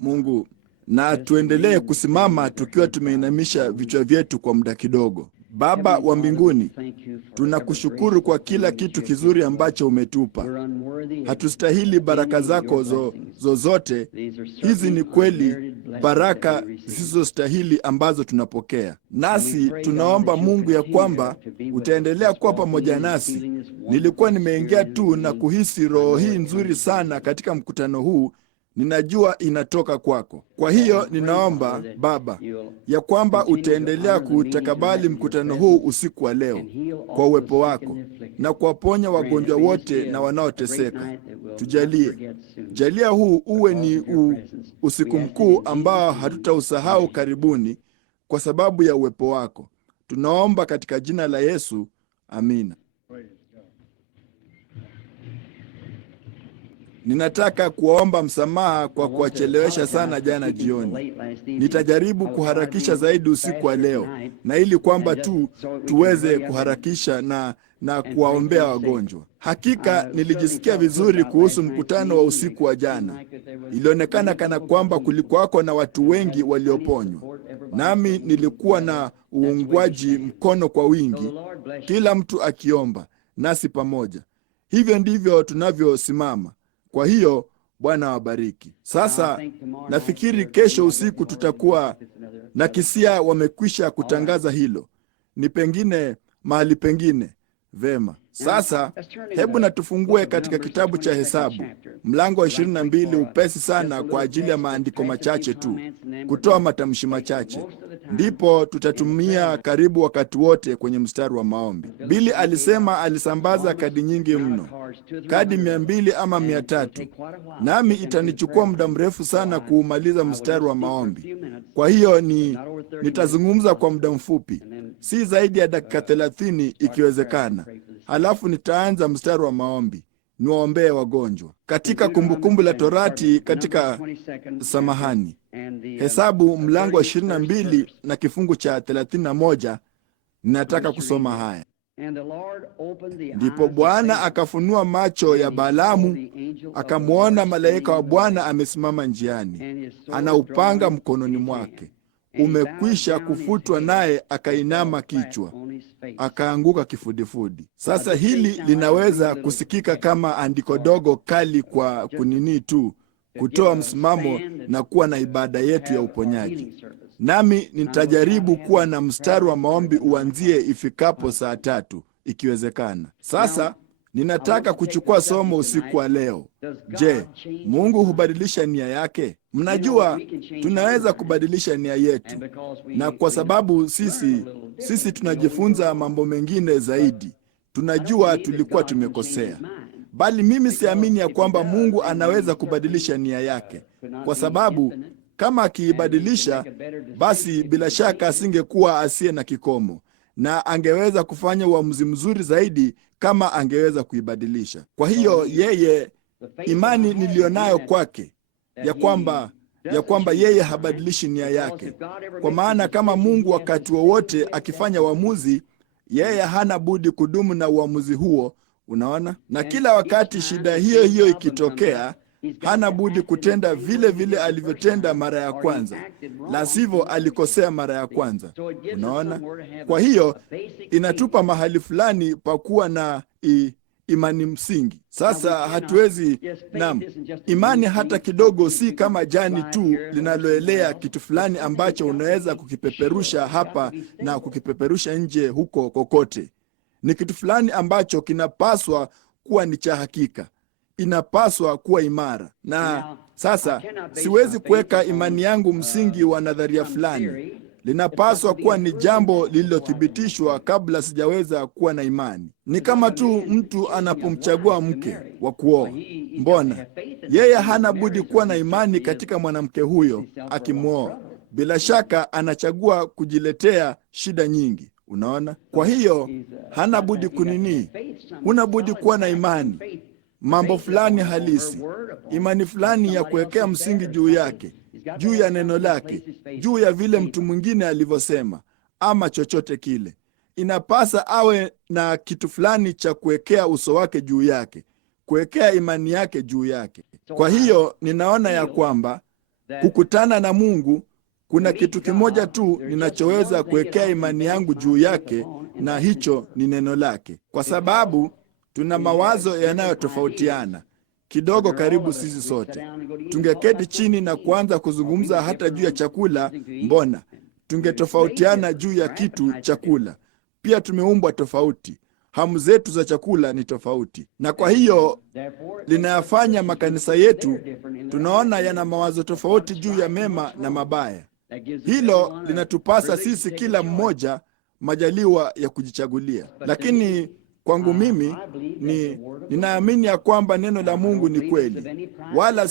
Mungu, na tuendelee kusimama tukiwa tumeinamisha vichwa vyetu kwa muda kidogo. Baba wa mbinguni, tunakushukuru kwa kila kitu kizuri ambacho umetupa. Hatustahili baraka zako zozote. Hizi ni kweli baraka zisizostahili ambazo tunapokea. Nasi tunaomba Mungu ya kwamba utaendelea kuwa pamoja nasi. Nilikuwa nimeingia tu na kuhisi roho hii nzuri sana katika mkutano huu. Ninajua inatoka kwako. Kwa hiyo ninaomba Baba ya kwamba utaendelea kuutakabali mkutano huu usiku wa leo kwa uwepo wako na kuwaponya wagonjwa wote na wanaoteseka. Tujalie. Jalia huu uwe ni usiku mkuu ambao hatutausahau karibuni kwa sababu ya uwepo wako. Tunaomba katika jina la Yesu. Amina. Ninataka kuwaomba msamaha kwa kuwachelewesha sana jana jioni. Nitajaribu kuharakisha zaidi usiku wa leo, na ili kwamba tuweze kuharakisha na kuwaombea wagonjwa. Hakika nilijisikia vizuri kuhusu mkutano wa usiku wa jana. Ilionekana kana kwamba kulikuwako na watu wengi walioponywa. Nami nilikuwa na uungwaji mkono kwa wingi, kila mtu akiomba nasi pamoja. Hivyo ndivyo tunavyosimama. Kwa hiyo Bwana wabariki. Sasa nafikiri kesho usiku tutakuwa na kisia wamekwisha kutangaza hilo. Ni pengine mahali pengine. Vema. Sasa hebu na tufungue katika kitabu cha Hesabu, mlango wa 22 upesi sana kwa ajili ya maandiko machache tu, kutoa matamshi machache. Ndipo tutatumia karibu wakati wote kwenye mstari wa maombi. Bili alisema alisambaza kadi nyingi mno, kadi 200 ama 300, nami itanichukua muda mrefu sana kuumaliza mstari wa maombi. Kwa hiyo nitazungumza kwa muda mfupi, si zaidi ya dakika 30 ikiwezekana. Halafu nitaanza mstari wa maombi, niwaombee wagonjwa. Katika Kumbukumbu la Torati, katika Hesabu mlango wa 22 na kifungu cha 31, ninataka kusoma haya. Ndipo Bwana akafunua macho ya Balaamu, akamwona malaika wa Bwana amesimama njiani, ana upanga mkononi mwake, umekwisha kufutwa, naye akainama kichwa, akaanguka kifudifudi. Sasa hili linaweza kusikika kama andiko dogo kali kwa kunini tu, kutoa msimamo na kuwa na ibada yetu ya uponyaji. Nami nitajaribu kuwa na mstari wa maombi uanzie ifikapo saa 3 ikiwezekana. Sasa ninataka kuchukua somo usiku wa leo. Je, Mungu hubadilisha nia yake? Mnajua, tunaweza kubadilisha nia yetu, na kwa sababu sisi tunajifunza mambo mengine zaidi, tunajua tulikuwa tumekosea. Bali mimi siamini ya kwamba Mungu anaweza kubadilisha nia yake, kwa sababu kama akiibadilisha, basi bila shaka asingekuwa asiye na kikomo, na angeweza kufanya uamuzi mzuri zaidi kama angeweza kuibadilisha. Kwa hiyo imani nilionayo kwake ya kwamba yeye habadilishi nia yake, kwa maana kama Mungu wakati wowote akifanya uamuzi, yeye hana budi kudumu na uamuzi huo. Unaona? Na kila wakati shida hiyo ikitokea, hana budi kutenda vile vile alivyotenda mara ya kwanza, la sivyo alikosea mara ya kwanza. Unaona? Kwa hiyo inatupa mahali fulani pa kuwa na imani msingi. Sasa hatuwezi imani hata kidogo si kama jani tu linaloelea kitu fulani ambacho unaweza kukipeperusha hapa na kukipeperusha nje huko kokote. Ni kitu fulani ambacho kinapaswa kuwa ni cha hakika, inapaswa kuwa imara. Na sasa siwezi kuweka imani yangu msingi wa nadharia fulani. Linapaswa kuwa ni jambo lililothibitishwa kabla sijaweza kuwa na imani. Ni kama tu mtu anapomchagua mke wa kuoa. Mbona yeye hana budi kuwa na imani katika mwanamke huyo akimwoa? Bila shaka anachagua kujiletea shida nyingi. Unaona? Kwa hiyo hana budi huna budi kuwa na imani, mambo fulani halisi, imani fulani ya kuwekea msingi juu yake, juu ya neno lake, juu ya vile mtu mwingine alivyosema, ama chochote kile. Inapasa awe na kitu fulani cha kuwekea uso wake juu yake, kuwekea imani yake juu yake. Kwa hiyo ninaona ya kwamba kukutana na Mungu, kuna kitu kimoja tu ninachoweza kuwekea imani yangu juu yake, na hicho ni neno lake. Kwa sababu tuna mawazo yanayotofautiana kidogo, karibu sisi sote. Tungeketi chini na kuanza kuzungumza hata juu ya chakula, mbona tungetofautiana juu ya kitu chakula. Pia tumeumbwa tofauti, hamu zetu za chakula ni tofauti, na kwa hiyo linayafanya makanisa yetu tunaona yana mawazo tofauti juu ya mema na mabaya. Hilo linatupasa sisi kila mmoja majaliwa ya kujichagulia. Lakini kwangu mimi ninaamini ya kwamba neno la Mungu ni kweli, wala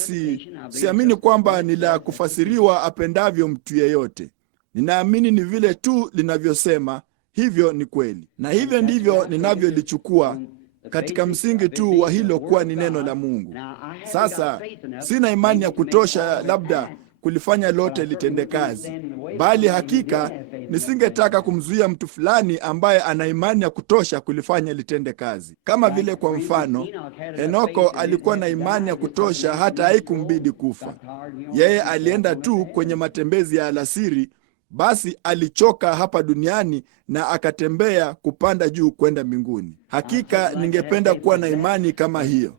siamini kwamba ni la kufasiriwa apendavyo mtu yeyote. Ninaamini ni vile tu linavyosema, hivyo ni kweli, na hivyo ndivyo ninavyolichukua katika msingi tu wa hilo kuwa ni neno la Mungu. Sasa sina imani ya kutosha labda kulifanya lote litende kazi, bali hakika nisingetaka kumzuia mtu fulani ambaye ana imani ya kutosha kulifanya litende kazi. Kama vile kwa mfano, Henoko alikuwa na imani ya kutosha hata haikumbidi kufa. Yeye alienda tu kwenye matembezi ya alasiri, basi alichoka hapa duniani na akatembea kupanda juu kwenda mbinguni. Hakika ningependa kuwa na imani kama hiyo,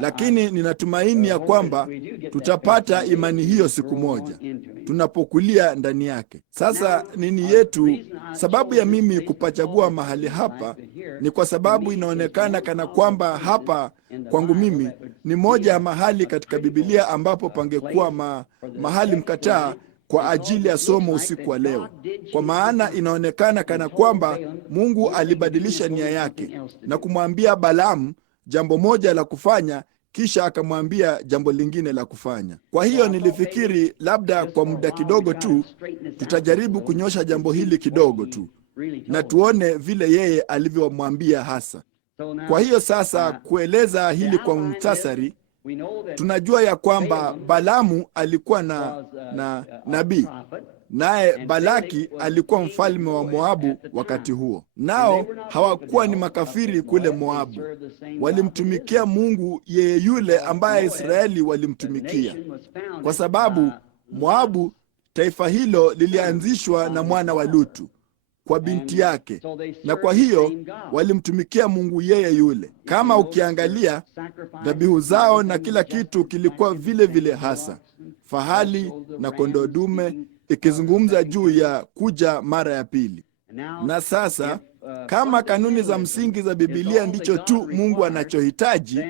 lakini ninatumaini ya kwamba tutapata imani hiyo siku moja tunapokulia ndani yake. Sasa nini yetu, sababu ya mimi kupachagua mahali hapa ni kwa sababu inaonekana kana kwamba hapa kwangu mimi ni moja ya mahali katika Biblia ambapo pangekuwa mahali mkataa kwa ajili ya somo usiku wa leo, kwa maana inaonekana kana kwamba Mungu alibadilisha nia yake na kumwambia Balaamu jambo moja la kufanya, kisha akamwambia jambo lingine la kufanya. Kwa hiyo nilifikiri labda kwa muda kidogo tu tutajaribu kunyosha jambo hili kidogo tu na tuone vile yeye alivyomwambia hasa. Kwa hiyo sasa, kueleza hili kwa muhtasari, tunajua ya kwamba Balaamu alikuwa na nabii, naye Balaki alikuwa mfalme wa Moabu wakati huo. Nao hawakuwa ni makafiri kule Moabu, walimtumikia Mungu yeye yule ambaye Israeli walimtumikia, kwa sababu Moabu, taifa hilo, lilianzishwa na mwana wa Lutu kwa binti yake, na kwa hiyo walimtumikia Mungu yeye yule. Kama ukiangalia dhabihu zao na kila kitu kilikuwa vile vile hasa fahali na kondoo dume, ikizungumza juu ya kuja mara ya pili. Na sasa kama kanuni za msingi za Biblia ndicho tu Mungu anachohitaji,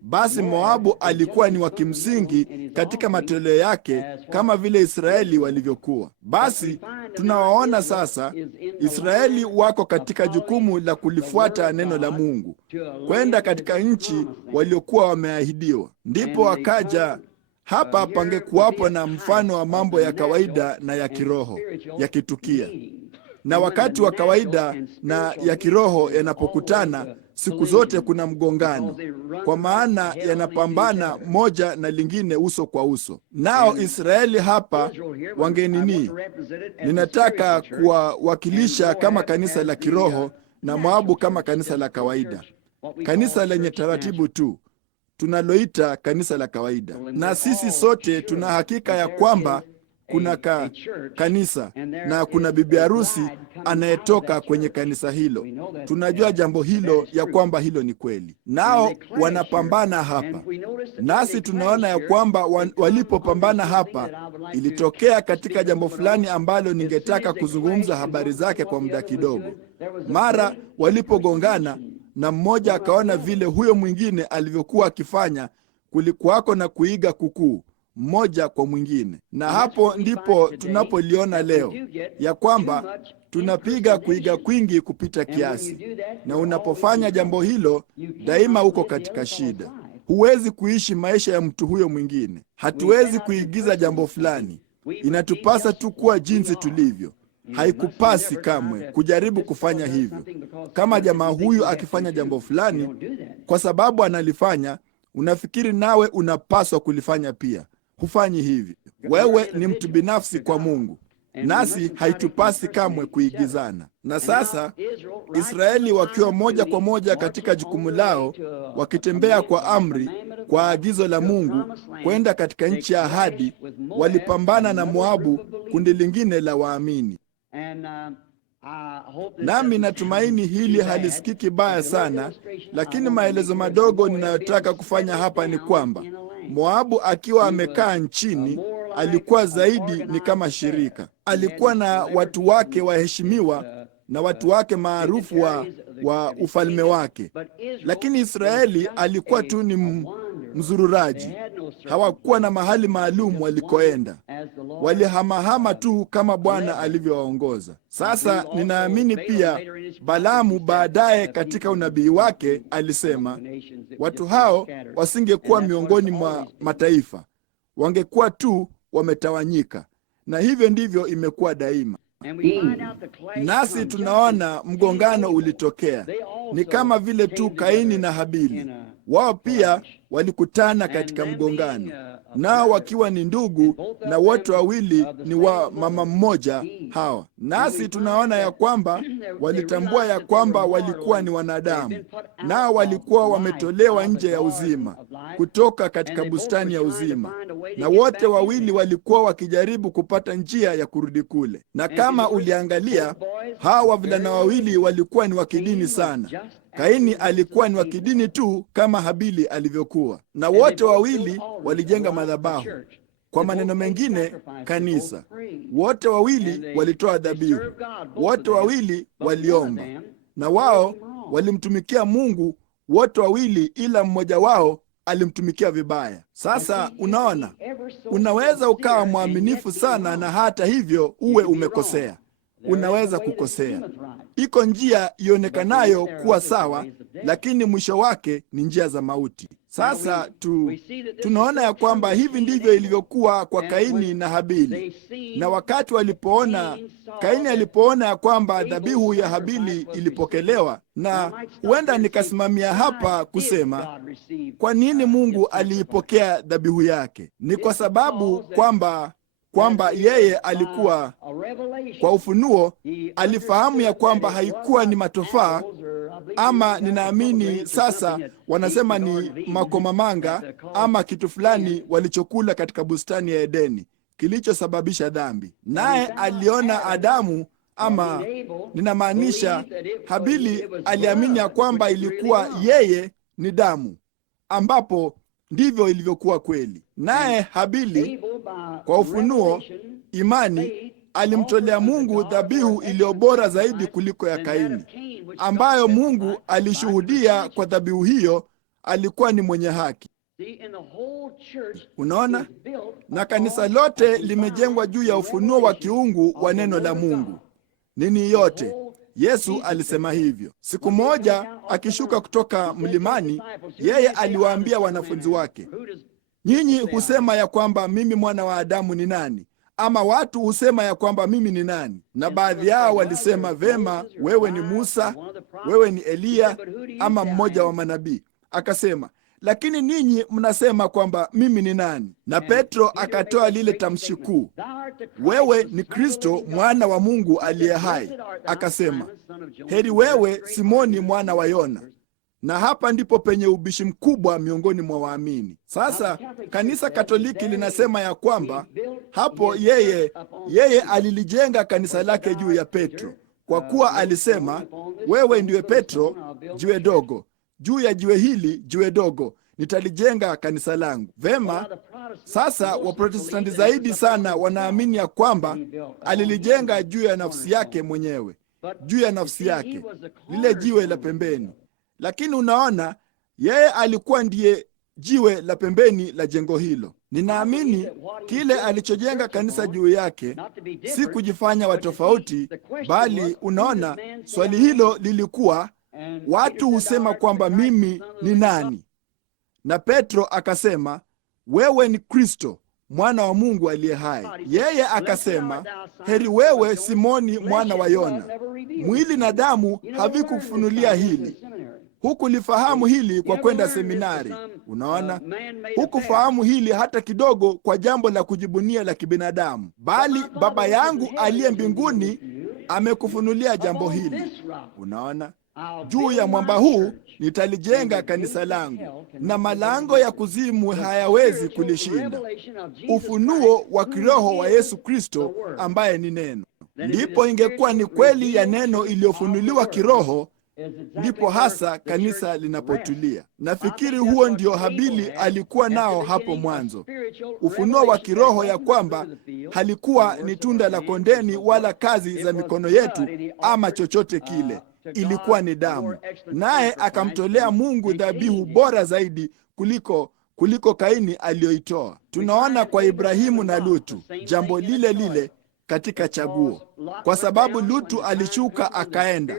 basi Moabu alikuwa ni wa kimsingi katika matoleo yake kama vile Israeli walivyokuwa. Basi tunawaona sasa Israeli wako katika jukumu la kulifuata neno la Mungu, kwenda katika nchi waliokuwa wameahidiwa. Ndipo wakaja hapa, pangekuwapo na mfano wa mambo ya kawaida na ya kiroho yakitukia. Na wakati wa kawaida na ya kiroho yanapokutana, siku zote kuna mgongano, kwa maana yanapambana moja na lingine uso kwa uso. Nao Israeli hapa wangenini, ninataka kuwawakilisha kama kanisa la kiroho na Moabu kama kanisa la kawaida, kanisa lenye taratibu tu tunaloita kanisa la kawaida. Na sisi sote tuna hakika ya kwamba kuna kanisa na kuna bibi harusi anayetoka kwenye kanisa hilo. Tunajua jambo hilo, ya kwamba hilo ni kweli. Nao wanapambana hapa, nasi tunaona ya kwamba walipopambana hapa, ilitokea katika jambo fulani ambalo ningetaka kuzungumza habari zake kwa muda kidogo. Mara walipogongana na mmoja akaona vile huyo mwingine alivyokuwa akifanya, kulikuwako na kuiga kukuu mmoja kwa mwingine. Na hapo ndipo tunapoliona leo ya kwamba tunapiga kuiga kwingi kupita kiasi, na unapofanya jambo hilo daima uko katika shida. Huwezi kuishi maisha ya mtu huyo mwingine. Hatuwezi kuigiza jambo fulani, inatupasa tu kuwa jinsi tulivyo. Haikupasi kamwe kujaribu kufanya hivyo. Kama jamaa huyu akifanya jambo fulani, kwa sababu analifanya, unafikiri nawe unapaswa kulifanya pia. Hufanyi hivi. Wewe ni mtu binafsi kwa Mungu, nasi haitupasi kamwe kuigizana. Na sasa Israeli wakiwa moja kwa moja katika jukumu lao, wakitembea kwa amri, kwa agizo la Mungu, kwenda katika nchi ya ahadi, walipambana na Moabu, kundi lingine la waamini. Nami natumaini hili halisikiki baya sana, lakini maelezo madogo ninayotaka kufanya hapa ni kwamba Moabu akiwa amekaa nchini alikuwa zaidi ni kama shirika. Alikuwa na watu wake waheshimiwa na watu wake maarufu wa ufalme wake, lakini Israeli alikuwa tu ni mzururaji. Hawakuwa na mahali maalum walikoenda, walihamahama tu kama Bwana alivyowaongoza. Sasa ninaamini pia Balaamu baadaye katika unabii wake alisema watu hao wasingekuwa miongoni mwa mataifa, wangekuwa tu wametawanyika, na hivyo ndivyo imekuwa daima. Nasi tunaona mgongano ulitokea. Ni kama vile tu Kaini na Habili, wao pia walikutana katika mgongano, nao wakiwa ni ndugu na wote wawili ni wa mama mmoja Hawa. Nasi tunaona ya kwamba walitambua ya kwamba walikuwa ni wanadamu, nao walikuwa wametolewa nje ya uzima kutoka katika bustani ya uzima, na wote wawili walikuwa wakijaribu kupata njia ya kurudi kule. Na kama uliangalia, hawa wavulana wawili walikuwa ni wa kidini sana. Kaini alikuwa ni wa kidini tu kama Habili alivyokuwa, na wote wawili walijenga madhabahu. Kwa maneno mengine, kanisa. Wote wawili walitoa dhabihu, wote wawili waliomba, na wao walimtumikia Mungu wote wawili, ila mmoja wao alimtumikia vibaya. Sasa unaona, unaweza ukawa mwaminifu sana na hata hivyo uwe umekosea. Unaweza kukosea. Iko njia ionekanayo kuwa sawa, lakini mwisho wake ni njia za mauti. Sasa tunaona ya kwamba hivi ndivyo ilivyokuwa kwa Kaini na Habili. Na wakati Kaini alipoona ya kwamba dhabihu ya Habili ilipokelewa, na huenda nikasimamia hapa kusema kwa nini Mungu aliipokea dhabihu yake. Ni kwa sababu kwamba yeye alikuwa kwa ufunuo alifahamu ya kwamba haikuwa ni matofaa, ama ninaamini sasa wanasema ni makomamanga ama kitu fulani walichokula katika bustani ya Edeni kilichosababisha dhambi. Naye aliona Adamu, ama ninamaanisha Habili aliamini ya kwamba ilikuwa yeye ni damu, ambapo ndivyo ilivyokuwa kweli. Naye Habili kwa ufunuo, imani, alimtolea Mungu dhabihu iliyo bora zaidi kuliko ya Kaini, ambayo Mungu alishuhudia kwa dhabihu hiyo alikuwa ni mwenye haki. Unaona, na kanisa lote limejengwa juu ya ufunuo wa kiungu wa neno la Mungu. Nini yote? Yesu alisema hivyo. Siku moja akishuka kutoka mlimani, yeye aliwaambia wanafunzi wake, nyinyi husema ya kwamba mimi mwana wa Adamu ni nani? Ama watu husema ya kwamba mimi ni nani? Na baadhi yao walisema, vema, wewe ni Musa, wewe ni Eliya, ama mmoja wa manabii. Akasema, lakini ninyi mnasema kwamba mimi ni nani? Na Petro akatoa lile tamshi kuu, wewe ni Kristo mwana wa Mungu aliye hai. Akasema, heri wewe Simoni mwana wa Yona. Na hapa ndipo penye ubishi mkubwa miongoni mwa waamini. Sasa kanisa Katoliki linasema ya kwamba hapo yeye alilijenga kanisa lake juu ya Petro, kwa kuwa alisema, wewe ndiwe Petro, jiwe dogo, juu ya jiwe hili, jiwe dogo, nitalijenga kanisa langu. Vema, sasa Waprotestanti zaidi sana wanaamini ya kwamba alilijenga juu ya nafsi yake mwenyewe, juu ya nafsi yake, lile jiwe la pembeni. Lakini unaona, yeye alikuwa ndiye jiwe la pembeni la jengo hilo. Ninaamini kile alichojenga kanisa juu yake si kujifanya watofauti, bali unaona, swali hilo lilikuwa, watu husema kwamba mimi ni nani? Na Petro akasema, wewe ni Kristo mwana wa Mungu aliye hai. Yeye akasema, heri wewe Simoni mwana wa Yona, mwili na damu havikufunulia hili. Hukulifahamu hili kwa kwenda seminari. Unaona, hukufahamu hili hata kidogo kwa jambo la kujibunia la kibinadamu, bali Baba yangu aliye mbinguni amekufunulia jambo hili. Unaona, juu ya mwamba huu nitalijenga kanisa langu, na malango ya kuzimu hayawezi kulishinda. Ufunuo wa kiroho wa Yesu Kristo ambaye ni neno. Ndipo ingekuwa ni kweli ya neno iliyofunuliwa kiroho, ndipo hasa kanisa linapotulia. Nafikiri huo ndio Habili alikuwa nao hapo mwanzo, ufunuo wa kiroho ya kwamba halikuwa ni tunda la kondeni wala kazi za mikono yetu ama chochote kile, ilikuwa ni damu. Naye akamtolea Mungu dhabihu bora zaidi kuliko Kaini aliyoitoa. Tunaona kwa Ibrahimu na Lutu jambo lile lile katika chaguo, kwa sababu Lutu alishuka akaenda.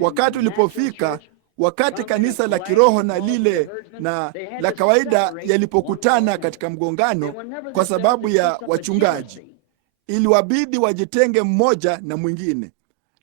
Wakati ulipofika, wakati kanisa la kiroho na lile na la kawaida yalipokutana katika mgongano kwa sababu ya wachungaji, iliwabidi wajitenge mmoja na mwingine.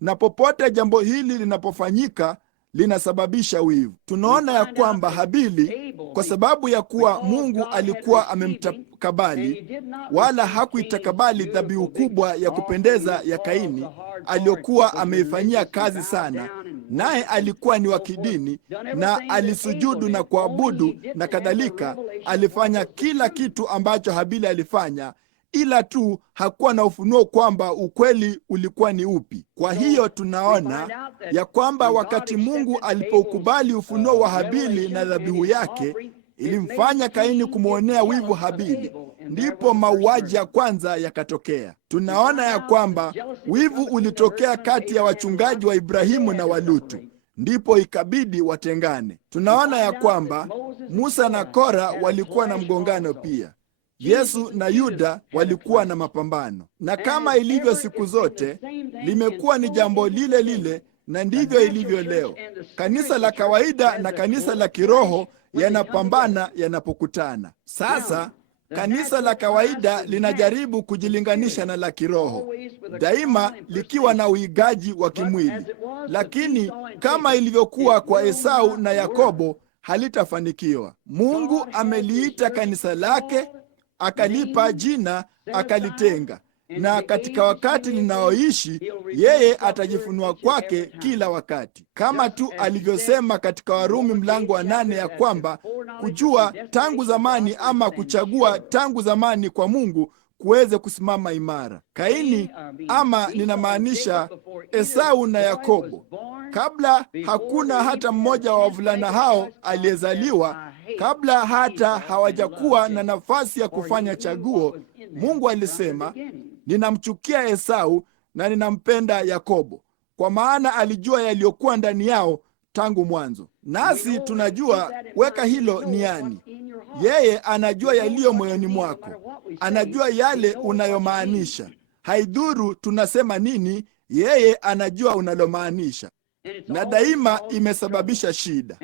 Na popote jambo hili linapofanyika linasababisha wivu. Tunaona ya kwamba Habili, kwa sababu ya kuwa Mungu alikuwa amemtakabali, wala hakuitakabali dhabihu kubwa ya kupendeza ya Kaini aliyokuwa ameifanyia kazi sana, naye alikuwa ni wa kidini na alisujudu na kuabudu na kadhalika. Alifanya kila kitu ambacho Habili alifanya, ila tu hakuwa na ufunuo kwamba ukweli ulikuwa ni upi. Kwa hiyo tunaona ya kwamba wakati Mungu alipoukubali ufunuo wa Habili na dhabihu yake, ilimfanya Kaini kumwonea wivu Habili, ndipo mauaji ya kwanza yakatokea. Tunaona ya kwamba wivu ulitokea kati ya wachungaji wa Ibrahimu na wa Lutu, ndipo ikabidi watengane. Tunaona ya kwamba Musa na Kora walikuwa na mgongano pia. Yesu na Yuda walikuwa na mapambano, na kama ilivyo siku zote limekuwa ni jambo lile lile, na ndivyo ilivyo leo. Kanisa la kawaida na kanisa la kiroho yanapambana yanapokutana. Sasa kanisa la kawaida linajaribu kujilinganisha na la kiroho, daima likiwa na uigaji wa kimwili, lakini kama ilivyokuwa kwa Esau na Yakobo halitafanikiwa. Mungu ameliita kanisa lake, akalipa jina, akalitenga, na katika wakati linaoishi yeye atajifunua kwake kila wakati, kama tu alivyosema katika Warumi mlango wa 8 ya kwamba kujua tangu zamani ama kuchagua tangu zamani kwa Mungu kuweze kusimama imara. Kaini, ama ninamaanisha Esau na Yakobo, kabla hakuna hata mmoja wa wavulana hao aliyezaliwa, kabla hata hawajakuwa na nafasi ya kufanya chaguo, Mungu alisema, ninamchukia Esau na ninampenda Yakobo, kwa maana alijua yaliyokuwa ndani yao tangu mwanzo. Nasi tunajua weka hilo niani. Yeye anajua yaliyo moyoni mwako, anajua yale unayomaanisha. Haidhuru tunasema nini, yeye anajua unalomaanisha, na daima imesababisha shida.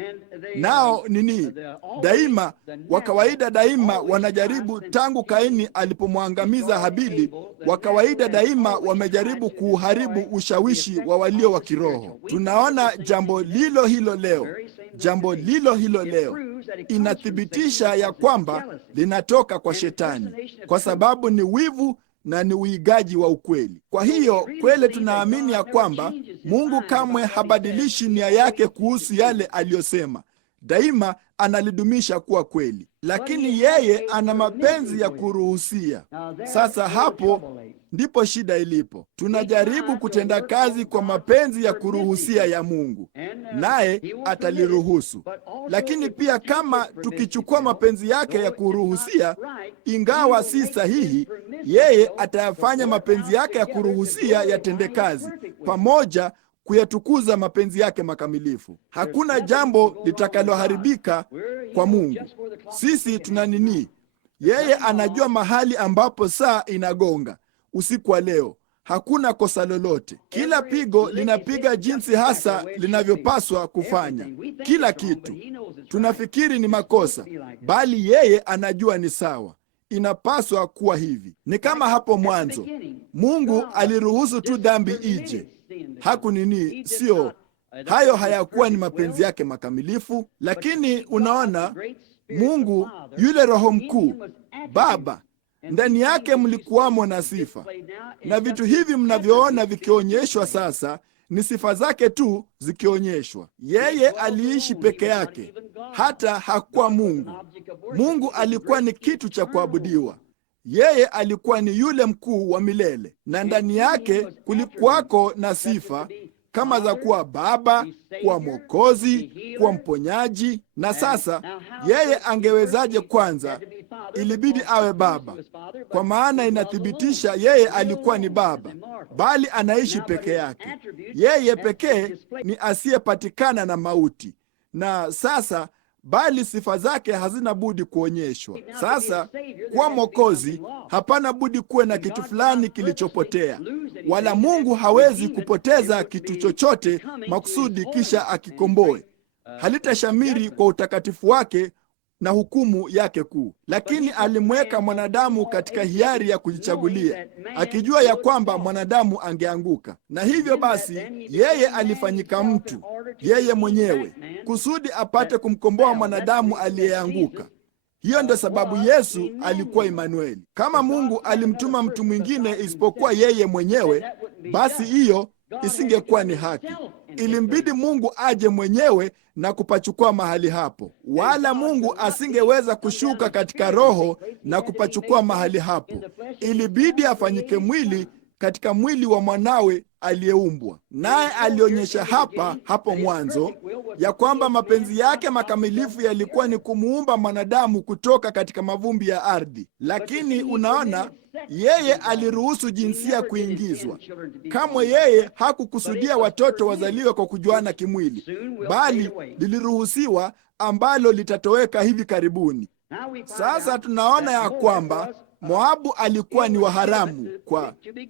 Nao nini? Daima wa kawaida daima wanajaribu, tangu Kaini alipomwangamiza Habili, wa kawaida daima wamejaribu kuuharibu ushawishi wa walio wa kiroho. Tunaona jambo lilo hilo leo. Jambo lilo hilo leo inathibitisha ya kwamba linatoka kwa Shetani, kwa sababu ni wivu na ni uigaji wa ukweli. Kwa hiyo kweli tunaamini ya kwamba Mungu kamwe habadilishi nia yake kuhusu yale aliyosema. Daima analidumisha kuwa kweli, lakini yeye ana mapenzi ya kuruhusia. Sasa hapo ndipo shida ilipo. Tunajaribu kutenda kazi kwa mapenzi ya kuruhusia ya Mungu, naye ataliruhusu. Lakini pia kama tukichukua mapenzi yake ya kuruhusia, ingawa si sahihi, yeye atayafanya mapenzi yake ya kuruhusia yatende kazi pamoja kuyatukuza mapenzi yake makamilifu. Hakuna jambo litakaloharibika kwa Mungu. Sisi tuna nini? Yeye anajua mahali ambapo saa inagonga. Usiku wa leo hakuna kosa lolote. Kila pigo linapiga jinsi hasa linavyopaswa kufanya. Kila kitu tunafikiri ni makosa, bali yeye anajua ni sawa, inapaswa kuwa hivi. Ni kama hapo mwanzo Mungu aliruhusu tu dhambi ije. Sio hayo hayakuwa ni mapenzi yake makamilifu. Lakini unaona, Mungu yule Roho mkuu, Baba, ndani yake mlikuwamo na sifa, na vitu hivi mnavyoona vikionyeshwa sasa ni sifa zake tu zikionyeshwa. Yeye aliishi peke yake, hata hakuwa Mungu. Mungu alikuwa ni kitu cha kuabudiwa. Yeye alikuwa ni yule mkuu wa milele, na ndani yake kulikuwako na sifa kama za kuwa Baba, kuwa Mwokozi, kuwa mponyaji. Na sasa yeye angewezaje? Kwanza ilibidi awe Baba, kwa maana inathibitisha yeye alikuwa ni Baba, bali anaishi peke yake. Yeye pekee ni asiyepatikana na mauti, na sasa bali sifa zake hazina budi kuonyeshwa. Sasa kuwa Mwokozi, hapana budi kuwe na kitu fulani kilichopotea, wala Mungu hawezi kupoteza kitu chochote makusudi kisha akikomboe. Halitashamiri kwa utakatifu wake na hukumu yake kuu. Lakini alimweka mwanadamu katika hiari ya kujichagulia, akijua ya kwamba mwanadamu angeanguka, na hivyo basi yeye alifanyika mtu, yeye mwenyewe, kusudi apate kumkomboa mwanadamu aliyeanguka. Hiyo ndio sababu Yesu alikuwa Imanueli. Kama Mungu alimtuma mtu mwingine isipokuwa yeye mwenyewe, basi hiyo isingekuwa ni haki. Ilimbidi Mungu aje mwenyewe na kupachukua mahali hapo, wala Mungu asingeweza kushuka katika roho na kupachukua mahali hapo. Ilibidi afanyike mwili katika mwili wa mwanawe aliyeumbwa. Naye alionyesha hapo mwanzo ya kwamba mapenzi yake makamilifu yalikuwa ni kumuumba mwanadamu kutoka katika mavumbi ya ardhi. Lakini unaona, yeye aliruhusu jinsia kuingizwa. Kamwe yeye hakukusudia watoto wazaliwe kwa kujuana kimwili, bali liliruhusiwa, ambalo litatoweka hivi karibuni. Sasa tunaona ya kwamba Moabu alikuwa ni wa haramu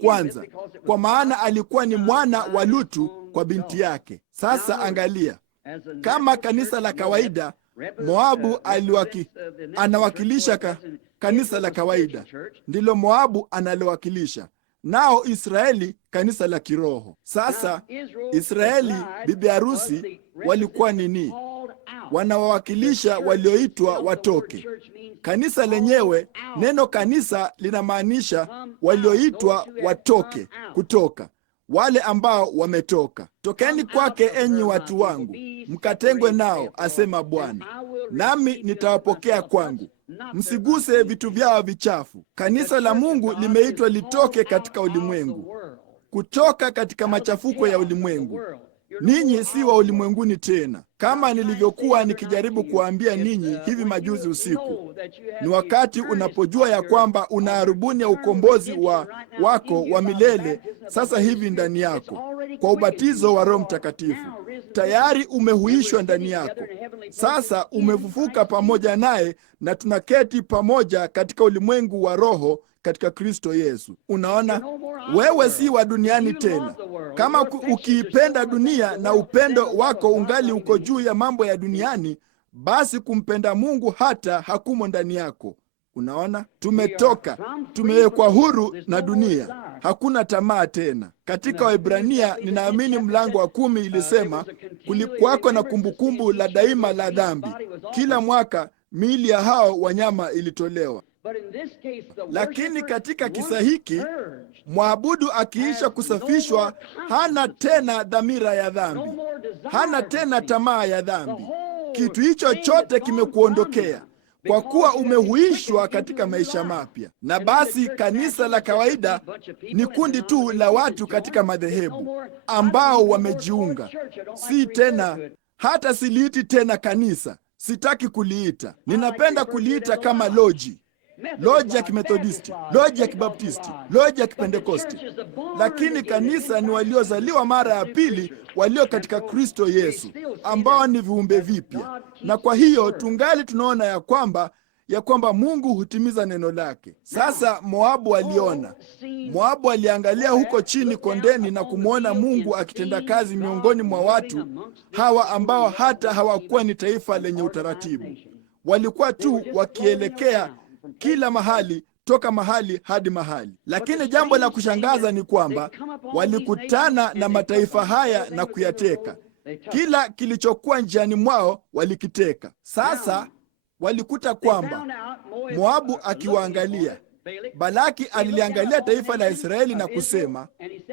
kwanza, kwa maana alikuwa ni mwana wa Lutu kwa binti yake. Sasa angalia, kama kanisa la kawaida, Moabu anawakilisha kanisa la kawaida, ndilo Moabu analowakilisha, nao Israeli kanisa la kiroho. Sasa Israeli, bibi harusi, walikuwa nini? Wanawawakilisha walioitwa watoke. Kanisa lenyewe, neno kanisa linamaanisha walioitwa watoke, kutoka, wale ambao wametoka. Tokeni kwake, enyi watu wangu, mkatengwe nao, asema Bwana, nami nitawapokea kwangu. Msiguse vitu vyao vichafu. Kanisa la Mungu limeitwa litoke katika ulimwengu, kutoka katika machafuko ya ulimwengu. Ninyi si wa ulimwenguni tena, kama nilivyokuwa nikijaribu kuwaambia ninyi hivi majuzi usiku. Ni wakati unapojua ya kwamba una arubuni ya ukombozi wako wa milele sasa hivi ndani yako, kwa ubatizo wa Roho Mtakatifu. Tayari umehuishwa ndani yako. Sasa umefufuka pamoja naye, na tunaketi pamoja katika ulimwengu wa roho katika Kristo Yesu. Unaona, wewe si wa duniani tena. Kama ukiipenda dunia na upendo wako ungali uko juu ya mambo ya duniani, basi kumpenda Mungu hata hakumo ndani yako. Unaona, tumetoka, tumewekwa huru na dunia. Hakuna tamaa tena. Katika Waebrania, ninaamini mlango wa 10 ilisema, kulikuwako na kumbukumbu la daima la dhambi. Kila mwaka miili ya hao wanyama ilitolewa. Lakini katika kisa hiki, mwabudu akiisha kusafishwa, hana tena dhamira ya dhambi, hana tena tamaa ya dhambi. Kitu hicho chote kimekuondokea, kwa kuwa umehuishwa katika maisha mapya. Na basi kanisa la kawaida ni kundi tu la watu katika madhehebu ambao wamejiunga. Si tena, hata siliiti tena kanisa. Sitaki kuliita, ninapenda kuliita kama loji ya Kimethodisti, loji ya Kibaptisti, loji ya Kipentekosti. Lakini kanisa ni waliozaliwa mara ya pili, walio katika Kristo Yesu, ambao ni viumbe vipya. Na kwa hiyo tungali tunaona ya kwamba Mungu hutimiza neno lake. Sasa Moabu aliangalia huko chini kondeni na kumwona Mungu akitenda kazi miongoni mwa watu hawa ambao hata hawakuwa ni taifa lenye utaratibu. Walikuwa tu wakielekea kila mahali, toka mahali hadi mahali. Lakini jambo la kushangaza ni kwamba walikutana na mataifa haya na kuyateka. Kila kilichokuwa njiani mwao walikiteka. Sasa walikuta kwamba Moabu akiwaangalia, Balaki aliliangalia taifa la Israeli na kusema,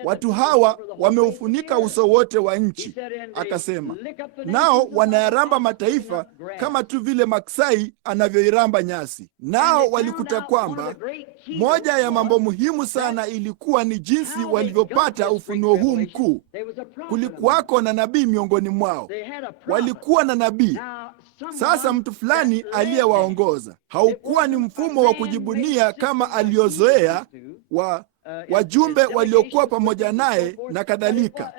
watu hawa wameufunika uso wote wa nchi. Akasema, nao wanayaramba mataifa kama tu vile maksai anavyoiramba nyasi. Nao walikuta kwamba moja ya mambo muhimu sana ilikuwa ni jinsi walivyopata ufunuo huu mkuu. Kulikuwako na nabii miongoni mwao, walikuwa na nabii. Sasa mtu fulani aliyewaongoza. Haukuwa ni mfumo wa kujibunia kama aliozoea wajumbe waliokuwa pamoja naye na kadhalika,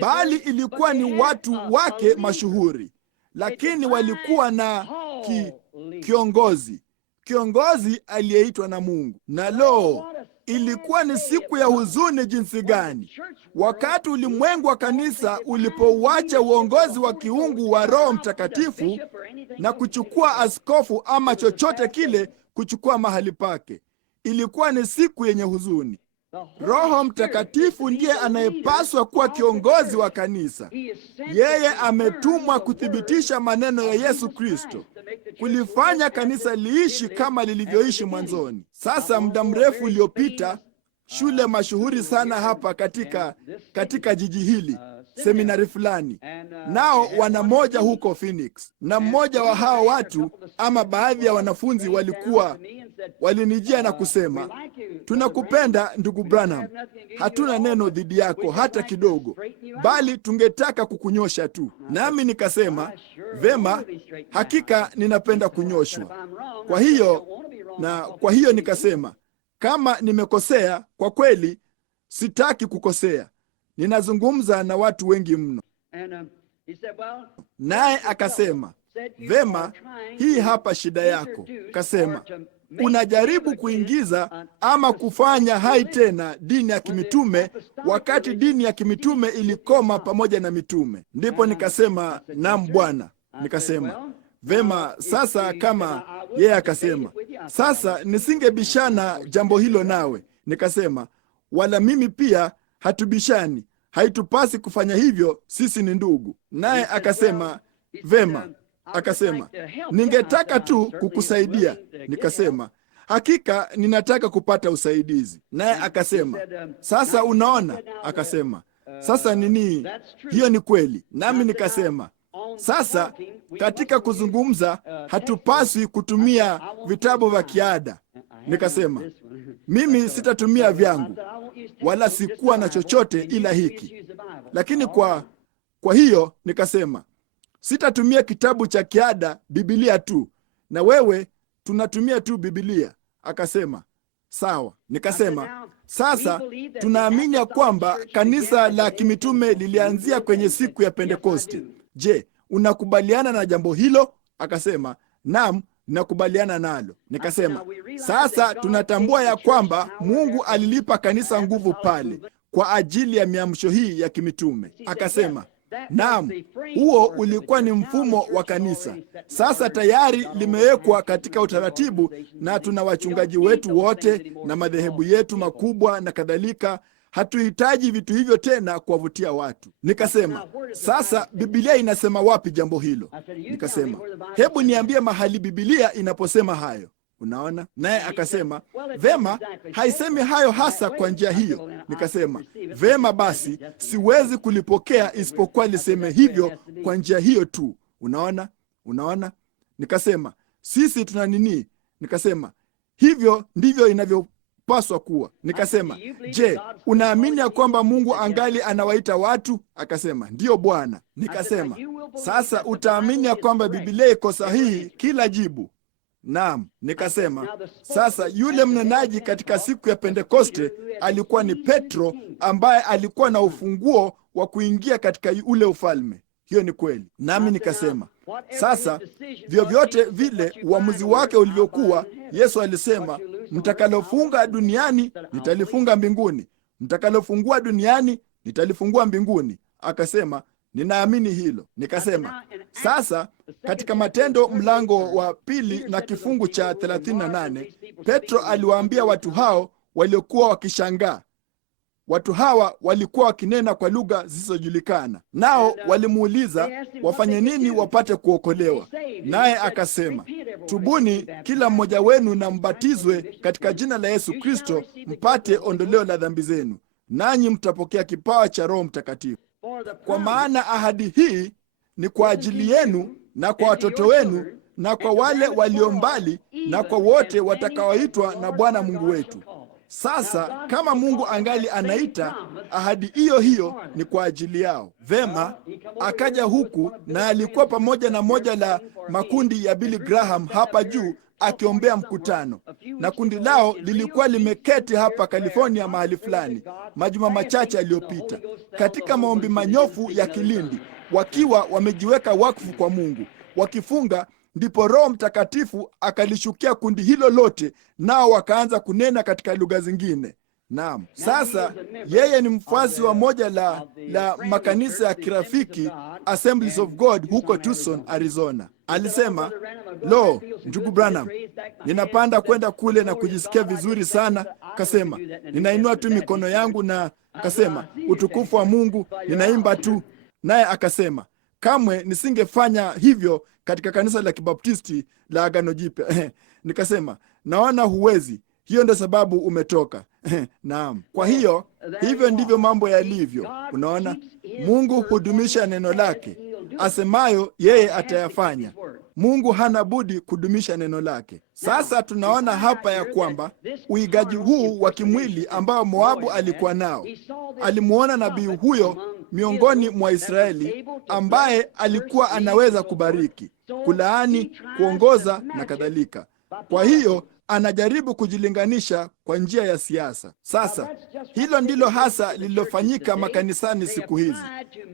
bali ilikuwa ni watu wake mashuhuri, lakini walikuwa na kiongozi aliyeitwa na Mungu. Na ilikuwa ni siku ya huzuni jinsi gani wakati ulimwengu wa kanisa ulipouacha uongozi wa kiungu wa Roho Mtakatifu na kuchukua askofu ama chochote kile kuchukua mahali pake. Ilikuwa ni siku yenye huzuni. Roho Mtakatifu ndiye anayepaswa kuwa kiongozi wa kanisa. Yeye ametumwa kuthibitisha maneno ya Yesu Kristo, kulifanya kanisa liishi kama lilivyoishi mwanzoni. Sasa muda mrefu uliopita, shule mashuhuri sana hapa katika jiji hili, seminari fulani, nao wana moja huko Phoenix, na mmoja wa hao watu ama baadhi ya wanafunzi walinijia na kusema, tunakupenda ndugu Branham, hatuna neno dhidi yako hata kidogo, bali tungetaka kukunyosha tu. Nami nikasema, vema, hakika ninapenda kunyoshwa. Kwa hiyo nikasema, kama nimekosea, kwa kweli sitaki kukosea. Ninazungumza na watu wengi mno. Naye akasema, vema, hii hapa shida yako. Kasema, unajaribu kuingiza ama kufanya hai tena dini ya kimitume wakati dini ya kimitume ilikoma pamoja na mitume. Ndipo nikasema, naam Bwana. Nikasema, vema, sasa kama yeye akasema, sasa nisingebishana jambo hilo nawe. Nikasema, wala mimi pia hatubishani, haitupasi kufanya hivyo, sisi ni ndugu. Naye akasema, vema. Akasema, ningetaka tu kukusaidia. Nikasema, hakika ninataka kupata usaidizi. Naye akasema, sasa unaona. Akasema, sasa nini? Hiyo ni kweli. Nami nikasema, sasa katika kuzungumza hatupaswi kutumia vitabu vya kiada. Nikasema, mimi sitatumia vyangu, wala sikuwa na chochote ila hiki. Lakini kwa hiyo nikasema, sitatumia kitabu cha kiada, Biblia tu, na wewe tunatumia tu Biblia. Akasema, sawa. Nikasema, sasa tunaamini ya kwamba kanisa la kimitume lilianzia kwenye siku ya Pentekoste. Je, unakubaliana na jambo hilo? Akasema, naam, nakubaliana nalo. Nikasema, sasa tunatambua ya kwamba Mungu alilipa kanisa nguvu pale kwa ajili ya miamsho hii ya kimitume. Akasema, naam, huo ulikuwa ni mfumo wa kanisa. Sasa tayari limewekwa katika utaratibu, na tuna wachungaji wetu wote na madhehebu yetu makubwa na kadhalika. Hatuhitaji vitu hivyo tena kuwavutia watu. Nikasema, sasa Biblia inasema wapi jambo hilo? Nikasema, hebu niambie mahali Biblia inaposema hayo. Unaona? Naye akasema, vema, haisemi hayo hasa kwa njia hiyo. Nikasema, vema basi, siwezi kulipokea isipokuwa liseme hivyo kwa njia hiyo tu. Unaona? Nikasema, sisi tuna nini? Nikasema, hivyo ndivyo inavyopaswa kuwa. Nikasema, je, unaamini ya kwamba Mungu angali anawaita watu? Akasema, ndiyo Bwana. Nikasema, sasa utaamini ya kwamba Biblia iko sahihi kila jibu? Naam. Nikasema, sasa yule mnenaji katika siku ya Pentekoste alikuwa ni Petro, ambaye alikuwa na ufunguo wa kuingia katika ule ufalme. Hiyo ni kweli. Nami nikasema, sasa vyovyote vile uamuzi wake ulivyokuwa, Yesu alisema, mtakalofunga duniani nitalifunga mbinguni, mtakalofungua duniani nitalifungua mbinguni. Akasema, ninaamini hilo. Nikasema, sasa katika Matendo mlango wa 2 na kifungu cha 38, Petro aliwaambia watu hao waliokuwa wakishangaa. Watu hawa walikuwa wakinena kwa lugha zisizojulikana, nao walimuuliza wafanye nini wapate kuokolewa. Naye akasema, tubuni kila mmoja wenu na mbatizwe katika jina la Yesu Kristo mpate ondoleo la dhambi zenu, nanyi mtapokea kipawa cha Roho Mtakatifu. Kwa maana ahadi hii ni kwa ajili yenu na kwa watoto wenu na kwa wale walio mbali na kwa wote watakaoitwa na Bwana Mungu wetu. Sasa kama Mungu angali anaita, ahadi hiyo hiyo ni kwa ajili yao. Vema, akaja huku na alikuwa pamoja na moja la makundi ya Billy Graham hapa juu akiombea mkutano, na kundi lao lilikuwa limeketi hapa California mahali fulani majuma machache yaliyopita katika maombi manyofu ya kilindi, wakiwa wamejiweka wakfu kwa Mungu, wakifunga. Ndipo Roho Mtakatifu akalishukia kundi hilo lote, nao wakaanza kunena katika lugha zingine. Naam, sasa yeye ni mfuasi wa moja la makanisa ya kirafiki Assemblies of God huko Tucson, Arizona. Alisema, lo, ndugu Branham, ninapanda kwenda kule na kujisikia vizuri sana. Kasema, ninainua tu mikono yangu na kasema, utukufu wa Mungu, ninaimba tu. Naye akasema, kamwe nisingefanya hivyo katika kanisa la Kibaptisti la Agano Jipya. Nikasema, naona huwezi, hiyo ndio sababu umetoka. Naam. Kwa hiyo, hivyo ndivyo mambo yalivyo. Unaona, Mungu hudumisha neno lake, asemayo yeye atayafanya. Mungu hana budi kudumisha neno lake. Sasa tunaona hapa ya kwamba uigaji huu wa kimwili ambao Moabu alikuwa nao, alimuona nabii huyo miongoni mwa Israeli ambaye alikuwa anaweza kubariki, kulaani, kuongoza na kadhalika. Kwa hiyo anajaribu kujilinganisha kwa njia ya siasa. Sasa hilo ndilo hasa lililofanyika makanisani siku hizi.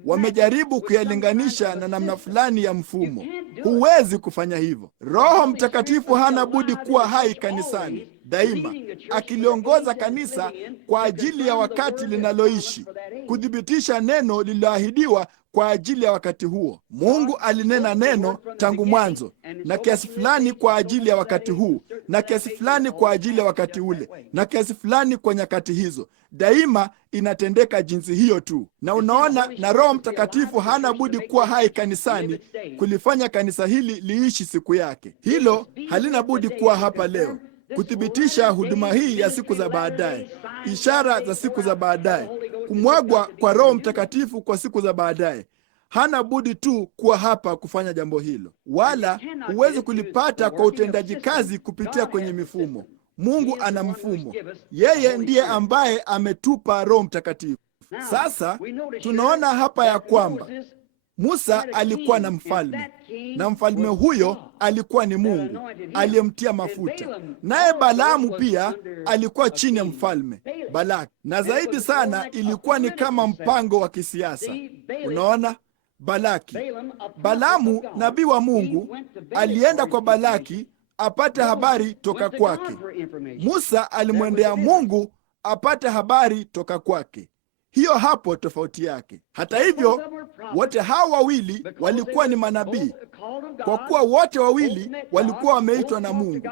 Wamejaribu kuyalinganisha na namna fulani ya mfumo. Huwezi kufanya hivyo. Roho Mtakatifu hana budi kuwa hai kanisani daima, akiliongoza kanisa kwa ajili ya wakati linaloishi, kuthibitisha neno lililoahidiwa kwa ajili ya wakati huo. Mungu alinena neno tangu mwanzo, na kiasi fulani kwa ajili ya wakati huu, na kiasi fulani kwa ajili ya wakati ule, na kiasi fulani kwa nyakati hizo. Daima inatendeka jinsi hiyo tu. Na unaona, na Roho Mtakatifu hana budi kuwa hai kanisani kulifanya kanisa hili liishi siku yake. Hilo halina budi kuwa hapa leo, kuthibitisha huduma hii ya siku za baadaye, ishara za siku za baadaye, kumwagwa kwa Roho Mtakatifu kwa siku za baadaye. Hana budi tu kuwa hapa kufanya jambo hilo, wala huwezi kulipata kwa utendaji kazi kupitia kwenye mifumo. Mungu ana mfumo. Yeye ndiye ambaye ametupa Roho Mtakatifu. Sasa tunaona hapa ya kwamba Musa alikuwa na mfalme, na mfalme huyo alikuwa ni Mungu aliyemtia mafuta. Naye Balaamu pia alikuwa chini ya mfalme Balaki, na zaidi sana ilikuwa ni kama mpango wa kisiasa. Unaona, Balaamu nabii wa Mungu alienda kwa Balaki apate habari toka kwake. Musa alimwendea Mungu apate habari toka kwake. Hiyo hapo tofauti yake. Hata hivyo, wote hao wawili walikuwa ni manabii, kwa kuwa wote wawili walikuwa wameitwa na Mungu.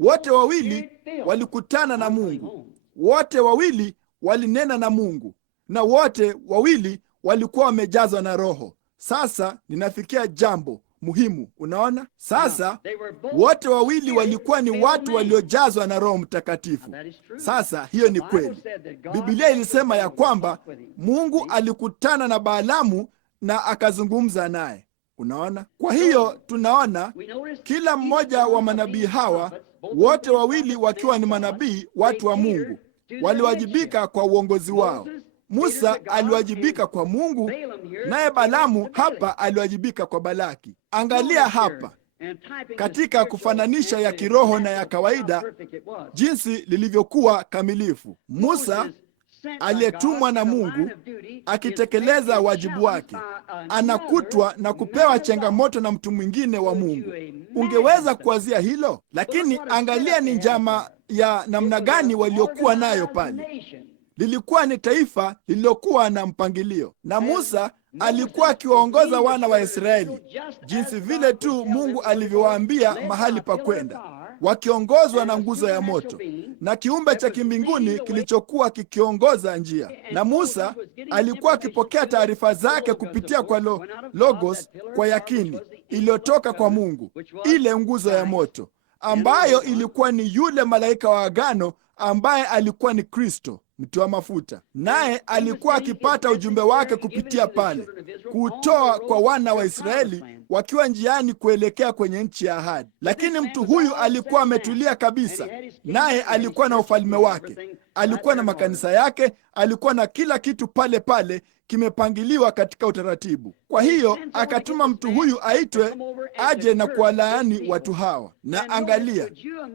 Wote wawili walikutana na Mungu. Wote wawili walinena na Mungu, na wote wawili walikuwa wamejazwa na Roho. Sasa ninafikia jambo muhimu. Unaona, sasa wote wawili walikuwa ni watu waliojazwa na Roho Mtakatifu. Sasa hiyo ni kweli. Biblia ilisema ya kwamba Mungu alikutana na Balaamu na akazungumza naye. Unaona, kwa hiyo tunaona kila mmoja wa manabii hawa, wote wawili wakiwa ni manabii, watu wa Mungu, waliwajibika kwa uongozi wao. Musa aliwajibika kwa Mungu, naye Balaamu hapa aliwajibika kwa Balaki. Angalia hapa katika kufananisha ya kiroho na ya kawaida jinsi lilivyokuwa kamilifu. Musa aliyetumwa na Mungu akitekeleza wajibu wake, anakutwa na kupewa changamoto na mtu mwingine wa Mungu. Ungeweza kuwazia hilo? Lakini angalia ni njama ya namna gani waliokuwa nayo pale. Lilikuwa ni taifa lililokuwa na mpangilio, na Musa alikuwa akiwaongoza wana wa Israeli jinsi vile tu Mungu alivyowaambia mahali pa kwenda, wakiongozwa na nguzo ya moto na kiumbe cha kimbinguni kilichokuwa kikiongoza njia. Na Musa alikuwa akipokea taarifa zake kupitia kwa logos, kwa yakini iliyotoka kwa Mungu, ile nguzo ya moto ambayo ilikuwa ni yule malaika wa agano ambaye alikuwa ni Kristo. mtiwa mafuta, naye alikuwa akipata ujumbe wake kupitia pale, kuutoa kwa wana wa Israeli wakiwa njiani kuelekea kwenye nchi ya ahadi. Lakini mtu huyu alikuwa ametulia kabisa, naye alikuwa na ufalme wake, alikuwa na makanisa yake, alikuwa na kila kitu pale pale kimepangiliwa katika utaratibu. Kwa hiyo akatuma mtu huyu aitwe aje na kuwalaani watu hawa. Na angalia,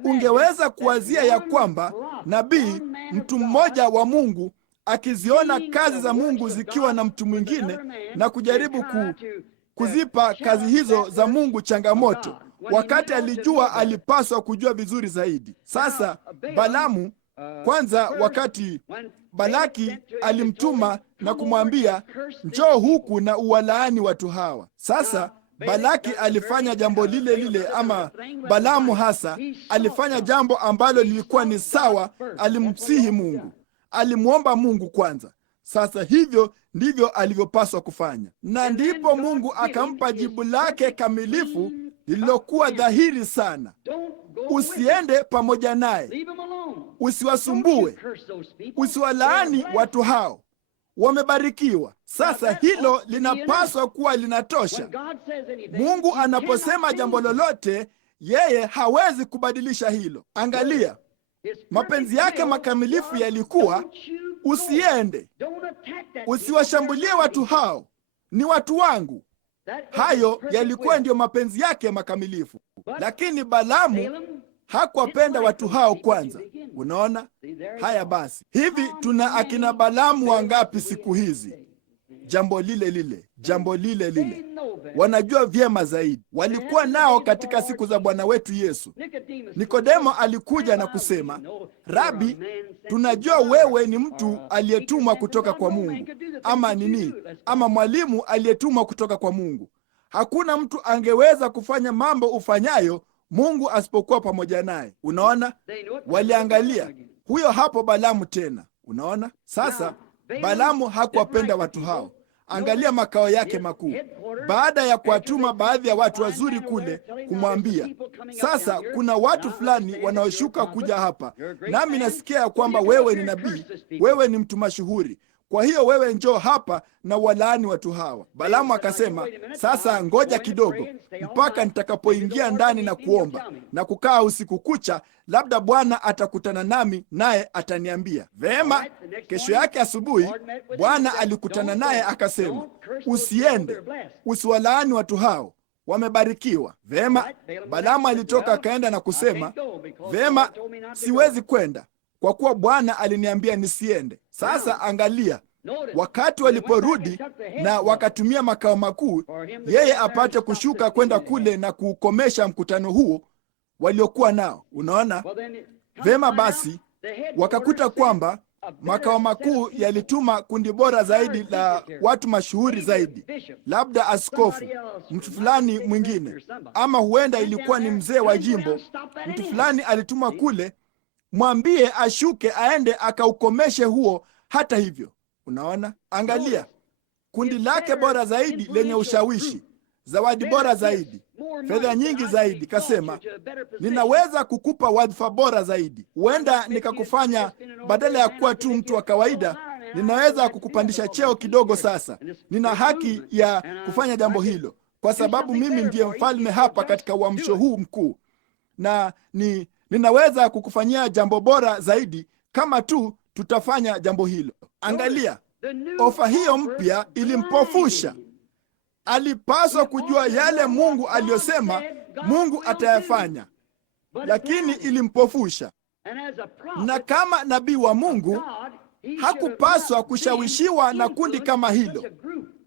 ungeweza kuwazia ya kwamba nabii, mtu mmoja wa Mungu, akiziona kazi za Mungu zikiwa na mtu mwingine na kujaribu kuzipa kazi hizo za Mungu changamoto, wakati alijua alipaswa kujua vizuri zaidi. Sasa Balaamu, kwanza, wakati Balaki alimtuma na kumwambia njoo huku na uwalaani watu hawa. Sasa Balaki alifanya jambo lile lile, ama Balaamu hasa alifanya jambo ambalo lilikuwa ni sawa. Alimsihi Mungu, alimwomba Mungu kwanza. Sasa hivyo ndivyo alivyopaswa kufanya, na ndipo Mungu akampa jibu lake kamilifu lililokuwa dhahiri sana. Usiende pamoja naye, usiwasumbue, usiwalaani watu hao, wamebarikiwa. Sasa hilo linapaswa kuwa linatosha. Mungu anaposema jambo lolote, yeye hawezi kubadilisha hilo. Angalia, mapenzi yake makamilifu yalikuwa usiende, usiwashambulie watu hao, ni watu wangu. Hayo yalikuwa ndiyo mapenzi yake makamilifu. Lakini Balaamu hakuwapenda watu hao kwanza. Unaona? Haya basi, hivi tuna akina Balaamu wangapi siku hizi? Jambo lile lile, wanajua vyema zaidi. Walikuwa nao katika siku za Bwana wetu Yesu. Nikodemo alikuja na kusema, Rabi, tunajua wewe ni mtu aliyetumwa kutoka kwa Mungu, ama mwalimu aliyetumwa kutoka kwa Mungu. Hakuna mtu angeweza kufanya mambo ufanyayo Mungu asipokuwa pamoja naye. Unaona? Waliangalia, huyo hapo Balaamu tena. Unaona? Sasa Balaamu hakuwapenda watu hao. Angalia makao yake makuu. Baada ya kuwatuma baadhi ya watu wazuri kule kumwambia, sasa kuna watu fulani wanaoshuka kuja hapa, nami nasikia ya kwamba wewe ni nabii, wewe ni mtu mashuhuri, kwa hiyo wewe njoo hapa na walaani watu hawa. Balaamu akasema, sasa ngoja kidogo mpaka nitakapoingia ndani na kuomba na kukaa usiku kucha, labda Bwana atakutana nami naye ataniambia. Vema, kesho yake asubuhi Bwana alikutana naye akasema, usiende, usiwalaani watu hao, wamebarikiwa. Vema, Balaamu alitoka akaenda na kusema, vema, siwezi kwenda kwa kuwa Bwana aliniambia nisiende. Sasa angalia, wakati waliporudi na wakatumia makao makuu, yeye apate kushuka kwenda kule na kuukomesha mkutano huo waliokuwa nao. Unaona? Vema basi, wakakuta kwamba makao makuu yalituma kundi bora zaidi la watu mashuhuri zaidi, labda askofu, mtu fulani mwingine, ama huenda ilikuwa ni mzee wa jimbo. Mtu fulani alituma kule, mwambie ashuke aende akaukomeshe huo. Hata hivyo, unaona, angalia, kundi lake bora zaidi lenye ushawishi, zawadi bora zaidi, fedha nyingi zaidi, kasema, ninaweza kukupa wadhifa bora zaidi. Huenda nikakufanya, badala ya kuwa tu mtu wa kawaida, ninaweza kukupandisha cheo kidogo. Sasa nina haki ya kufanya jambo hilo, kwa sababu mimi ndiye mfalme hapa katika uamsho huu mkuu, na ninaweza kukufanyia jambo bora zaidi kama tu tutafanya jambo hilo. Angalia, ofa hiyo mpya ilimpofusha. Alipaswa kujua yale Mungu aliyosema Mungu atayafanya, lakini ilimpofusha. Na kama nabii wa Mungu hakupaswa kushawishiwa na kundi kama hilo.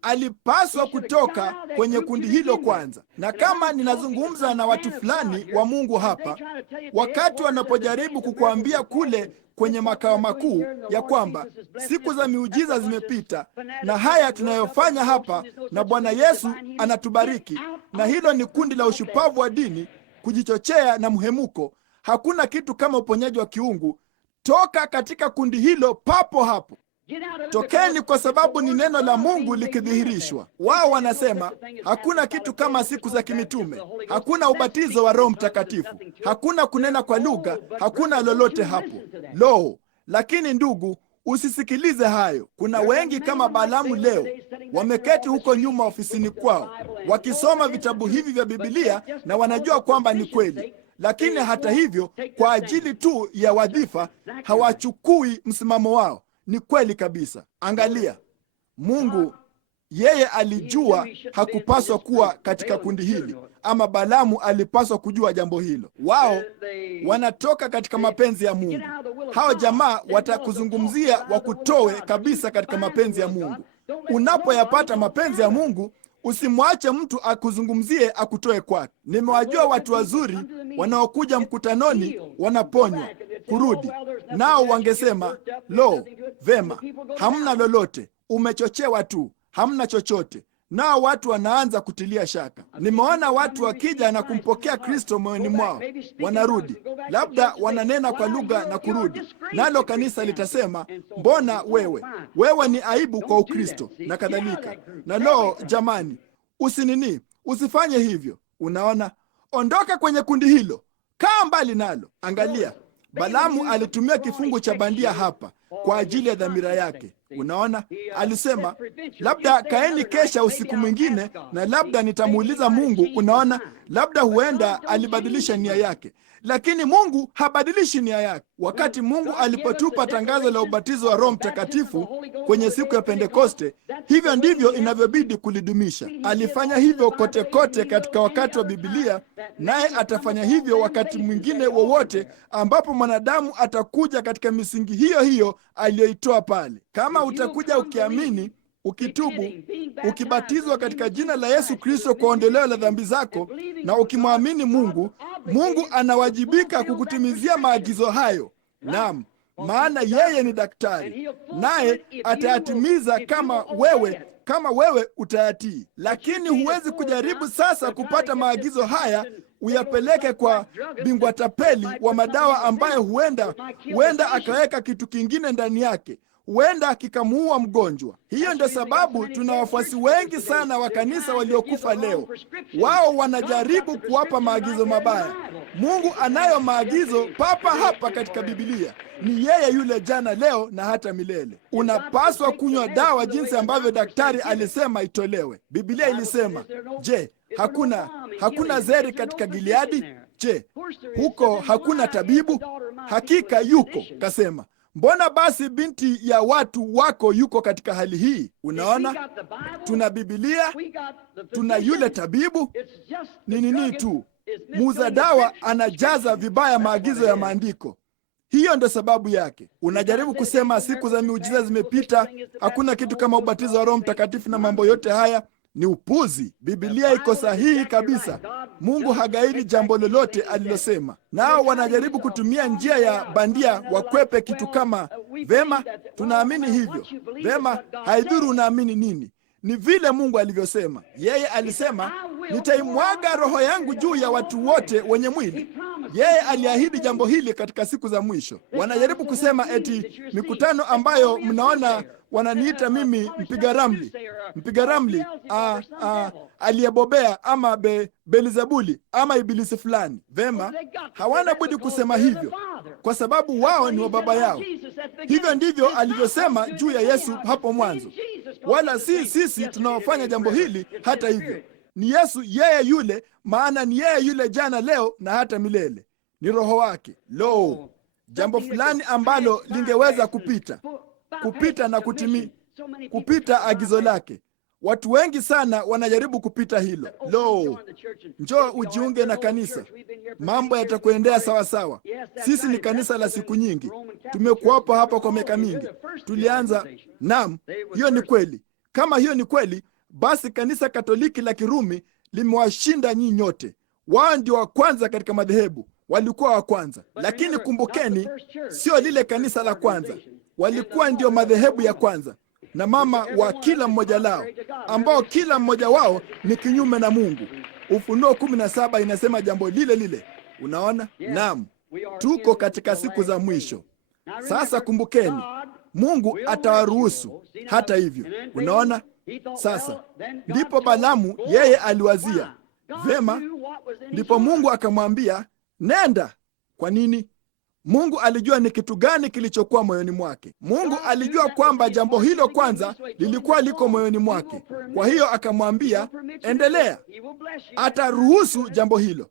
Alipaswa kutoka kwenye kundi hilo kwanza. Na kama ninazungumza na watu fulani wa Mungu hapa, wakati wanapojaribu kukuambia kule kwenye makao makuu ya kwamba siku za miujiza zimepita na haya tunayofanya hapa na Bwana Yesu anatubariki, na hilo ni kundi la ushupavu wa dini, kujichochea na mhemuko, hakuna kitu kama uponyaji wa kiungu, toka katika kundi hilo papo hapo. Tokeni, kwa sababu ni neno la Mungu likidhihirishwa. Wao wanasema hakuna kitu kama siku za kimitume, hakuna ubatizo wa Roho Mtakatifu, hakuna kunena kwa lugha, hakuna lolote hapo. Lo, lakini ndugu, Usisikilize hayo. Kuna wengi kama Balaamu leo wameketi huko nyuma ofisini kwao wakisoma vitabu hivi vya Biblia na wanajua kwamba ni kweli, lakini hata hivyo kwa ajili tu ya wadhifa hawachukui msimamo wao. Ni kweli kabisa. Angalia, Mungu yeye alijua hakupaswa kuwa katika kundi hili, ama Balaamu alipaswa kujua jambo hilo. Wao wanatoka katika mapenzi ya Mungu. Hao jamaa watakuzungumzia wakutoe kabisa katika mapenzi ya Mungu. Unapoyapata mapenzi ya Mungu, usimwache mtu akuzungumzie akutoe kwake. Nimewajua watu wazuri wanaokuja mkutanoni wanaponywa kurudi, nao wangesema, lo, vema, hamna lolote, umechochewa tu, hamna chochote. Nao watu wanaanza kutilia shaka. Nimeona watu wakija na kumpokea Kristo moyoni mwao, wanarudi, labda wananena kwa lugha na kurudi, nalo kanisa litasema, mbona wewe ni aibu kwa Ukristo na kadhalika. Na lo, jamani, usifanye hivyo. Unaona, ondoka kwenye kundi hilo, kaa mbali nalo. Angalia, Balaamu alitumia kifungu cha bandia hapa kwa ajili ya dhamira yake. Unaona, alisema labda kaeni kesha usiku mwingine na labda nitamuuliza Mungu. Unaona, labda huenda alibadilisha nia yake, lakini Mungu habadilishi nia yake. Wakati Mungu alipotupa tangazo la ubatizo wa Roho Mtakatifu kwenye siku ya Pentekoste, hivyo ndivyo inavyobidi kulidumisha. Alifanya hivyo kote kote katika wakati wa Biblia, naye atafanya hivyo wakati mwingine wowote ambapo mwanadamu atakuja katika misingi hiyo hiyo aliyoitoa pale. Kama utakuja ukiamini, ukitubu, ukibatizwa katika jina la Yesu Kristo kwa ondoleo la dhambi zako na ukimwamini Mungu, Mungu anawajibika kukutimizia maagizo hayo. Naam, maana yeye ni daktari, naye atayatimiza kama wewe utayatii. Lakini huwezi kujaribu sasa kupata maagizo haya uyapeleke kwa bingwa tapeli wa madawa ambaye huenda akaweka kitu kingine ndani yake, huenda kikamuua mgonjwa. Hiyo ndio sababu tuna wafuasi wengi sana wa kanisa waliokufa leo. Wao wanajaribu kuwapa maagizo mabaya. Mungu anayo maagizo papa hapa katika Biblia. Ni yeye yule jana, leo na hata milele. Unapaswa kunywa dawa jinsi ambavyo daktari alisema itolewe. Biblia ilisema, je, hakuna zeri katika Gileadi? Je, huko hakuna tabibu? Hakika yuko, kasema. Mbona basi binti ya watu wako yuko katika hali hii? Unaona, tuna Biblia, tuna yule tabibu. Ni nini tu, muuza dawa anajaza vibaya maagizo ya maandiko. Hiyo ndio sababu yake. Unajaribu kusema siku za miujiza zimepita, hakuna kitu kama ubatizo wa Roho Mtakatifu na mambo yote haya. Ni upuzi. Biblia iko sahihi kabisa. Mungu hagairi jambo lolote alilosema. Nao wanajaribu kutumia njia ya bandia wakwepe kitu kama, vema, tunaamini hivyo. Vema, haidhuru unaamini nini. Ni vile Mungu alivyosema. Yeye alisema, nitaimwaga roho yangu juu ya watu wote wenye mwili. Yeye aliahidi jambo hili katika siku za mwisho. Wanajaribu kusema eti mikutano ambayo mnaona wananiita mimi mpiga ramli aliyebobea ama Belzebuli ama ibilisi fulani. Vema, hawana budi kusema hivyo kwa sababu wao ni wa baba yao. Hivyo ndivyo alivyosema juu ya Yesu hapo mwanzo. Wala si sisi tunaofanya jambo hili. Hata hivyo ni Yesu yeye yule, maana ni yeye yule jana, leo na hata milele. Ni Roho wake. Lo, jambo fulani ambalo lingeweza kupita na kupita agizo lake. Watu wengi sana wanajaribu kupita hilo. Lo, njoo ujiunge na kanisa, mambo yatakuendea sawa sawa. Sisi ni kanisa la siku nyingi, tumekuwapo hapa kwa miaka mingi, tulianza. Naam, hiyo ni kweli. Kama hiyo ni kweli, basi kanisa Katoliki la Kirumi limewashinda nyinyi nyote. Wao ndio wa kwanza katika madhehebu, walikuwa wa kwanza. Lakini kumbukeni, sio lile kanisa la kwanza, walikuwa ndio madhehebu ya kwanza na mama wa kila mmoja lao, ambao kila mmoja wao ni kinyume na Mungu. Ufunuo 17 inasema jambo lile lile. Unaona? Naam, tuko katika siku za mwisho. Sasa kumbukeni, Mungu atawaruhusu hata hivyo. Unaona? Sasa ndipo Balaamu yeye aliwazia, vema, ndipo Mungu akamwambia, nenda. Kwa nini? Mungu alijua ni kitu gani kilichokuwa moyoni mwake. Mungu alijua kwamba jambo hilo kwanza lilikuwa liko moyoni mwake. Kwa hiyo akamwambia, endelea. Ataruhusu jambo hilo,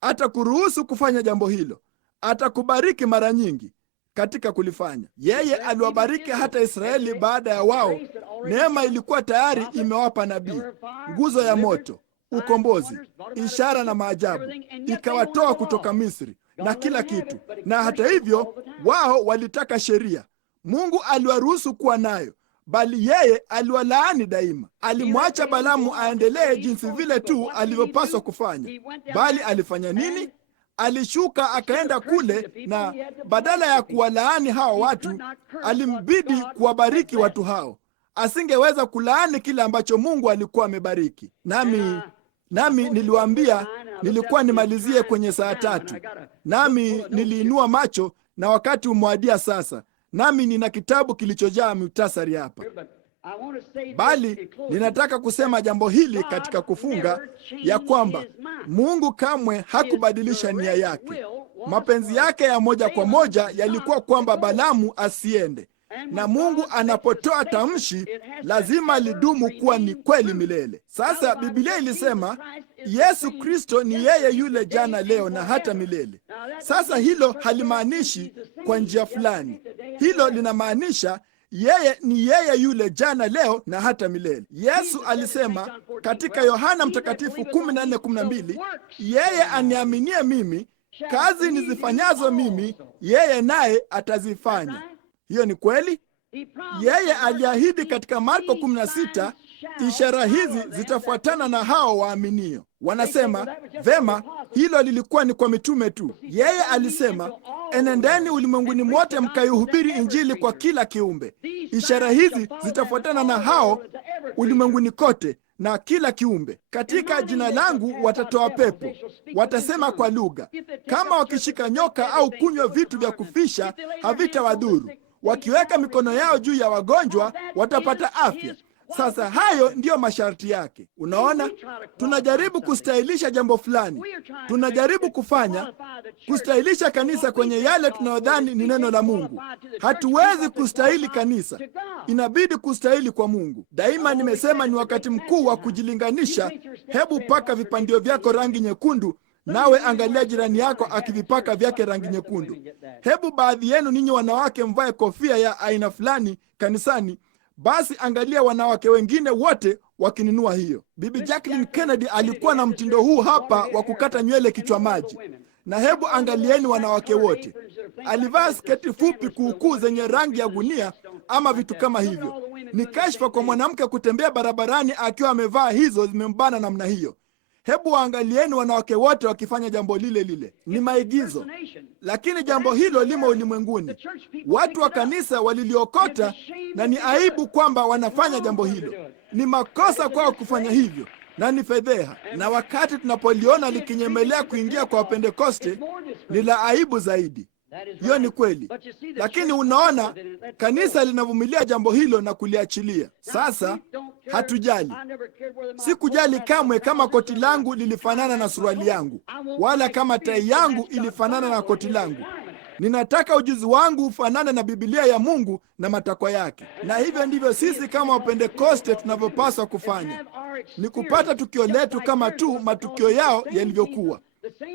atakuruhusu kufanya jambo hilo, atakubariki mara nyingi katika kulifanya. Yeye aliwabariki hata Israeli baada ya wao. Neema ilikuwa tayari imewapa nabii, nguzo ya moto, ukombozi, ishara na maajabu, ikawatoa kutoka Misri na kila kitu. Na hata hivyo wao walitaka sheria. Mungu aliwaruhusu kuwa nayo, bali yeye aliwalaani daima. Alimwacha Balaamu aendelee jinsi vile tu alivyopaswa kufanya. Bali alifanya nini? Alishuka akaenda kule, na badala ya kuwalaani hao watu, alimbidi kuwabariki watu hao. Asingeweza kulaani kile ambacho Mungu alikuwa amebariki. Nami niliwaambia nilikuwa nimalizie kwenye saa 3. Nami niliinua macho na wakati umewadia sasa. Nami nina kitabu kilichojaa muhtasari hapa. Bali ninataka kusema jambo hili katika kufunga, ya kwamba Mungu kamwe hakubadilisha nia yake. Mapenzi yake ya moja kwa moja yalikuwa kwamba Balaamu asiende, na Mungu anapotoa tamshi lazima lidumu kuwa ni kweli milele. Sasa Biblia ilisema Yesu Kristo ni yeye yule jana, leo na hata milele. Sasa hilo halimaanishi kwa njia fulani. Hilo linamaanisha yeye ni yeye yule jana, leo na hata milele. Yesu alisema katika Yohana Mtakatifu 14:12, yeye aniaminie mimi, kazi nizifanyazo mimi yeye naye atazifanya. Hiyo ni kweli. Yeye aliahidi katika Marko 16, ishara hizi zitafuatana na hao waaminio. Wanasema, vema, hilo lilikuwa ni kwa mitume tu. Yeye alisema, enendeni ulimwenguni mote mkaihubiri Injili kwa kila kiumbe. Ishara hizi zitafuatana na hao ulimwenguni kote na kila kiumbe. Katika jina langu watatoa pepo, watasema kwa lugha. Kama wakishika nyoka au kunywa vitu vya kufisha havitawadhuru. Wakiweka mikono yao juu ya wagonjwa watapata afya. Sasa hayo ndiyo masharti yake. Unaona, tunajaribu kustahilisha jambo fulani. Tunajaribu kustahilisha kanisa kwenye yale tunayodhani ni neno la Mungu. Hatuwezi kustahili kanisa, inabidi kustahili kwa Mungu. Daima nimesema ni wakati mkuu wa kujilinganisha. Hebu paka vipandio vyako rangi nyekundu, nawe angalia jirani yako akivipaka vyake rangi nyekundu. Hebu baadhi yenu ninyi wanawake mvae kofia ya aina fulani kanisani, basi angalia wanawake wengine wote wakinunua hiyo. Bibi Jacqueline Kennedy alikuwa na mtindo huu hapa wa kukata nywele kichwa maji. Na hebu angalieni wanawake wote. Alivaa sketi fupi kuukuu zenye rangi ya gunia ama vitu kama hivyo. Ni kashfa kwa mwanamke kutembea barabarani akiwa amevaa hizo zimembana namna hiyo. Hebu waangalieni wanawake wote wakifanya jambo lile lile. Ni maigizo, lakini jambo hilo limo ulimwenguni. Watu wa kanisa waliliokota, na ni aibu kwamba wanafanya jambo hilo. Ni makosa kwao kufanya hivyo, na ni fedheha. Na wakati tunapoliona likinyemelea kuingia kwa Pentekoste, ni la aibu zaidi. Hiyo ni kweli, lakini unaona kanisa linavumilia jambo hilo na kuliachilia. Sasa hatujali. Sikujali kamwe kama koti langu lilifanana na suruali yangu, wala kama tai yangu ilifanana na koti langu. Ninataka ujuzi wangu ufanane na Biblia ya Mungu na matakwa yake. Na hivyo ndivyo sisi kama Wapentekoste tunavyopaswa kufanya, ni kupata tukio letu kama tu matukio yao yalivyokuwa.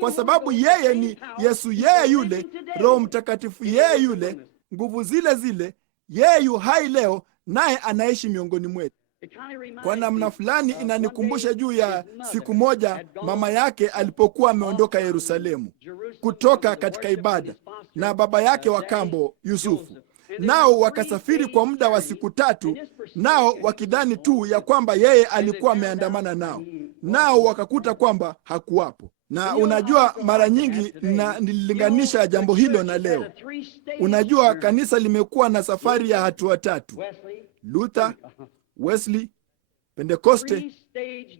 Kwa sababu yeye ni Yesu, yeye yule, Roho Mtakatifu yeye yule, nguvu zile zile, yeye yu hai leo, naye anaishi miongoni mwetu. Kwa namna fulani inanikumbusha juu ya siku moja mama yake alipokuwa ameondoka Yerusalemu kutoka katika ibada na baba yake wa kambo Yusufu. Nao wakasafiri kwa muda wa siku 3, nao wakidhani tu ya kwamba yeye alikuwa ameandamana nao. Nao wakakuta kwamba hakuwapo. Na unajua, mara nyingi nililinganisha jambo hilo na leo. Unajua, kanisa limekuwa na safari ya hatua 3: Luther, Wesley, Pentekoste.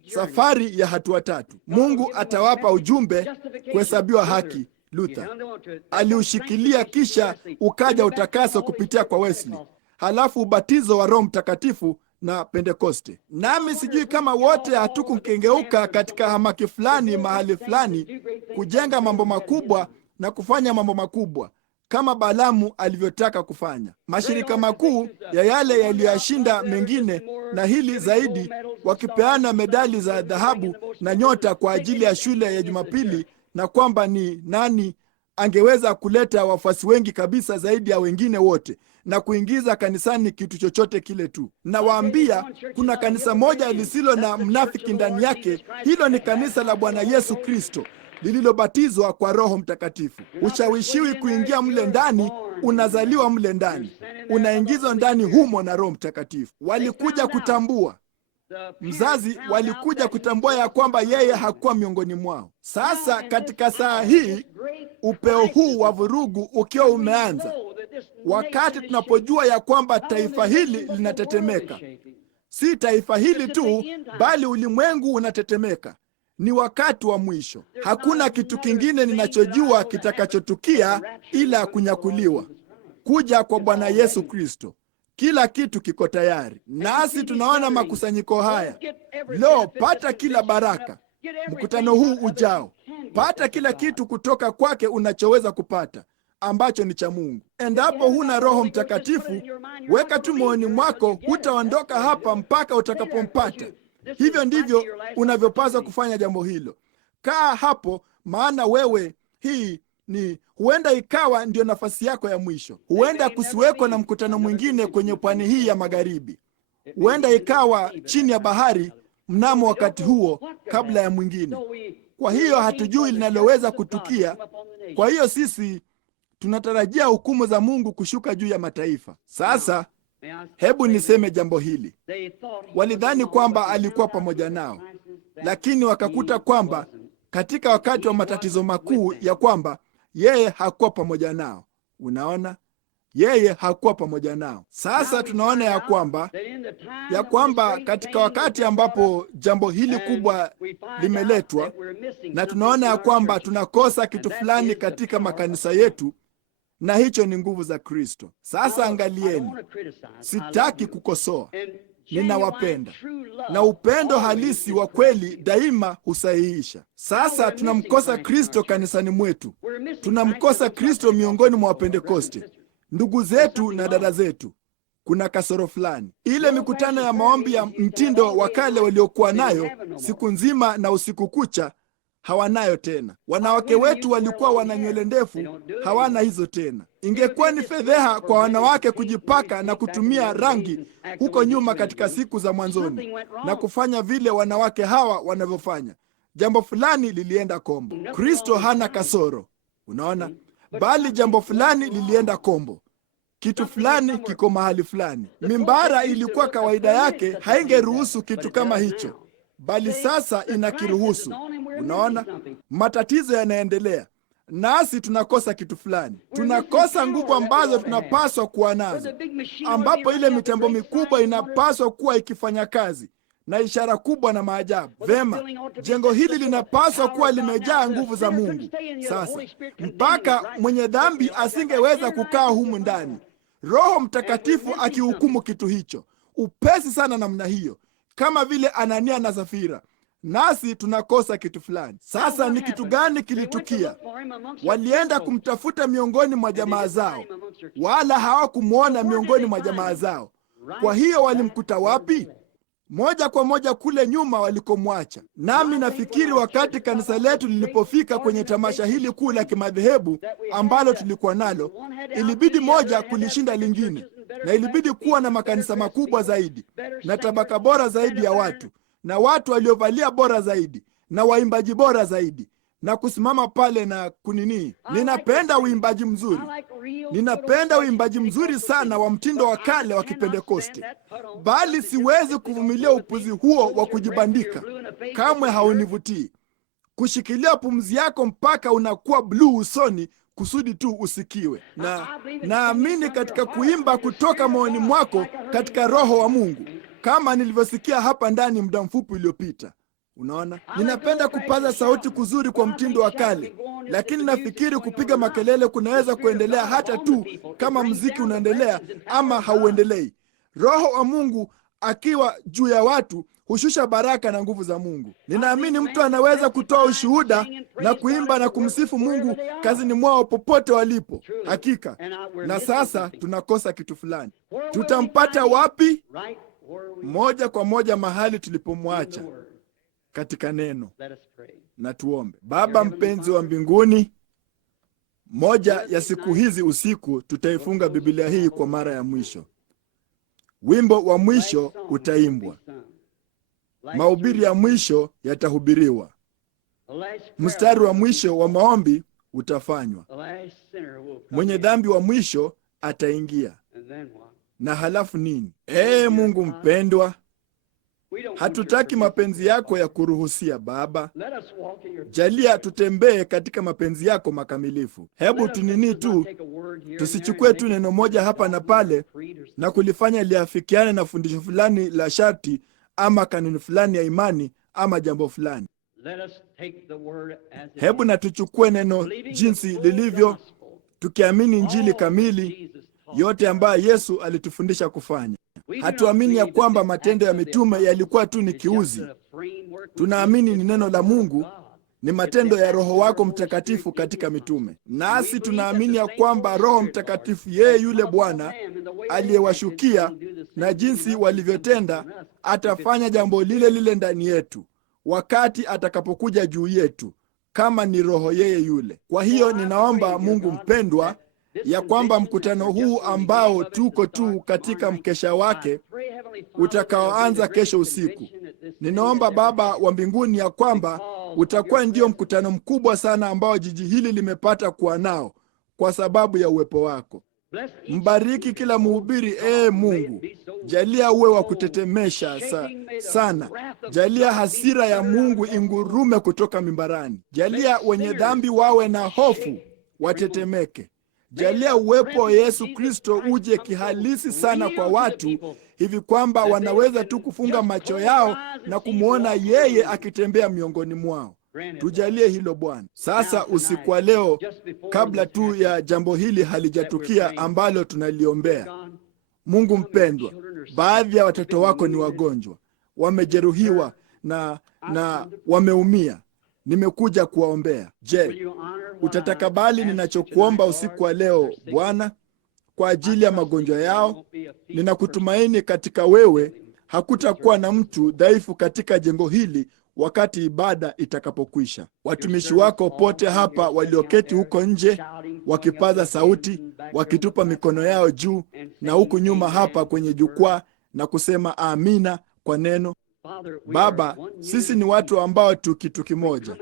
Safari ya hatua 3. Mungu atawapa ujumbe kuhesabiwa haki. Luther aliushikilia, kisha ukaja utakaso kupitia kwa Wesley, halafu ubatizo wa Roho Mtakatifu na Pentekoste. Nami sijui kama wote hatukukengeuka katika hamaki fulani mahali fulani kujenga mambo makubwa na kufanya mambo makubwa kama Balaamu alivyotaka kufanya. Mashirika makuu ya yale yaliyoyashinda mengine na hili zaidi, wakipeana medali za dhahabu na nyota kwa ajili ya shule ya Jumapili, na kwamba ni nani angeweza kuleta wafuasi wengi kabisa zaidi ya wengine wote na kuingiza kanisani kitu chochote kile tu. Na waambia, kuna kanisa moja lisilo na mnafiki ndani yake. Hilo ni kanisa la Bwana Yesu Kristo lililobatizwa kwa Roho Mtakatifu. Ushawishiwi kuingia mle ndani, unazaliwa mle ndani, unaingizwa ndani humo na Roho Mtakatifu. Walikuja kutambua mzazi, walikuja kutambua ya kwamba yeye hakuwa miongoni mwao. Sasa katika saa hii, upeo huu wa vurugu ukiwa umeanza, wakati tunapojua ya kwamba taifa hili linatetemeka, si taifa hili tu, bali ulimwengu unatetemeka, ni wakati wa mwisho. Hakuna kitu kingine ninachojua kitakachotukia ila kunyakuliwa, kuja kwa Bwana Yesu Kristo. Kila kitu kiko tayari, nasi tunaona makusanyiko haya. Lo, pata kila baraka mkutano huu ujao. Pata kila kitu kutoka kwake unachoweza kupata, ambacho ni cha Mungu. Endapo huna Roho Mtakatifu, weka tu moyoni mwako, hutaondoka hapa mpaka utakapompata. Hivyo ndivyo unavyopaswa kufanya jambo hilo. Kaa hapo, maana wewe, hii ni huenda ikawa ndio nafasi yako ya mwisho. Huenda kusiweko na mkutano mwingine kwenye pwani hii ya magharibi. Huenda ikawa chini ya bahari mnamo wakati huo kabla ya mwingine. Kwa hiyo hatujui linaloweza kutukia. Kwa hiyo sisi tunatarajia hukumu za Mungu kushuka juu ya mataifa. Sasa hebu niseme jambo hili. Walidhani kwamba alikuwa pamoja nao, lakini wakakuta kwamba katika wakati wa matatizo makuu ya kwamba yeye hakuwa pamoja nao. Unaona, yeye hakuwa pamoja nao. Sasa tunaona ya kwamba katika wakati ambapo jambo hili kubwa limeletwa, na tunaona ya kwamba tunakosa kitu fulani katika makanisa yetu, na hicho ni nguvu za Kristo. Sasa angalieni, sitaki kukosoa, ninawapenda, na upendo halisi wa kweli daima husahihisha. Sasa tunamkosa Kristo kanisani mwetu, tunamkosa Kristo miongoni mwa Wapentekoste, ndugu zetu na dada zetu. Kuna kasoro fulani. Ile mikutano ya maombi ya mtindo wa kale waliokuwa nayo siku nzima na usiku kucha, hawanayo tena. Wanawake wetu walikuwa wana nywele ndefu, hawana hizo tena. Ingekuwa ni fedheha kwa wanawake kujipaka na kutumia rangi huko nyuma katika siku za mwanzoni na kufanya vile wanawake hawa wanavyofanya. Jambo fulani lilienda kombo. Kristo hana kasoro, unaona, bali jambo fulani lilienda kombo. Kitu fulani kiko mahali fulani. Mimbara ilikuwa kawaida yake haingeruhusu kitu kama hicho, bali sasa inakiruhusu. Unaona, matatizo yanaendelea, nasi tunakosa kitu fulani. Tunakosa nguvu ambazo tunapaswa kuwa nazo, ambapo ile mitambo mikubwa inapaswa kuwa ikifanya kazi na ishara kubwa na maajabu. Vema, jengo hili linapaswa kuwa limejaa nguvu za Mungu. Sasa mpaka mwenye dhambi asingeweza kukaa humu ndani, Roho Mtakatifu akihukumu kitu hicho upesi sana namna hiyo, kama vile Anania na Safira. Nasi tunakosa kitu fulani. Sasa ni kitu gani kilitukia? Walienda kumtafuta miongoni mwa jamaa zao, wala hawakumwona miongoni mwa jamaa zao. Kwa hiyo walimkuta wapi? Moja kwa moja kule nyuma walikomwacha. Nami nafikiri wakati kanisa letu lilipofika kwenye tamasha hili kuu la kimadhehebu ambalo tulikuwa nalo, ilibidi moja kulishinda lingine, na ilibidi kuwa na makanisa makubwa zaidi na tabaka bora zaidi ya watu, na watu waliovalia bora zaidi na waimbaji bora zaidi, na kusimama pale na kunini. Ninapenda uimbaji mzuri, ninapenda uimbaji mzuri sana wa mtindo wa kale wa Kipentekoste, bali siwezi kuvumilia upuzi huo wa kujibandika. Kamwe haunivutii. Kushikilia pumzi yako mpaka unakuwa bluu usoni kusudi tu usikiwe. Na naamini katika kuimba kutoka moyoni mwako katika Roho wa Mungu, kama nilivyosikia hapa ndani muda mfupi uliopita. Unaona, ninapenda kupaza sauti kuzuri kwa mtindo wa kale, lakini nafikiri kupiga makelele kunaweza kuendelea hata tu kama mziki unaendelea ama hauendelei. Roho wa Mungu akiwa juu ya watu hushusha baraka na nguvu za Mungu. Ninaamini mtu anaweza kutoa ushuhuda na kuimba na kumsifu Mungu kazini mwao popote walipo. Hakika. Na sasa tunakosa kitu fulani. Tutampata wapi? Moja kwa moja mahali tulipomwacha, katika neno. Na tuombe. Baba mpenzi wa mbinguni, moja ya siku hizi usiku tutaifunga Biblia hii kwa mara ya mwisho. Wimbo wa mwisho utaimbwa. Mahubiri ya mwisho yatahubiriwa. Mstari wa mwisho wa maombi utafanywa. Mwenye dhambi wa mwisho ataingia. Na halafu nini? Mungu mpendwa, hatutaki mapenzi yako ya kuruhusia Baba. Jalia tutembee katika mapenzi yako makamilifu. Hebu tunini tu, tusichukue tu neno moja hapa na pale na kulifanya liafikiane na fundisho fulani la sharti ama kanuni fulani ya imani ama jambo fulani. Hebu na tuchukue neno jinsi lilivyo, tukiamini Injili kamili yote ambayo Yesu alitufundisha kufanya. Hatuamini ya kwamba matendo ya mitume yalikuwa tu ni kiuzi. Tunaamini ni neno la Mungu, ni matendo ya Roho wako Mtakatifu katika mitume. Nasi tunaamini ya kwamba Roho Mtakatifu, yeye yule Bwana aliyewashukia na jinsi walivyotenda, atafanya jambo lile lile ndani yetu wakati atakapokuja juu yetu, kama ni Roho yeye yule. Kwa hiyo ninaomba Mungu mpendwa, ya kwamba mkutano huu ambao tuko tu katika mkesha wake utakaoanza kesho usiku, ninaomba Baba wa mbinguni ya kwamba utakuwa ndio mkutano mkubwa sana ambao jiji hili limepata kuwa nao kwa sababu ya uwepo wako. Mbariki kila mhubiri, Mungu. Jalia uwe wa kutetemesha sana. Jalia hasira ya Mungu ingurume kutoka mimbarani. Jalia wenye dhambi wawe na hofu, watetemeke. Jalia uwepo wa Yesu Kristo uje kihalisi sana kwa watu, hivi kwamba wanaweza tu kufunga macho yao na kumwona yeye akitembea miongoni mwao. Tujalie hilo Bwana. Sasa usiku wa leo, kabla tu ya jambo hili halijatukia ambalo tunaliombea, Mungu mpendwa, baadhi ya watoto wako ni wagonjwa, wamejeruhiwa na wameumia. Nimekuja kuwaombea. Je, utatakabali ninachokuomba usiku wa leo Bwana kwa ajili ya magonjwa yao? Ninakutumaini katika wewe hakutakuwa na mtu dhaifu katika jengo hili wakati ibada itakapokwisha. Watumishi wako pote hapa walioketi huko nje wakipaza sauti, wakitupa mikono yao juu, na huku nyuma hapa kwenye jukwaa na kusema amina kwa neno. Baba, sisi ni watu ambao tu kitu kimoja,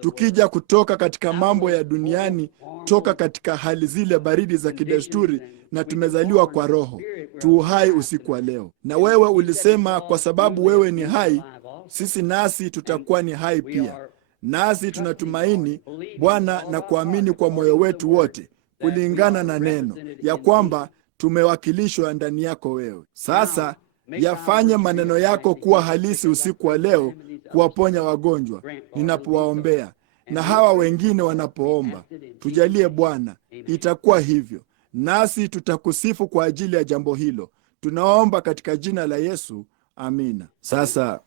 tukija kutoka katika mambo ya duniani, toka katika hali zile baridi za kidesturi, na tumezaliwa kwa Roho. Tu hai usiku wa leo, na wewe ulisema kwa sababu wewe ni hai, sisi nasi tutakuwa ni hai pia. Nasi tunatumaini Bwana na kuamini kwa moyo wetu wote, kulingana na neno, ya kwamba tumewakilishwa ndani yako wewe. Sasa yafanye maneno yako kuwa halisi usiku wa leo, kuwaponya wagonjwa ninapowaombea na hawa wengine wanapoomba. Tujalie Bwana, itakuwa hivyo, nasi tutakusifu kwa ajili ya jambo hilo. Tunaomba katika jina la Yesu, amina. Sasa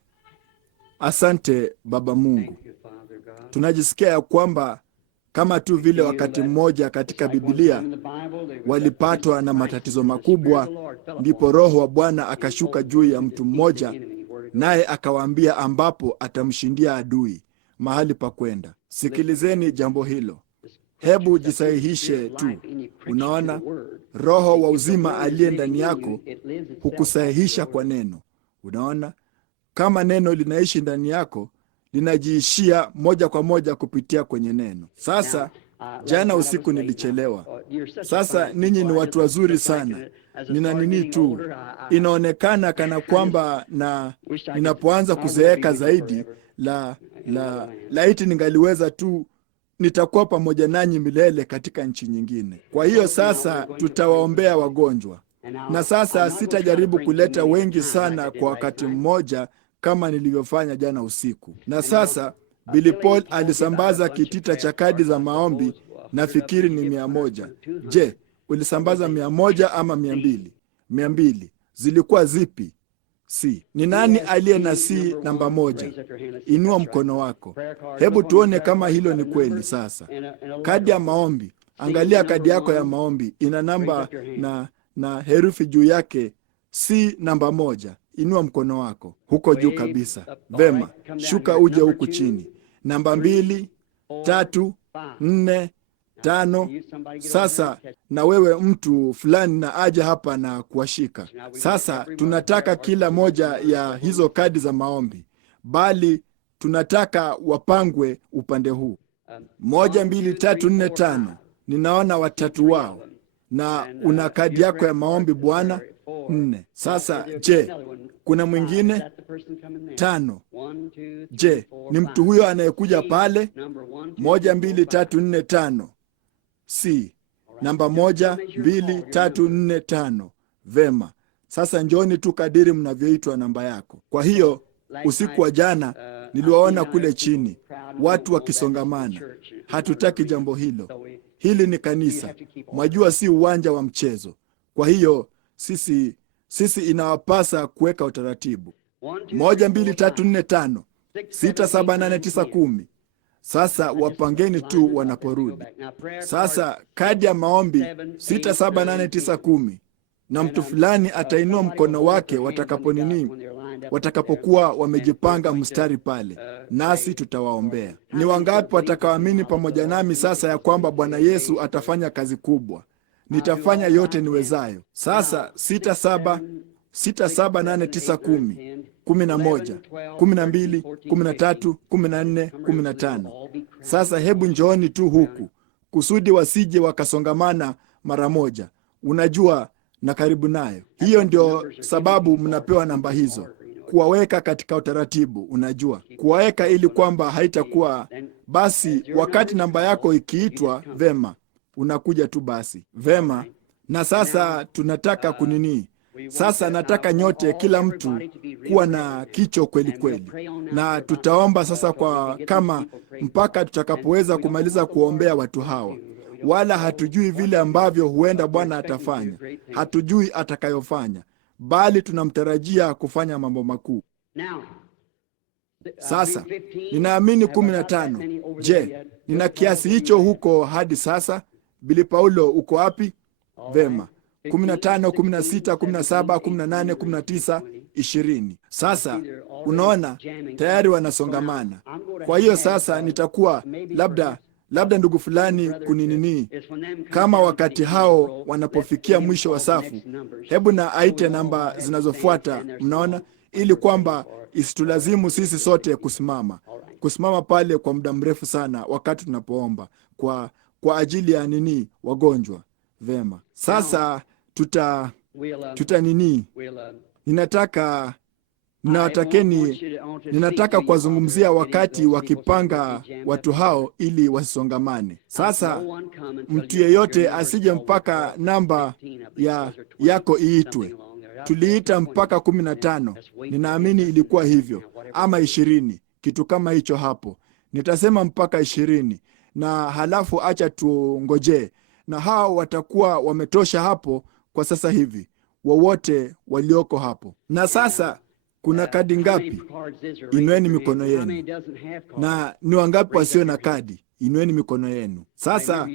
asante Baba Mungu, tunajisikia ya kwamba kama tu vile wakati mmoja katika Biblia walipatwa na matatizo makubwa, ndipo Roho wa Bwana akashuka juu ya mtu mmoja, naye akawaambia ambapo atamshindia adui mahali pa kwenda. Sikilizeni jambo hilo. Hebu jisahihishe tu. Unaona, Roho wa uzima aliye ndani yako hukusahihisha kwa neno. Unaona, kama neno linaishi ndani yako, linajiishia moja kwa moja kupitia kwenye neno. Sasa jana usiku nilichelewa. Sasa ninyi ni watu wazuri sana. Nina nini tu, inaonekana kana kwamba na ninapoanza kuzeeka zaidi, laiti ningaliweza tu, nitakuwa pamoja nanyi milele katika nchi nyingine. Kwa hiyo sasa tutawaombea wagonjwa, na sasa sitajaribu kuleta wengi sana kwa wakati mmoja kama nilivyofanya jana usiku. Na sasa Billy Paul alisambaza kitita cha kadi za maombi, nafikiri ni 100. Je, ulisambaza 100 ama 200? 200. Zilikuwa zipi? C. Ni nani aliye na C namba 1? Inua mkono wako. Hebu tuone kama hilo ni kweli. Sasa kadi ya maombi, angalia kadi yako ya maombi, ina namba na herufi juu yake, C namba 1. Inua mkono wako huko juu kabisa. Vema, shuka uje huku chini. Namba 2, 3, 4, 5. Sasa na wewe mtu fulani na aje hapa na kuwashika. Sasa tunataka kila moja ya hizo kadi za maombi, bali tunataka wapangwe upande huu. 1, 2, 3, 4, 5. Ninaona watatu wao, na una kadi yako ya maombi Bwana. 4. Sasa je, kuna mwingine? 5. Je, ni mtu huyo anayekuja pale? 1, 2, 3, 4, 5. C. Namba 1, 2, 3, 4, 5. Vema. Sasa njoni tu kadiri mnavyoitwa namba yako. Kwa hiyo usiku wa jana niliwaona kule chini watu wakisongamana. Hatutaki jambo hilo. Hili ni kanisa, mwajua, si uwanja wa mchezo. Kwa hiyo sisi inawapasa kuweka utaratibu. 1, 2, 3, 4, 5, 6, 7, 8, 9, 10. Sasa wapangeni tu wanaporudi. Sasa kadi ya maombi 6, 7, 8, 9, 10, na mtu fulani atainua mkono wake watakapokuwa wamejipanga mstari pale, nasi tutawaombea. Ni wangapi watakaoamini pamoja nami sasa ya kwamba Bwana Yesu atafanya kazi kubwa? Nitafanya yote niwezayo. Sasa 6, 7, 8, 9, 10, 11, 12, 13, 14, 15. Sasa hebu njooni tu huku kusudi wasije wakasongamana mara moja, unajua, na karibu nayo. Hiyo ndio sababu mnapewa namba hizo, kuwaweka katika utaratibu, unajua, kuwaweka ili kwamba haitakuwa basi wakati namba yako ikiitwa, vema, unakuja tu basi. Vema. Na sasa tunataka kunini? Sasa nataka nyote, kila mtu kuwa na kicho kweli kweli, na tutaomba sasa kwa kama mpaka tutakapoweza kumaliza kuombea watu hawa. Wala hatujui vile ambavyo huenda Bwana atafanya, hatujui atakayofanya, bali tunamtarajia kufanya mambo makuu. Sasa ninaamini 15. Je, nina kiasi hicho huko hadi sasa? Bili Paulo, uko wapi? Vema. 15, 16, 17, 18, 19, 20. Sasa unaona tayari wanasongamana. Kwa hiyo sasa nitakuwa labda ndugu fulani kuninini, kama wakati hao wanapofikia mwisho wa safu, hebu na aite namba zinazofuata, mnaona, ili kwamba isitulazimu sisi sote kusimama pale kwa muda mrefu sana wakati tunapoomba kwa ajili ya nini, wagonjwa. Vema. Sasa tuta nini, ninataka kuwazungumzia wakati wakipanga watu hao ili wasisongamane. Sasa mtu yeyote asije mpaka namba yako iitwe. Tuliita mpaka 15, ninaamini ilikuwa hivyo, ama 20, kitu kama hicho hapo. Nitasema mpaka 20, na halafu acha tuongojee, na hao watakuwa wametosha hapo kwa sasa hivi, wowote walioko hapo. Na sasa kuna kadi ngapi? Inueni mikono yenu. Na ni wangapi wasio na kadi? Inueni mikono yenu. Sasa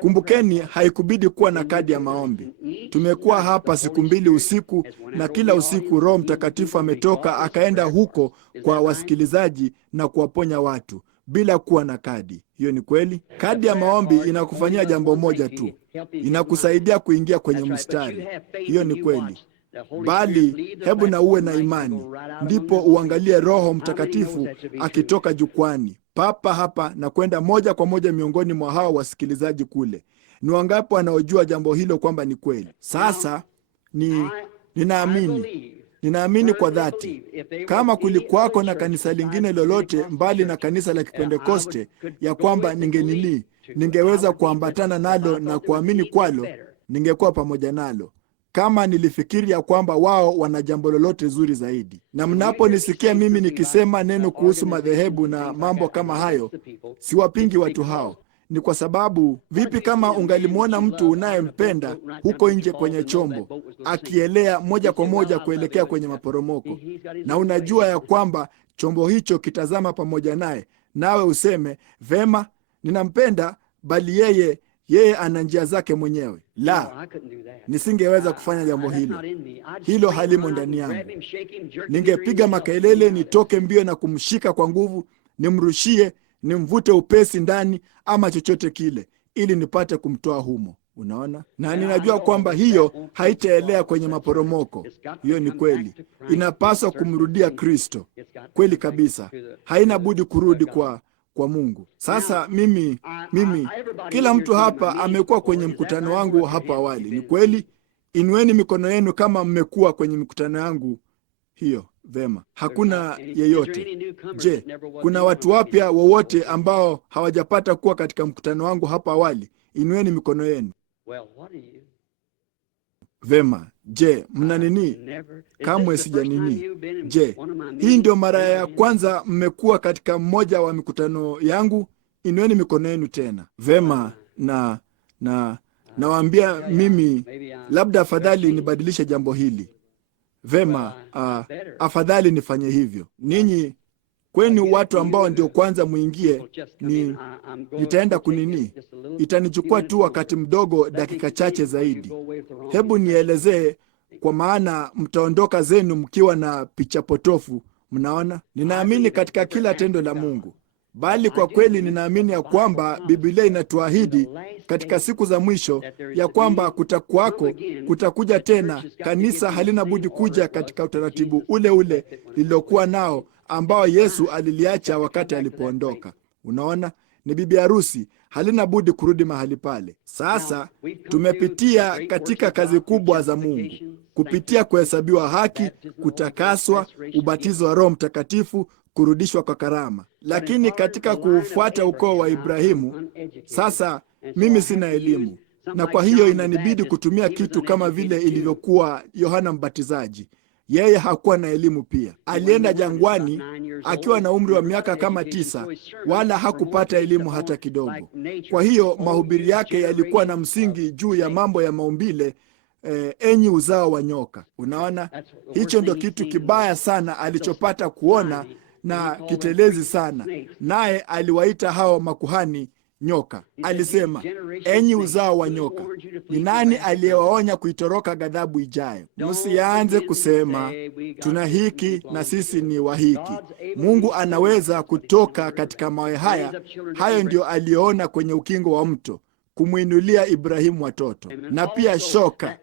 kumbukeni, haikubidi kuwa na kadi ya maombi. Tumekuwa hapa siku 2 usiku, na kila usiku Roho Mtakatifu ametoka akaenda huko kwa wasikilizaji na kuwaponya watu bila kuwa na kadi. Hiyo ni kweli. Kadi ya maombi inakufanyia jambo moja tu, inakusaidia kuingia kwenye mstari. Hiyo ni kweli. Bali hebu na uwe na imani, ndipo uangalie Roho Mtakatifu akitoka jukwani papa hapa na kwenda moja kwa moja miongoni mwa hao wasikilizaji kule. Ni wangapi wanaojua jambo hilo kwamba ni kweli? Sasa ninaamini kwa dhati, kama kulikuwako na kanisa lingine lolote mbali na kanisa la Kipentekoste, ya kwamba ningeweza kuambatana nalo na kuamini kwalo, ningekuwa pamoja nalo, kama nilifikiri ya kwamba wao wana jambo lolote zuri zaidi. Na mnaponisikia mimi nikisema neno kuhusu madhehebu na mambo kama hayo, siwapingi watu hao. ni kwa sababu vipi kama ungalimwona mtu unayempenda huko nje kwenye chombo akielea moja kwa moja kuelekea kwenye maporomoko, na unajua ya kwamba chombo hicho kitazama pamoja naye, nawe useme vema, ninampenda, bali yeye ana njia zake mwenyewe? La, nisingeweza kufanya jambo hilo. Hilo halimo ndani yangu. Ningepiga makelele, nitoke mbio na kumshika kwa nguvu, nimrushie, nimvute upesi ndani ama chochote kile, ili nipate kumtoa humo. Unaona? Na ninajua kwamba hiyo haitaelea kwenye maporomoko. Hiyo ni kweli. Inapaswa kumrudia Kristo. Kweli kabisa. Haina budi kurudi kwa Mungu. Sasa mimi kila mtu hapa amekuwa kwenye mkutano wangu hapa awali. Ni kweli? Inueni mikono yenu kama mmekuwa kwenye mikutano yangu hiyo. Vema. Hakuna yeyote. Je, kuna watu wapya wowote ambao hawajapata kuwa katika mkutano wangu hapa awali? Inueni mikono yenu. Vema. Je, mna nini? Kamwe sija nini. Je, hii ndio mara ya kwanza mmekuwa katika mmoja wa mikutano yangu? Inueni mikono yenu tena. Vema. Nawaambia mimi, labda afadhali nibadilishe jambo hili. Vema, afadhali nifanye hivyo. Ninyi kwenu watu ambao ndio kwanza muingie, nitaenda kunini. Itanichukua tu wakati mdogo, dakika chache zaidi. Hebu nielezee, kwa maana mtaondoka zenu mkiwa na picha potofu. Mnaona, ninaamini katika kila tendo la Mungu, bali kwa kweli ninaamini ya kwamba Biblia inatuahidi katika siku za mwisho ya kwamba kutakuja tena. Kanisa halina budi kuja katika utaratibu ule lililokuwa nao, ambao Yesu aliliacha wakati alipoondoka. Unaona, ni bibi harusi, halina budi kurudi mahali pale. Sasa tumepitia katika kazi kubwa za Mungu, kupitia kuhesabiwa haki, kutakaswa, ubatizo wa Roho Mtakatifu, kurudishwa kwa karama. Lakini katika kufuata ukoo wa Ibrahimu, sasa mimi sina elimu, na kwa hiyo inanibidi kutumia kitu kama vile ilivyokuwa Yohana Mbatizaji. Yeye hakuwa na elimu pia. Alienda jangwani akiwa na umri wa miaka kama 9, wala hakupata elimu hata kidogo. Kwa hiyo mahubiri yake yalikuwa na msingi juu ya mambo ya maumbile, enyi uzao wa nyoka. Unaona, hicho ndio kitu kibaya sana alichopata kuona na kitelezi sana. Naye aliwaita hao makuhani nyoka. Alisema, enyi uzao wa nyoka, ni nani aliyewaonya kuitoroka ghadhabu ijayo? Msianze kusema tuna hiki na sisi ni wa hiki. Mungu anaweza kutoka katika mawe haya. Hayo ndio aliyoona kwenye ukingo wa mto, kumwinulia Ibrahimu watoto. Na pia shoka,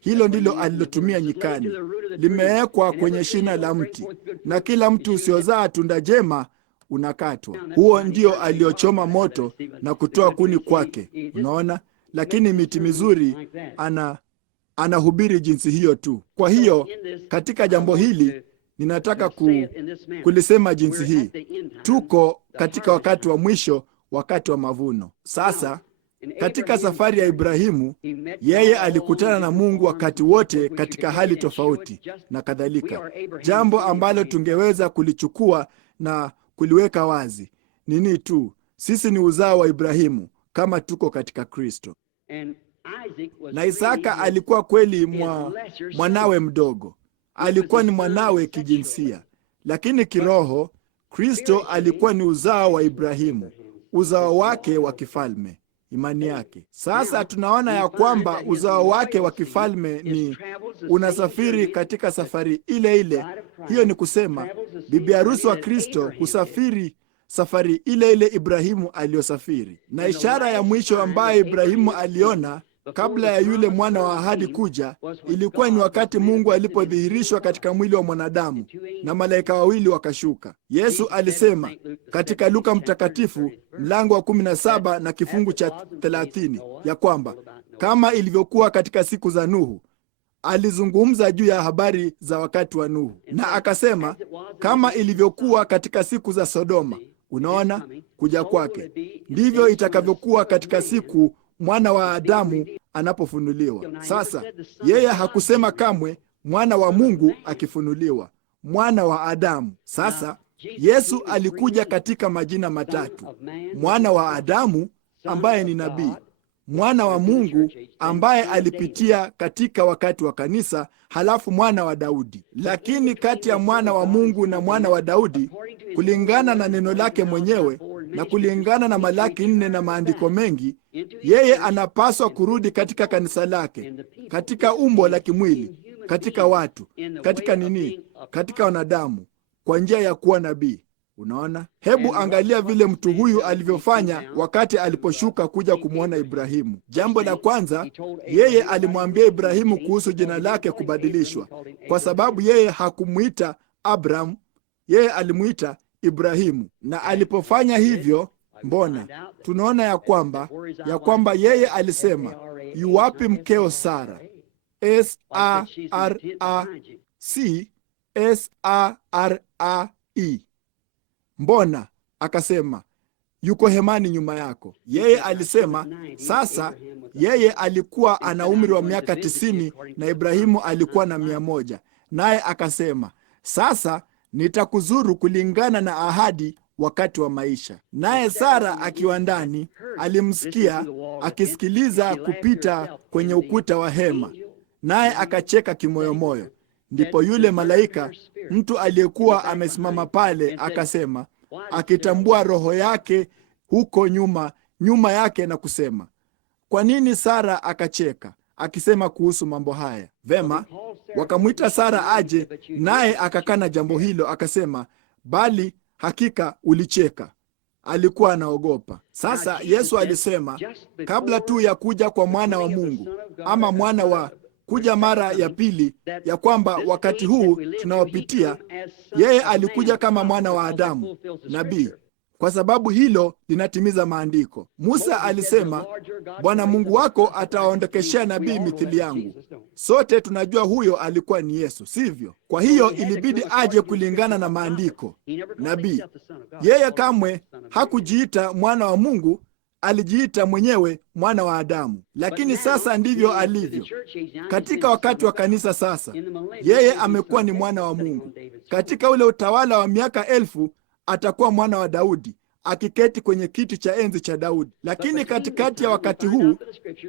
hilo ndilo alilotumia nyikani, limewekwa kwenye shina la mti, na kila mti usiozaa tunda jema unakatwa. Huo ndio aliochoma moto na kutoa kuni kwake. Unaona, lakini miti mizuri anahubiri jinsi hiyo tu. Kwa hiyo katika jambo hili ninataka kulisema jinsi hii: tuko katika wakati wa mwisho, wakati wa mavuno. Sasa katika safari ya Ibrahimu, yeye alikutana na Mungu wakati wote katika hali tofauti na kadhalika. Jambo ambalo tungeweza kulichukua na kuliweka wazi nini tu, sisi ni uzao wa Ibrahimu kama tuko katika Kristo. Na Isaka alikuwa kweli mwanawe mdogo, alikuwa ni mwanawe kijinsia, lakini kiroho Kristo alikuwa ni uzao wa Ibrahimu, uzao wake wa kifalme, imani yake. Sasa tunaona ya kwamba uzao wake wa kifalme ni unasafiri katika safari ile ile. Hiyo ni kusema bibi harusi wa Kristo husafiri safari ile ile Ibrahimu aliyosafiri. Na ishara ya mwisho ambayo Ibrahimu aliona kabla ya yule mwana wa ahadi kuja ilikuwa ni wakati Mungu alipodhihirishwa katika mwili wa mwanadamu na malaika wawili wakashuka. Yesu alisema katika Luka Mtakatifu mlango wa 17 na kifungu cha 30 ya kwamba kama ilivyokuwa katika siku za Nuhu. Alizungumza juu ya habari za wakati wa Nuhu, na akasema kama ilivyokuwa katika siku za Sodoma. Unaona, kuja kwake ndivyo itakavyokuwa katika siku mwana wa Adamu anapofunuliwa. Sasa yeye hakusema kamwe mwana wa Mungu akifunuliwa, mwana wa Adamu. Sasa Yesu alikuja katika majina matatu: mwana wa Adamu, ambaye ni nabii, mwana wa Mungu ambaye alipitia katika wakati wa kanisa, halafu mwana wa Daudi. Lakini kati ya mwana wa Mungu na mwana wa Daudi, kulingana na neno lake mwenyewe na kulingana na Malaki 4 na maandiko mengi, yeye anapaswa kurudi katika kanisa lake, katika umbo la kimwili, katika watu, katika wanadamu, kwa njia ya kuwa nabii. Unaona? Hebu angalia vile mtu huyu alivyofanya wakati aliposhuka kuja kumwona Ibrahimu. Jambo la kwanza, yeye alimwambia Ibrahimu kuhusu jina lake kubadilishwa, kwa sababu yeye hakumwita Abraham, yeye alimuita Ibrahimu. Na alipofanya hivyo, mbona tunaona ya kwamba yeye alisema, yuwapi mkeo Sara? Sarace. Mbona akasema yuko hemani nyuma yako? Yeye alisema, sasa yeye alikuwa ana umri wa miaka 90 na Ibrahimu alikuwa na 100, naye akasema, sasa nitakuzuru kulingana na ahadi wakati wa maisha. Naye Sara akiwa ndani alimsikia akisikiliza kupita kwenye ukuta wa hema, naye akacheka kimoyomoyo. Ndipo yule malaika, mtu aliyekuwa amesimama pale, akasema, akitambua roho yake huko nyuma yake, na kusema, kwa nini Sara akacheka, akisema kuhusu mambo haya? Vema, wakamwita Sara aje, naye akakana jambo hilo, akasema, bali hakika ulicheka. Alikuwa anaogopa. Sasa Yesu alisema, kabla tu ya kuja kwa mwana wa Mungu, ama mwana wa kuja mara ya pili, ya kwamba wakati huu tunaopitia, yeye alikuja kama mwana wa Adamu, nabii, kwa sababu hilo linatimiza maandiko. Musa alisema, Bwana Mungu wako atawaondokeshea nabii mithili yangu. Sote tunajua huyo alikuwa ni Yesu, sivyo? Kwa hiyo ilibidi aje kulingana na maandiko, nabii. Yeye kamwe hakujiita mwana wa Mungu, alijiita mwenyewe mwana wa Adamu. Lakini sasa ndivyo alivyo katika wakati wa kanisa. Sasa yeye amekuwa ni mwana wa Mungu. Katika ule utawala wa miaka 1000 atakuwa mwana wa Daudi, akiketi kwenye kiti cha enzi cha Daudi. Lakini katikati ya wakati huu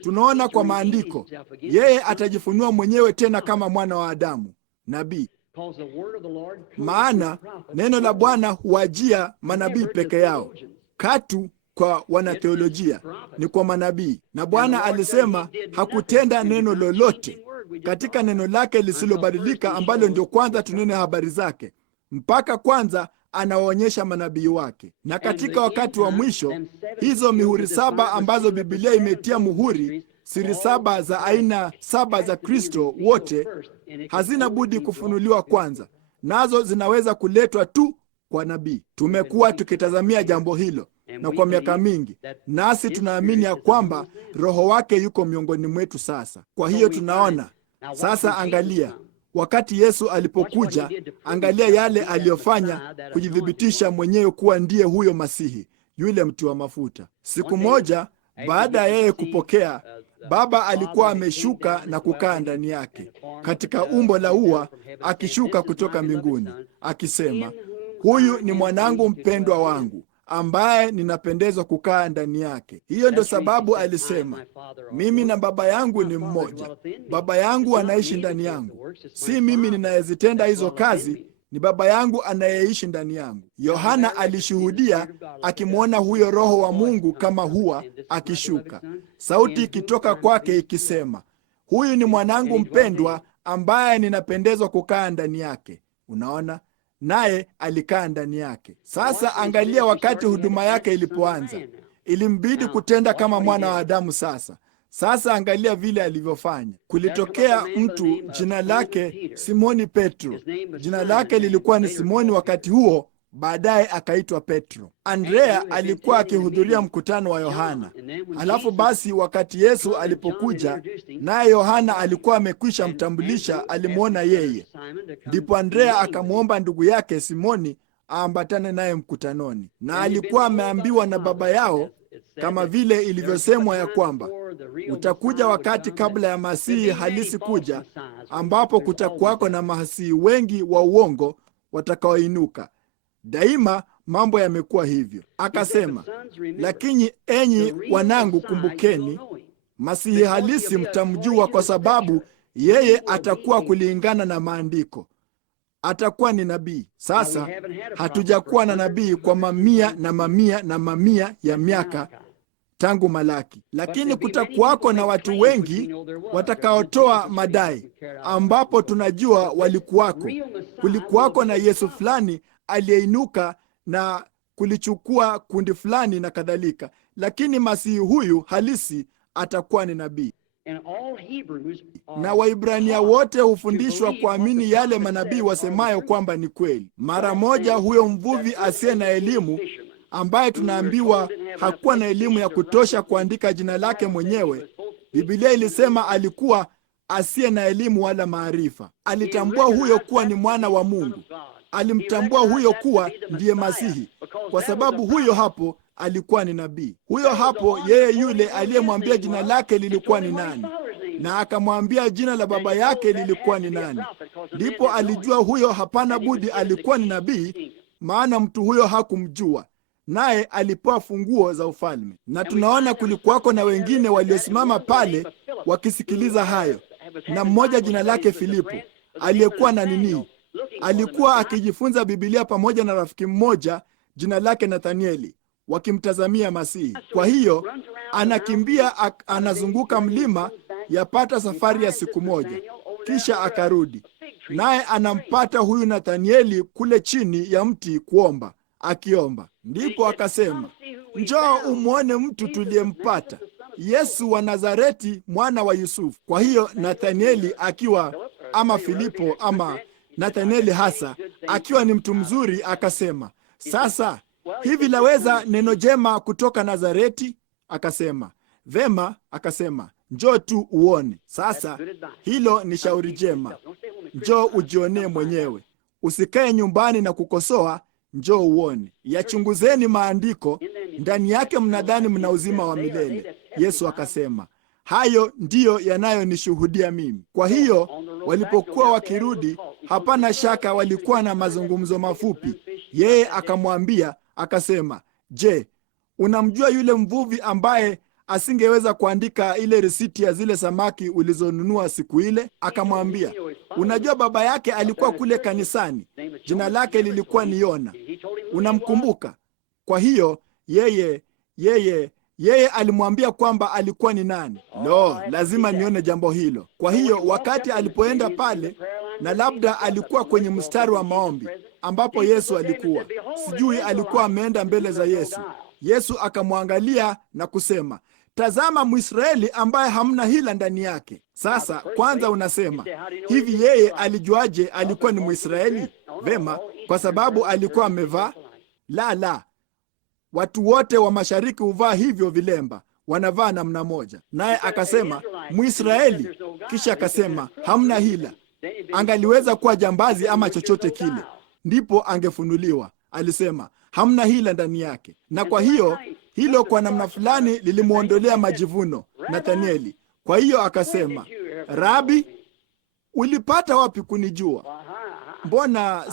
tunaona kwa maandiko, yeye atajifunua mwenyewe tena kama mwana wa Adamu, nabii. Maana neno la Bwana huwajia manabii peke yao, katu kwa wanatheolojia, ni kwa manabii. Na Bwana alisema hakutenda neno lolote katika neno lake lisilobadilika, ambalo ndio kwanza tunene habari zake, mpaka kwanza anawaonyesha manabii wake. Na katika wakati wa mwisho, hizo mihuri 7 ambazo Biblia imetia muhuri, siri 7 za aina 7 za Kristo wote, hazina budi kufunuliwa kwanza, nazo zinaweza kuletwa tu kwa nabii. Tumekuwa tukitazamia jambo hilo na kwa miaka mingi, nasi tunaamini ya kwamba Roho wake yuko miongoni mwetu sasa. Kwa hiyo tunaona sasa, angalia wakati Yesu alipokuja, angalia yale aliyofanya kujithibitisha mwenyewe kuwa ndiye huyo Masihi, yule mtiwa mafuta. Siku moja baada ya yeye kupokea, Baba alikuwa ameshuka na kukaa ndani yake katika umbo la ua, akishuka kutoka mbinguni akisema, huyu ni mwanangu mpendwa wangu, ambaye ninapendezwa kukaa ndani yake. Hiyo ndio sababu alisema, mimi na Baba yangu ni mmoja. Baba yangu anaishi ndani yangu, si mimi ninayezitenda hizo kazi, ni Baba yangu anayeishi ndani yangu. Yohana alishuhudia akimwona huyo Roho wa Mungu kama hua akishuka, sauti ikitoka kwake ikisema, huyu ni mwanangu mpendwa, ambaye ninapendezwa kukaa ndani yake. Unaona? Naye alikaa ndani yake. Sasa angalia, wakati huduma yake ilipoanza, ilimbidi kutenda kama mwana wa Adamu. Sasa angalia vile alivyofanya. Kulitokea mtu jina lake Simoni Petro. Jina lake lilikuwa ni Simoni wakati huo, baadaye akaitwa Petro. Andrea alikuwa akihudhuria mkutano wa Yohana. Alafu basi wakati Yesu alipokuja, naye Yohana alikuwa amekwisha mtambulisha, alimwona yeye. Ndipo Andrea akamwomba ndugu yake Simoni aambatane naye mkutanoni, na alikuwa ameambiwa na baba yao, kama vile ilivyosemwa ya kwamba utakuja wakati kabla ya Masihi halisi kuja, ambapo kutakuwako na mahasihi wengi wa uongo watakaoinuka. Daima mambo yamekuwa hivyo. Akasema, lakini enyi wanangu, kumbukeni, Masihi halisi mtamjua, kwa sababu yeye atakuwa kulingana na maandiko, atakuwa ni nabii. Sasa hatujakuwa na nabii kwa mamia na mamia na mamia ya miaka tangu Malaki, lakini kutakuwako na watu wengi watakaotoa madai, ambapo tunajua walikuwako. Kulikuwako na Yesu fulani aliyeinuka na kulichukua kundi fulani na kadhalika, lakini Masihi huyu halisi atakuwa ni nabii. Na Waibrania wote hufundishwa kuamini yale manabii wasemayo kwamba ni kweli. Mara moja huyo mvuvi asiye na elimu, ambaye tunaambiwa hakuwa na elimu ya kutosha kuandika jina lake mwenyewe, Biblia ilisema alikuwa asiye na elimu wala maarifa. Alitambua huyo kuwa ni mwana wa Mungu. Alimtambua huyo kuwa ndiye Masihi, kwa sababu huyo hapo alikuwa ni nabii. Huyo hapo yeye yule aliyemwambia jina lake lilikuwa ni nani, na akamwambia jina la baba yake lilikuwa ni nani. Ndipo alijua huyo hapana budi alikuwa ni nabii, maana mtu huyo hakumjua, naye alipewa funguo za ufalme. Na tunaona kulikuwako na wengine waliosimama pale wakisikiliza hayo, na mmoja jina lake Filipo aliyekuwa na nini, alikuwa akijifunza Biblia pamoja na rafiki mmoja jina lake Nathanieli, wakimtazamia Masihi. Kwa hiyo anakimbia, anazunguka mlima yapata safari ya siku moja, kisha akarudi, naye anampata huyu Nathanieli kule chini ya mti kuomba, akiomba. Ndipo akasema, njoo umwone mtu tuliyempata, Yesu wa Nazareti, mwana wa Yusufu. Kwa hiyo Nathanieli akiwa, ama Filipo ama Nathanieli hasa akiwa ni mtu mzuri, akasema, sasa hivi laweza neno jema kutoka Nazareti? Akasema, vema. Akasema, njoo tu uone. Sasa hilo ni shauri jema. Njoo ujionee mwenyewe, usikae nyumbani na kukosoa. Njoo uone. Yachunguzeni maandiko, ndani yake mnadhani mna uzima wa milele. Yesu akasema, hayo ndiyo yanayonishuhudia mimi. Kwa hiyo walipokuwa wakirudi, hapana shaka walikuwa na mazungumzo mafupi. Yeye akamwambia akasema, je, unamjua yule mvuvi ambaye asingeweza kuandika ile risiti ya zile samaki ulizonunua siku ile? Akamwambia, unajua baba yake alikuwa kule kanisani, jina lake lilikuwa ni Yona. Unamkumbuka? Kwa hiyo yeye alimwambia kwamba alikuwa ni nani. Lo, lazima nione jambo hilo. Kwa hiyo wakati alipoenda pale, na labda alikuwa kwenye mstari wa maombi ambapo Yesu alikuwa, sijui alikuwa ameenda mbele za Yesu. Yesu akamwangalia na kusema, tazama Mwisraeli ambaye hamna hila ndani yake. Sasa kwanza unasema hivi, yeye alijuaje alikuwa ni Mwisraeli? Vema, kwa sababu alikuwa amevaa. La, watu wote wa mashariki huvaa hivyo vilemba, wanavaa namna moja. Naye akasema Mwisraeli, kisha akasema hamna hila. Angaliweza kuwa jambazi ama chochote kile, ndipo angefunuliwa. Alisema hamna hila ndani yake. Na kwa hiyo hilo kwa namna fulani lilimwondolea majivuno Nathanieli. Kwa hiyo akasema, Rabi, ulipata wapi kunijua? Mbona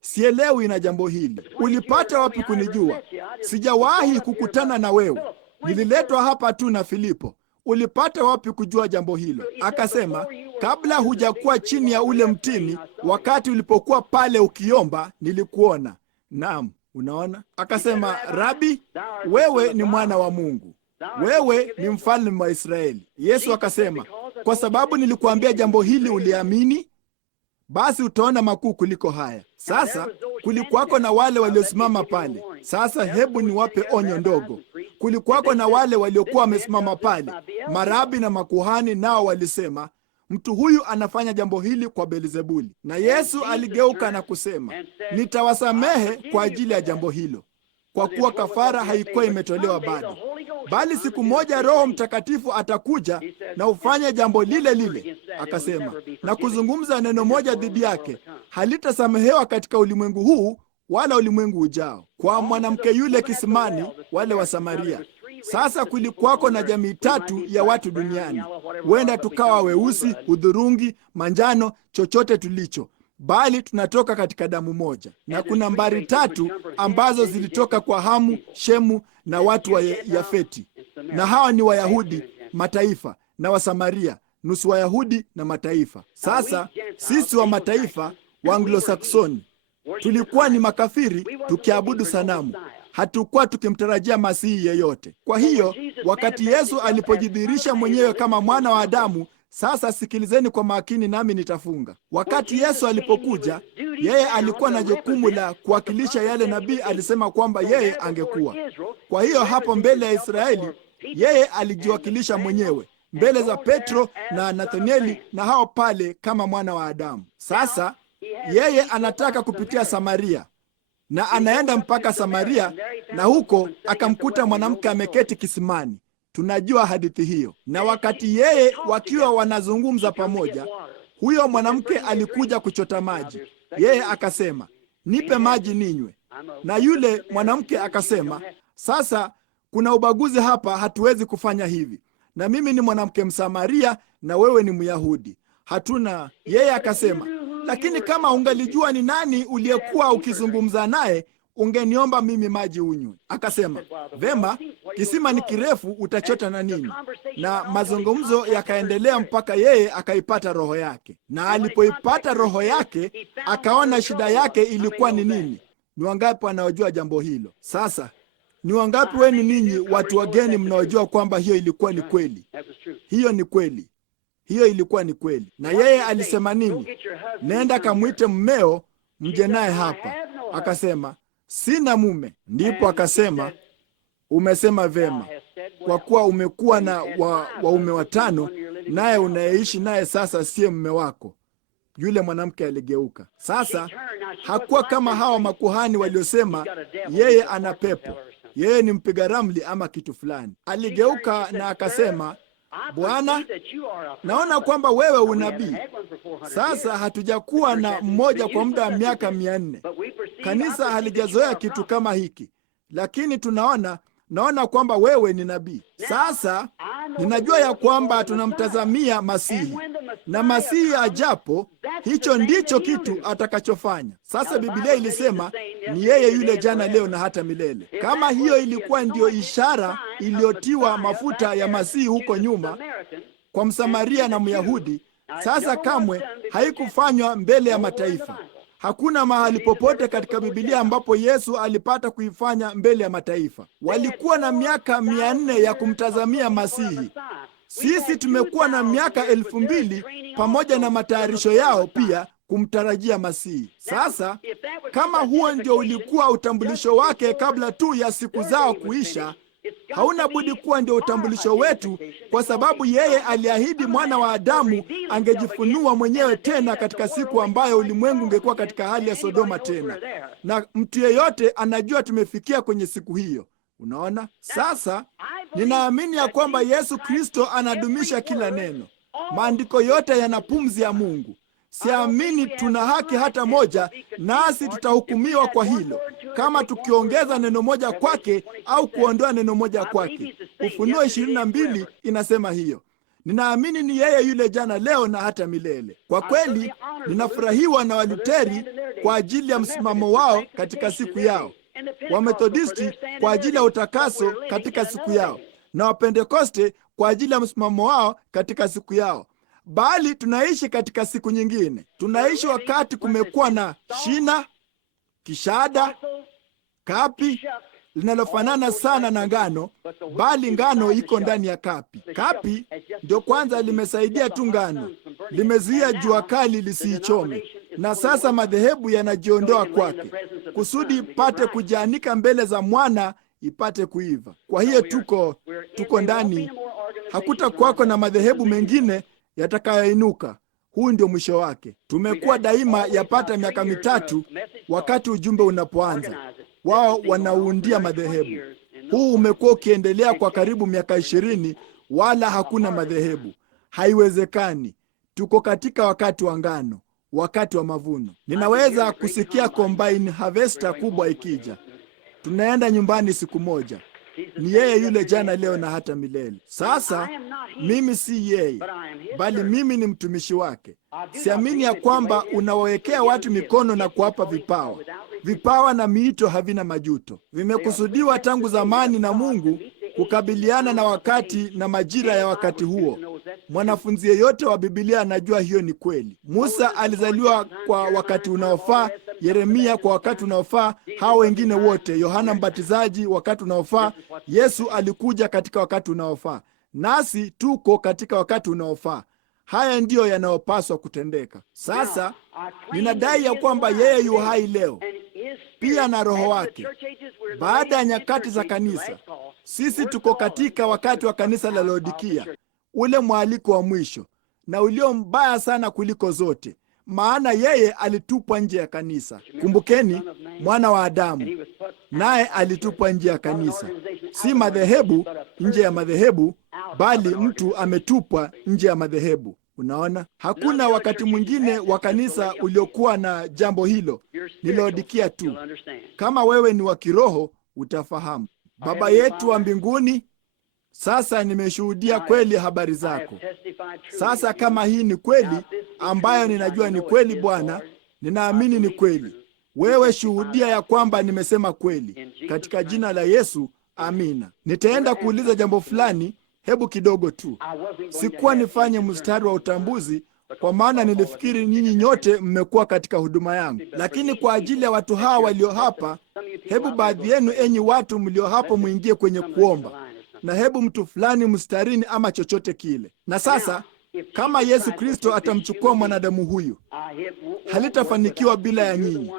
sielewi na jambo hili. Ulipata wapi kunijua? Sijawahi kukutana na wewe, nililetwa hapa tu na Filipo. Ulipata wapi kujua jambo hilo? Akasema, kabla hujakuwa chini ya ule mtini, wakati ulipokuwa pale ukiomba, nilikuona. Naam, unaona? Akasema, Rabi, wewe ni mwana wa Mungu, wewe ni mfalme wa Israeli. Yesu akasema, kwa sababu nilikuambia jambo hili uliamini, basi utaona makuu kuliko haya. Sasa kulikuwako na wale waliosimama pale. Sasa hebu niwape onyo ndogo. Kulikuwako na wale waliokuwa wamesimama pale, marabi na makuhani, nao walisema, mtu huyu anafanya jambo hili kwa Beelzebuli. Na Yesu aligeuka na kusema, nitawasamehe kwa ajili ya jambo hilo, kwa kuwa kafara haikuwa imetolewa bado, bali siku moja Roho Mtakatifu atakuja na ufanye jambo lile lile. Akasema, na kuzungumza neno moja dhidi yake, halitasamehewa katika ulimwengu huu wala ulimwengu ujao. Kwa mwanamke yule kisimani, wale wa Samaria. Sasa kulikuwako na jamii tatu ya watu duniani. Huenda tukawa weusi, hudhurungi, manjano, chochote tulicho, bali tunatoka katika damu moja. Na kuna mbari tatu ambazo zilitoka kwa Hamu, Shemu na watu wa Yafeti, na hawa ni Wayahudi, mataifa na Wasamaria, nusu Wayahudi na mataifa. Sasa sisi wa mataifa wa Anglo-Saksoni tulikuwa ni makafiri, tukiabudu sanamu. Hatukuwa tukimtarajia Masihi yeyote. Kwa hiyo wakati Yesu alipojidhihirisha mwenyewe kama mwana wa Adamu, sasa sikilizeni kwa makini nami nitafunga. Wakati Yesu alipokuja, yeye alikuwa na jukumu la kuwakilisha yale nabii alisema kwamba yeye angekuwa. Kwa hiyo hapo mbele ya Israeli, yeye alijiwakilisha mwenyewe mbele za Petro na Nathanieli na hao pale kama mwana wa Adamu. Sasa yeye anataka kupitia Samaria, na anaenda mpaka Samaria, na huko akamkuta mwanamke ameketi kisimani. Tunajua hadithi hiyo. Na wakati yeye wakiwa wanazungumza pamoja, huyo mwanamke alikuja kuchota maji. Yeye akasema, nipe maji ninywe. Na yule mwanamke akasema, sasa kuna ubaguzi hapa, hatuwezi kufanya hivi. Na mimi ni mwanamke Msamaria na wewe ni Myahudi. Hatuna. Yeye akasema, lakini kama ungalijua ni nani uliyekuwa ukizungumza naye, ungeniomba mimi maji unywe. Akasema, vema, kisima ni kirefu, utachota na nini? Na mazungumzo yakaendelea mpaka yeye akaipata roho yake. Na alipoipata roho yake, akaona shida yake ilikuwa ni nini. Ni wangapi wanaojua jambo hilo? Sasa ni wangapi wenu ninyi watu wageni mnaojua kwamba hiyo ilikuwa ni kweli? Hiyo ni kweli. Hiyo ilikuwa ni kweli. Na yeye alisema nini? Nenda kamwite mmeo mje naye hapa. Akasema, sina mume. Ndipo akasema, umesema vema, kwa kuwa umekuwa na waume watano, naye unayeishi naye sasa siye mume wako. Yule mwanamke aligeuka. Sasa hakuwa kama hawa makuhani waliosema yeye ana pepo, yeye ni mpiga ramli ama kitu fulani. Aligeuka na akasema, Bwana, naona kwamba wewe unabii. Sasa hatujakuwa na mmoja kwa muda wa miaka 400. Kanisa halijazoea kitu kama hiki, lakini naona kwamba wewe ni nabii. Sasa ninajua ya kwamba tunamtazamia Masihi, na Masihi ajapo, hicho ndicho kitu atakachofanya. Sasa Biblia ilisema ni yeye yule jana, leo na hata milele. Kama hiyo ilikuwa ndiyo ishara iliyotiwa mafuta ya Masihi huko nyuma kwa Msamaria na Myahudi, sasa kamwe haikufanywa mbele ya mataifa. Hakuna mahali popote katika Biblia ambapo Yesu alipata kuifanya mbele ya mataifa. Walikuwa na miaka 400 ya kumtazamia Masihi. Sisi tumekuwa na miaka 2000 pamoja na matayarisho yao pia kumtarajia Masihi. Sasa kama huo ndio ulikuwa utambulisho wake kabla tu ya siku zao kuisha, hauna budi kuwa ndio utambulisho wetu, kwa sababu yeye aliahidi mwana wa Adamu angejifunua mwenyewe tena katika siku ambayo ulimwengu ungekuwa katika hali ya Sodoma tena. Na mtu yeyote anajua tumefikia kwenye siku hiyo. Unaona? Sasa ninaamini ya kwamba Yesu Kristo anadumisha kila neno. Maandiko yote yana pumzi ya Mungu. Siamini tuna haki hata moja, nasi tutahukumiwa kwa hilo, kama tukiongeza neno moja kwake au kuondoa neno moja kwake. Ufunuo 22 inasema hiyo. Ninaamini ni yeye yule jana, leo na hata milele. Kwa kweli, ninafurahiwa na Waluteri kwa ajili ya msimamo wao katika siku yao, Wamethodisti kwa ajili ya utakaso katika siku yao, na Wapentekoste kwa ajili ya msimamo wao katika siku yao. Bali tunaishi katika siku nyingine. Tunaishi wakati kumekuwa na shina, kishada, kapi linalofanana sana na ngano, bali ngano iko ndani ya kapi. Kapi ndio kwanza limesaidia tu ngano, limezuia jua kali lisiichome, na sasa madhehebu yanajiondoa kwake kusudi pate kujianika mbele za mwana ipate kuiva. Kwa hiyo tuko ndani, hakutakuwako na madhehebu mengine yatakayoinuka. Huu ndio mwisho wake. Tumekuwa daima yapata miaka 3 wakati ujumbe unapoanza, wao wanaundia madhehebu. Huu umekuwa ukiendelea kwa karibu miaka 20, wala hakuna madhehebu. Haiwezekani. Tuko katika wakati wa ngano, wakati wa mavuno. Ninaweza kusikia combine harvester kubwa ikija. Tunaenda nyumbani siku moja. ni yeye yule jana, leo na hata milele. Sasa mimi si yeye, bali mimi ni mtumishi wake. Siamini ya kwamba unawawekea watu mikono na kuwapa vipawa. Vipawa na miito havina majuto, vimekusudiwa tangu zamani na Mungu kukabiliana na wakati na majira ya wakati huo. Mwanafunzi yeyote wa Biblia anajua hiyo ni kweli. Musa alizaliwa kwa wakati unaofaa, Yeremia kwa wakati unaofaa, hao wengine wote, Yohana Mbatizaji wakati unaofaa. Yesu alikuja katika wakati unaofaa, nasi tuko katika wakati unaofaa. Haya ndiyo yanayopaswa kutendeka. Sasa ninadai ya kwamba yeye yu hai leo pia na Roho wake. Baada ya nyakati za kanisa, sisi tuko katika wakati wa kanisa la Laodikia, ule mwaliko wa mwisho na ulio mbaya sana kuliko zote, maana yeye alitupwa nje ya kanisa. Kumbukeni, mwana wa Adamu naye alitupwa nje ya kanisa, si madhehebu nje ya madhehebu, bali mtu ametupwa nje ya madhehebu. Unaona, hakuna wakati mwingine wa kanisa uliokuwa na jambo hilo, ni Laodikia tu. Kama wewe ni wa kiroho utafahamu. Baba yetu wa mbinguni, sasa nimeshuhudia kweli habari zako. Sasa kama hii ni kweli, ambayo ninajua ni kweli, Bwana, ninaamini ni kweli. Wewe shuhudia ya kwamba nimesema kweli, katika jina la Yesu, amina. Nitaenda kuuliza jambo fulani, hebu kidogo tu. Sikuwa nifanye mstari wa utambuzi, kwa maana nilifikiri nyinyi nyote mmekuwa katika huduma yangu. Lakini kwa ajili ya watu hawa walio hapa, hebu baadhi yenu, enyi watu mlio hapa, muingie kwenye kuomba, na hebu mtu fulani mstarini ama chochote kile. Na sasa kama Yesu Kristo atamchukua mwanadamu huyu, halitafanikiwa bila ya nyinyi.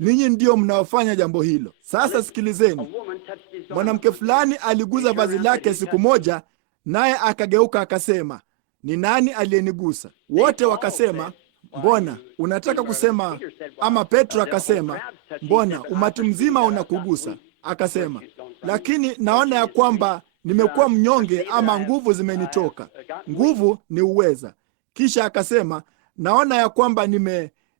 Ninyi ndio mnaofanya jambo hilo. Sasa sikilizeni. Mwanamke fulani aliguza vazi lake siku moja, naye akageuka akasema, ni nani aliyenigusa? Wote wakasema, mbona unataka kusema? Ama Petro akasema, mbona umati mzima unakugusa? Akasema, lakini naona ya kwamba nimekuwa mnyonge, ama nguvu zimenitoka. Nguvu ni uweza. Kisha akasema, naona ya kwamba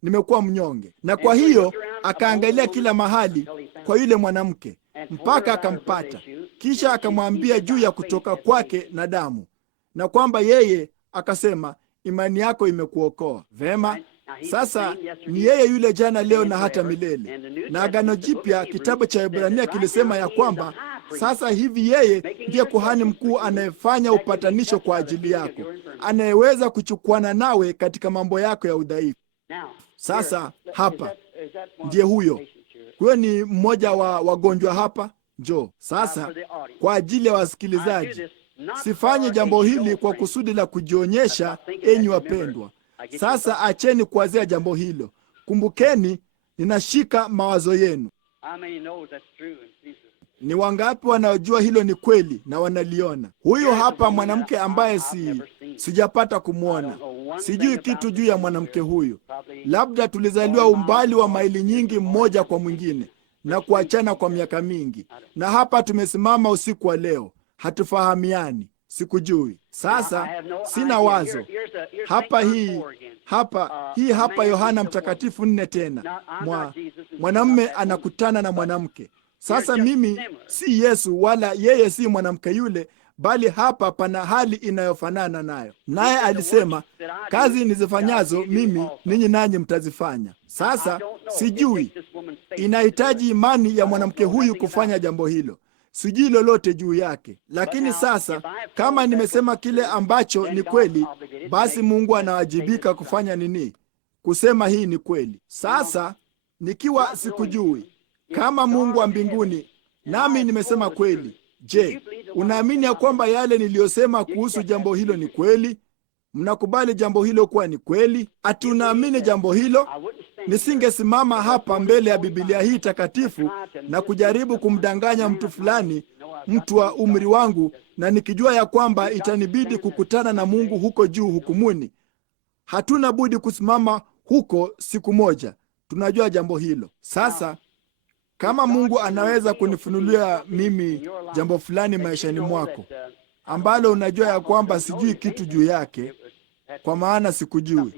nimekuwa mnyonge. Na kwa hiyo akaangalia kila mahali kwa yule mwanamke mpaka akampata. Kisha akamwambia juu ya kutoka kwake na damu, na kwamba yeye akasema, imani yako imekuokoa. Vema, sasa ni yeye yule jana, leo na hata milele. Na Agano Jipya, kitabu cha Ibrania kilisema ya kwamba sasa hivi yeye ndiye kuhani mkuu anayefanya upatanisho kwa ajili yako, anayeweza kuchukuana nawe katika mambo yako ya udhaifu. Sasa hapa ndiye huyo. Huyo ni mmoja wa wagonjwa hapa. Njoo sasa. Kwa ajili ya wasikilizaji, sifanye jambo hili kwa kusudi la kujionyesha, enyi wapendwa. Sasa acheni kuwazia jambo hilo. Kumbukeni, ninashika mawazo yenu. Ni wangapi wanaojua hilo ni kweli na wanaliona? Huyu hapa mwanamke ambaye sijapata kumwona. Sijui kitu juu ya mwanamke huyu. Labda tulizaliwa umbali wa maili nyingi mmoja kwa mwingine na kuachana kwa miaka mingi, na hapa tumesimama usiku wa leo, hatufahamiani. Sikujui. Sasa sina wazo. Hii hapa Yohana Mtakatifu 4 tena. Mwanamume anakutana na mwanamke. Sasa mimi si Yesu wala yeye si mwanamke yule, bali hapa pana hali inayofanana nayo. Naye alisema, kazi nizifanyazo mimi ninyi nanyi mtazifanya. Sasa sijui, inahitaji imani ya mwanamke huyu kufanya jambo hilo. Sijui lolote juu yake. Lakini sasa kama nimesema kile ambacho ni kweli, basi Mungu anawajibika kufanya nini? Kusema hii ni kweli. Sasa nikiwa sikujui, kama Mungu wa mbinguni nami nimesema kweli, je, unaamini ya kwamba yale niliyosema kuhusu jambo hilo ni kweli? Mnakubali jambo hilo kuwa ni kweli? Hatunaamini jambo hilo, nisingesimama hapa mbele ya Biblia hii takatifu na kujaribu kumdanganya mtu fulani, mtu wa umri wangu, na nikijua ya kwamba itanibidi kukutana na Mungu huko juu hukumuni. Hatuna budi kusimama huko siku moja. Tunajua jambo hilo. Sasa kama Mungu anaweza kunifunulia mimi jambo fulani maishani mwako ambalo unajua ya kwamba sijui kitu juu yake, kwa maana sikujui,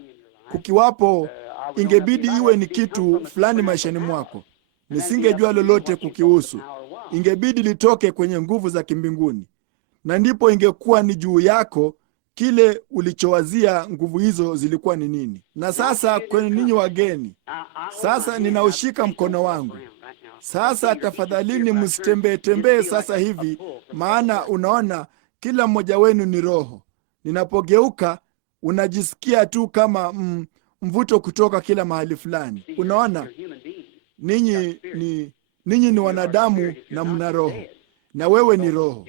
kukiwapo ingebidi iwe ni kitu fulani maishani mwako, nisingejua lolote kukihusu. ingebidi litoke kwenye nguvu za kimbinguni, na ndipo ingekuwa ni juu yako kile ulichowazia nguvu hizo zilikuwa ni nini. Na sasa kwenu ninyi wageni, sasa ninaushika mkono wangu. Sasa tafadhalini msitembee sasa hivi, maana unaona kila mmoja wenu ni roho. Ninapogeuka unajisikia tu kama mvuto kutoka kila mahali fulani. Unaona, ninyi ni wanadamu na mna roho, na wewe ni roho.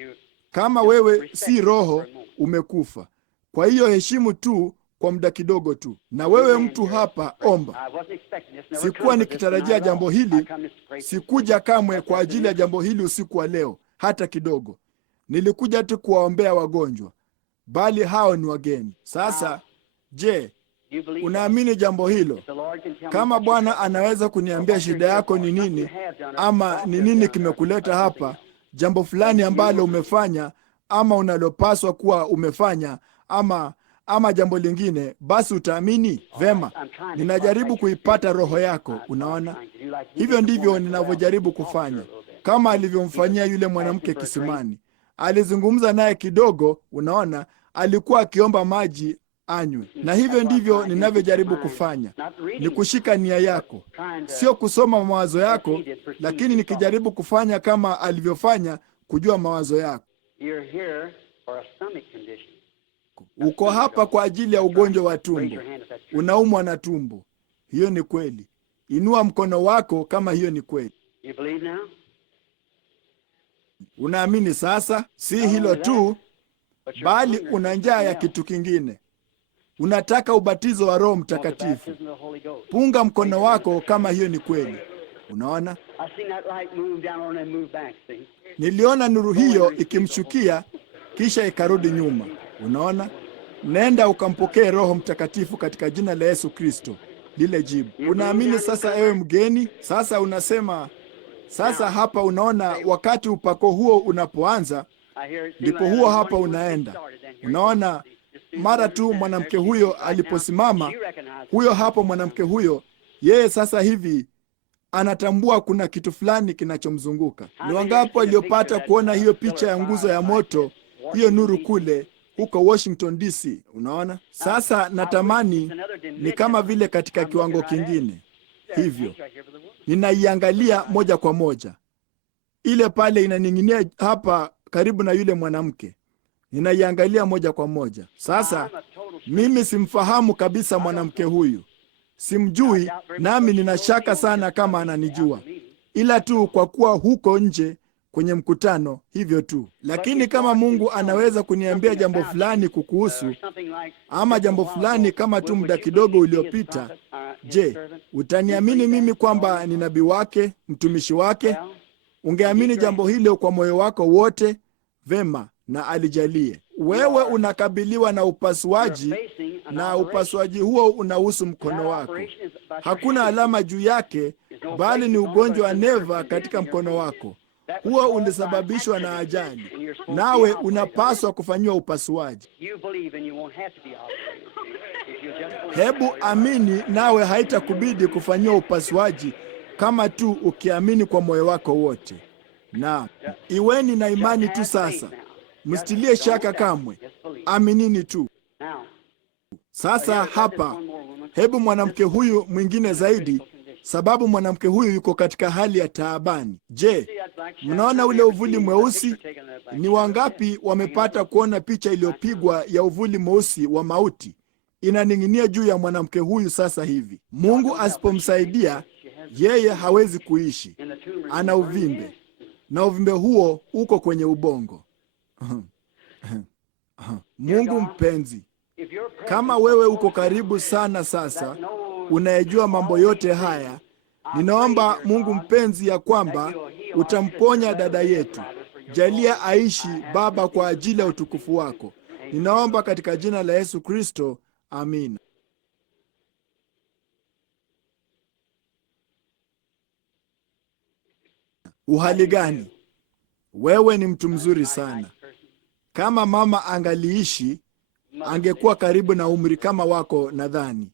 Kama wewe si roho, umekufa. Kwa hiyo heshimu tu kwa muda kidogo tu. Na wewe mtu hapa, omba. Sikuwa nikitarajia jambo hili, sikuja kamwe kwa ajili ya jambo hili usiku wa leo hata kidogo. Nilikuja tu kuwaombea wagonjwa, bali hao ni wageni. Sasa je, unaamini jambo hilo? Kama Bwana anaweza kuniambia shida yako ni nini, ama ni nini kimekuleta hapa, jambo fulani ambalo umefanya ama unalopaswa kuwa umefanya, ama jambo lingine, basi utaamini vema. Ninajaribu kuipata roho yako. Unaona, hivyo ndivyo ninavyojaribu kufanya, kama alivyomfanyia yule mwanamke kisimani. Alizungumza naye kidogo. Unaona, alikuwa akiomba maji anywe, na hivyo ndivyo ninavyojaribu kufanya, ni kushika nia yako, sio kusoma mawazo yako, lakini nikijaribu kufanya kama alivyofanya, kujua mawazo yako. Uko hapa kwa ajili ya ugonjwa wa tumbo, unaumwa na tumbo. Hiyo ni kweli. Inua mkono wako kama hiyo ni kweli. Unaamini sasa? Si hilo tu, bali una njaa ya kitu kingine. Unataka ubatizo wa Roho Mtakatifu. Punga mkono wako kama hiyo ni kweli. Unaona, niliona nuru hiyo ikimshukia kisha ikarudi nyuma. Unaona, nenda ukampokee Roho Mtakatifu katika jina la Yesu Kristo. Lile jibu. Unaamini sasa, ewe mgeni? Sasa unasema, sasa hapa unaona, wakati upako huo unapoanza, ndipo huo hapa unaenda. Unaona, mara tu mwanamke huyo aliposimama, huyo hapo mwanamke huyo, yeye sasa hivi anatambua kuna kitu fulani kinachomzunguka. Ni wangapi waliopata kuona hiyo picha ya nguzo ya moto, hiyo nuru kule huko Washington DC? Unaona, sasa natamani ni kama vile katika kiwango kingine hivyo. Ninaiangalia moja kwa moja, ile pale inaning'inia hapa karibu na yule mwanamke, ninaiangalia moja kwa moja. Sasa mimi simfahamu kabisa mwanamke huyu, simjui, nami ninashaka sana kama ananijua, ila tu kwa kuwa huko nje kwenye mkutano, hivyo tu. Lakini kama Mungu anaweza kuniambia jambo fulani kukuhusu, ama jambo fulani kama tu muda kidogo uliopita, je, utaniamini mimi kwamba ni nabii wake, mtumishi wake? Ungeamini jambo hilo kwa moyo wako wote? Vema, na alijalie. Wewe unakabiliwa na upasuaji, na upasuaji huo unahusu mkono wako. Hakuna alama juu yake, bali ni ugonjwa wa neva katika mkono wako. Huo ulisababishwa na ajali, nawe unapaswa kufanyiwa upasuaji. Hebu amini, nawe haitakubidi kufanyiwa upasuaji kama tu ukiamini kwa moyo wako wote. Na iweni na imani tu sasa, msitilie shaka kamwe, aminini tu. Sasa hapa, hebu mwanamke huyu mwingine zaidi, sababu mwanamke huyu yuko katika hali ya taabani. Je, mnaona ule uvuli mweusi? Ni wangapi wamepata kuona picha iliyopigwa ya uvuli mweusi wa mauti inaning'inia juu ya mwanamke huyu sasa hivi? Mungu asipomsaidia, yeye hawezi kuishi. Ana uvimbe, na uvimbe huo uko kwenye ubongo. Mungu mpenzi, kama wewe uko karibu sana sasa, unayejua mambo yote haya, ninaomba Mungu mpenzi ya kwamba utamponya dada yetu. Jalia aishi, Baba, kwa ajili ya utukufu wako. Ninaomba katika jina la Yesu Kristo, amina. Uhali gani? Wewe ni mtu mzuri sana. Kama mama angaliishi, angekuwa karibu na umri kama wako nadhani.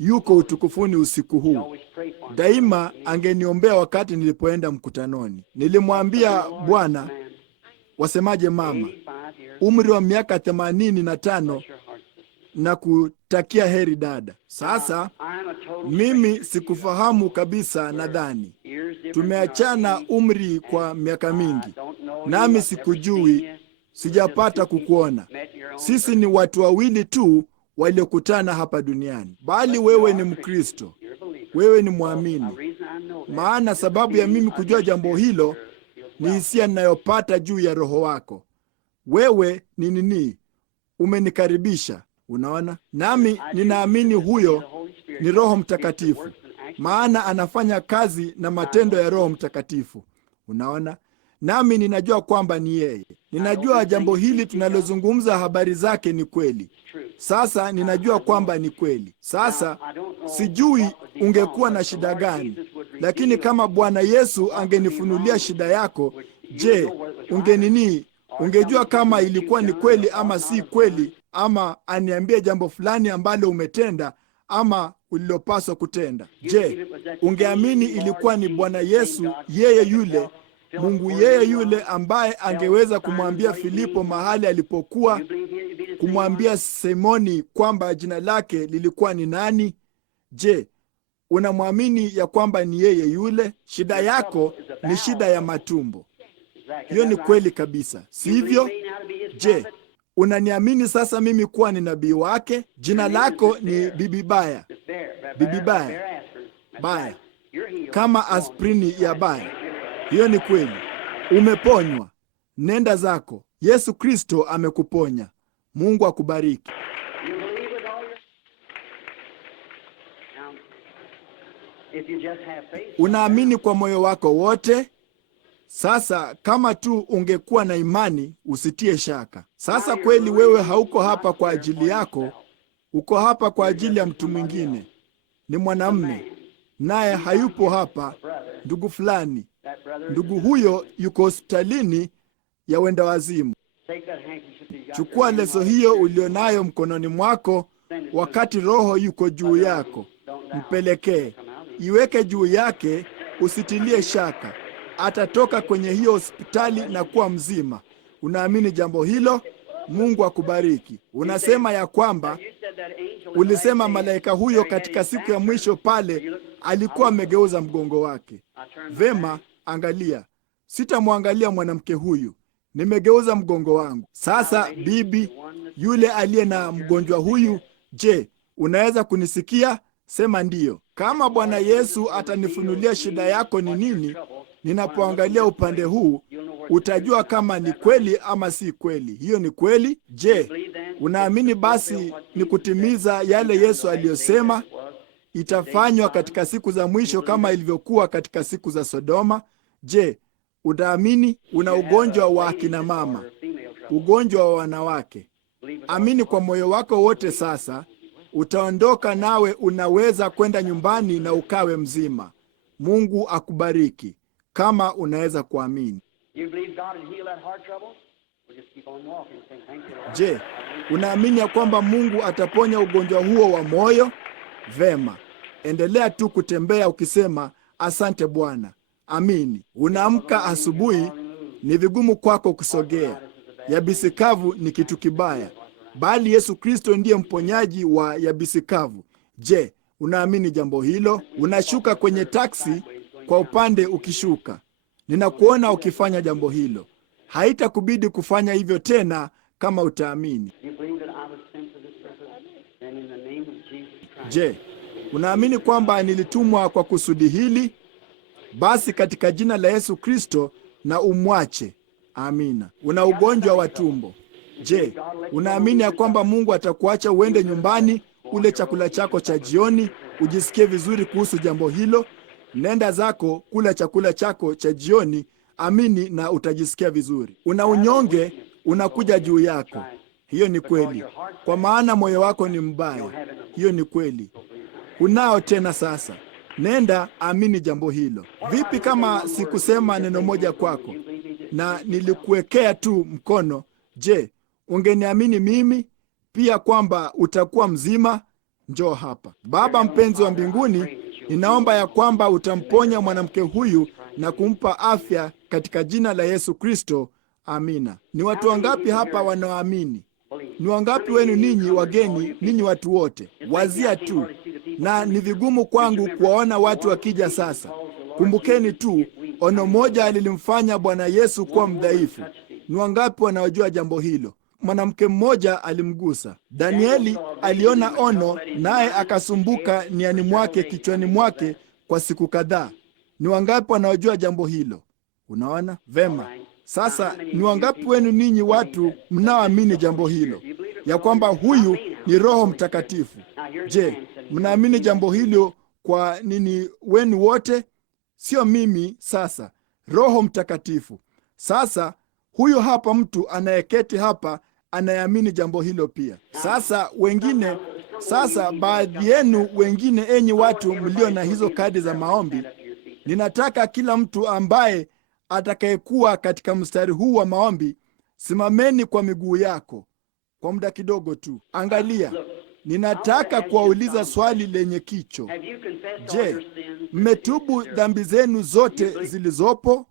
yuko utukufuni usiku huu. Daima angeniombea wakati nilipoenda mkutanoni. Nilimwambia, Bwana, wasemaje mama, umri wa miaka 85 na kutakia heri dada. Sasa mimi sikufahamu kabisa, nadhani tumeachana umri kwa miaka mingi, nami sikujui, sijapata kukuona. Sisi ni watu wawili tu waliokutana hapa duniani, bali wewe ni Mkristo, wewe ni mwamini. Maana sababu ya mimi kujua jambo hilo ni hisia ninayopata juu ya Roho wako. Wewe ni nini? Umenikaribisha. Unaona, nami ninaamini huyo ni Roho Mtakatifu, maana anafanya kazi na matendo ya Roho Mtakatifu. Unaona, nami ninajua kwamba ni yeye. Ninajua jambo hili tunalozungumza habari zake ni kweli. Sasa ninajua kwamba ni kweli. Sasa sijui ungekuwa na shida gani, lakini kama Bwana Yesu angenifunulia shida yako, je, ungejua kama ilikuwa ni kweli ama si kweli, ama aniambie jambo fulani ambalo umetenda ama ulilopaswa kutenda. Je, ungeamini ilikuwa ni Bwana Yesu, yeye yule Mungu, yeye yule ambaye angeweza kumwambia Filipo mahali alipokuwa, kumwambia Simoni kwamba jina lake lilikuwa ni nani? Je, unamwamini ya kwamba ni yeye yule? Shida yako ni shida ya matumbo. Hiyo ni kweli kabisa, sivyo? Je, unaniamini sasa mimi kuwa ni nabii wake? Jina lako ni Bibi Baya. Bibi Baya, baya kama aspirini ya baya. Hiyo ni kweli. Umeponywa, nenda zako. Yesu Kristo amekuponya. Mungu akubariki. Unaamini kwa moyo wako wote? Sasa kama tu ungekuwa na imani, usitie shaka. Sasa kweli wewe hauko hapa kwa ajili yako, uko hapa kwa ajili ya mtu mwingine. Ni mwanamume, naye hayupo hapa, ndugu fulani. Ndugu huyo yuko hospitalini ya wenda wazimu. Chukua leso hiyo ulionayo mkononi mwako wakati Roho yuko juu yako, mpelekee. Iweke juu yake, usitilie shaka. Atatoka kwenye hiyo hospitali na kuwa mzima. Unaamini jambo hilo? Mungu akubariki. Unasema ya kwamba ulisema malaika huyo katika siku ya mwisho pale alikuwa amegeuza mgongo wake. Vema, angalia, sitamwangalia mwanamke huyu, nimegeuza mgongo wangu. Sasa bibi yule aliye na mgonjwa huyu, je, unaweza kunisikia? Sema ndiyo. Kama Bwana Yesu atanifunulia shida yako ni nini, ninapoangalia upande huu, utajua kama ni kweli ama si kweli. Hiyo ni kweli. Je, unaamini basi ni kutimiza yale Yesu aliyosema itafanywa katika siku za mwisho kama ilivyokuwa katika siku za Sodoma? Je, utaamini? Una ugonjwa wa akina mama, ugonjwa wa wanawake. Amini kwa moyo wako wote. Sasa utaondoka, nawe unaweza kwenda nyumbani na ukawe mzima. Mungu akubariki kama unaweza kuamini. Je, unaamini ya kwamba Mungu ataponya ugonjwa huo wa moyo? Vema, endelea tu kutembea ukisema asante Bwana. Amini. Unaamka asubuhi, ni vigumu kwako kusogea. Yabisi kavu ni kitu kibaya, bali Yesu Kristo ndiye mponyaji wa yabisi kavu. Je, unaamini jambo hilo? Unashuka kwenye taksi kwa upande ukishuka. Ninakuona ukifanya jambo hilo. Haitakubidi kufanya hivyo tena kama utaamini. Je, unaamini kwamba nilitumwa kwa kusudi hili? Basi katika jina la Yesu Kristo na umwache. Amina. Una ugonjwa wa tumbo. Je, unaamini ya kwamba Mungu atakuacha uende nyumbani ule chakula chako cha jioni, ujisikie vizuri kuhusu jambo hilo? Nenda zako kula chakula chako cha jioni, amini, na utajisikia vizuri. Una unyonge unakuja juu yako. Hiyo ni kweli, kwa maana moyo wako ni mbaya. Hiyo ni kweli. Unao tena sasa. Nenda, amini jambo hilo. Vipi kama sikusema neno moja kwako na nilikuwekea tu mkono? Je, ungeniamini mimi pia kwamba utakuwa mzima? njoo hapa. Baba mpenzi wa mbinguni, ninaomba ya kwamba utamponya mwanamke huyu na kumpa afya katika jina la Yesu Kristo. Amina. Ni watu wangapi hapa wanaoamini? Ni wangapi wenu ninyi wageni, ninyi watu wote? Wazia tu, na ni vigumu kwangu kuwaona watu wakija sasa. Kumbukeni tu, ono moja lilimfanya Bwana Yesu kuwa mdhaifu. Ni wangapi wanaojua jambo hilo? Mwanamke mmoja alimgusa. Danieli aliona ono, naye akasumbuka niani mwake, kichwani mwake kwa siku kadhaa. Ni wangapi wanaojua jambo hilo? Unaona vema. Sasa ni wangapi wenu ninyi watu mnaoamini jambo hilo, ya kwamba huyu ni Roho Mtakatifu? Je, mnaamini jambo hilo kwa nini wenu wote? Sio mimi. Sasa Roho Mtakatifu. Sasa huyu hapa mtu anayeketi hapa anayeamini jambo hilo pia. Sasa baadhi yenu wengine, enyi watu mlio na hizo kadi za maombi, ninataka kila mtu ambaye atakayekuwa katika mstari huu wa maombi, simameni kwa miguu yako kwa muda kidogo tu. Angalia, ninataka kuwauliza swali lenye kicho. Je, mmetubu dhambi zenu zote zilizopo?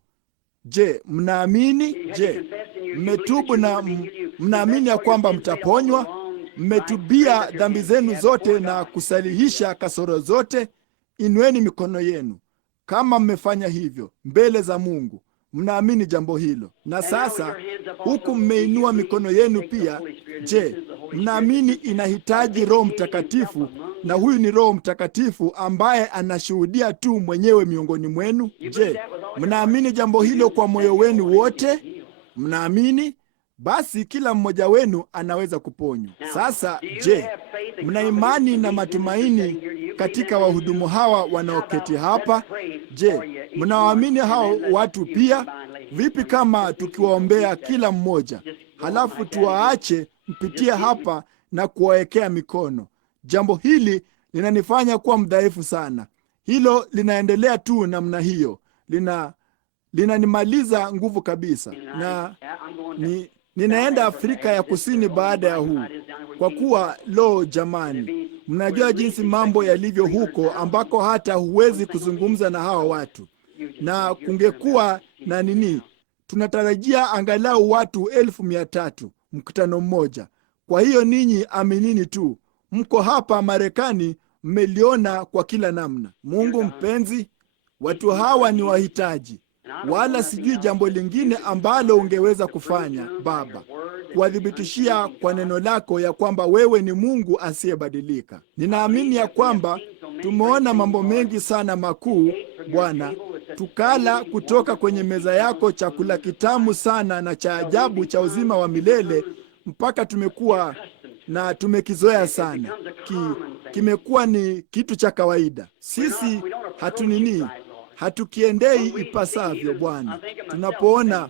Je, mnaamini? Je, mmetubu na mnaamini ya kwamba mtaponywa? Mmetubia dhambi zenu zote na kusalihisha kasoro zote? Inueni mikono yenu kama mmefanya hivyo mbele za Mungu. Mnaamini jambo hilo? Na sasa huku mmeinua mikono yenu pia, je, mnaamini inahitaji Roho Mtakatifu, na huyu ni Roho Mtakatifu ambaye anashuhudia tu mwenyewe miongoni mwenu? Je, mnaamini jambo hilo kwa moyo wenu wote? Mnaamini? Basi kila mmoja wenu anaweza kuponywa. Sasa je, mna imani na matumaini katika wahudumu hawa wanaoketi hapa? Je, mnawaamini hao watu pia? Vipi kama tukiwaombea kila mmoja, halafu tuwaache mpitie hapa na kuwawekea mikono? Jambo hili linanifanya kuwa mdhaifu sana. Hilo linaendelea tu namna hiyo, linanimaliza nguvu kabisa, na ninaenda Afrika ya Kusini baada ya huu, kwa kuwa jamani, mnajua jinsi mambo yalivyo huko, ambako hata huwezi kuzungumza na hawa watu, na kungekuwa na tunatarajia angalau watu 1,300 mkutano mmoja. Kwa hiyo ninyi aminini tu, mko hapa Marekani, mmeliona kwa kila namna. Mungu mpenzi, watu hawa ni wahitaji, wala sijui jambo lingine ambalo ungeweza kufanya Baba, kuwathibitishia kwa neno lako ya kwamba wewe ni Mungu asiyebadilika. Ninaamini ya kwamba tumeona mambo mengi sana makuu, Bwana, tukala kutoka kwenye meza yako chakula kitamu sana na cha ajabu cha uzima wa milele, mpaka tumekuwa na tumekizoea sana. Kimekuwa ni kitu cha kawaida. Sisi hatukiendei ipasavyo Bwana. Tunapoona,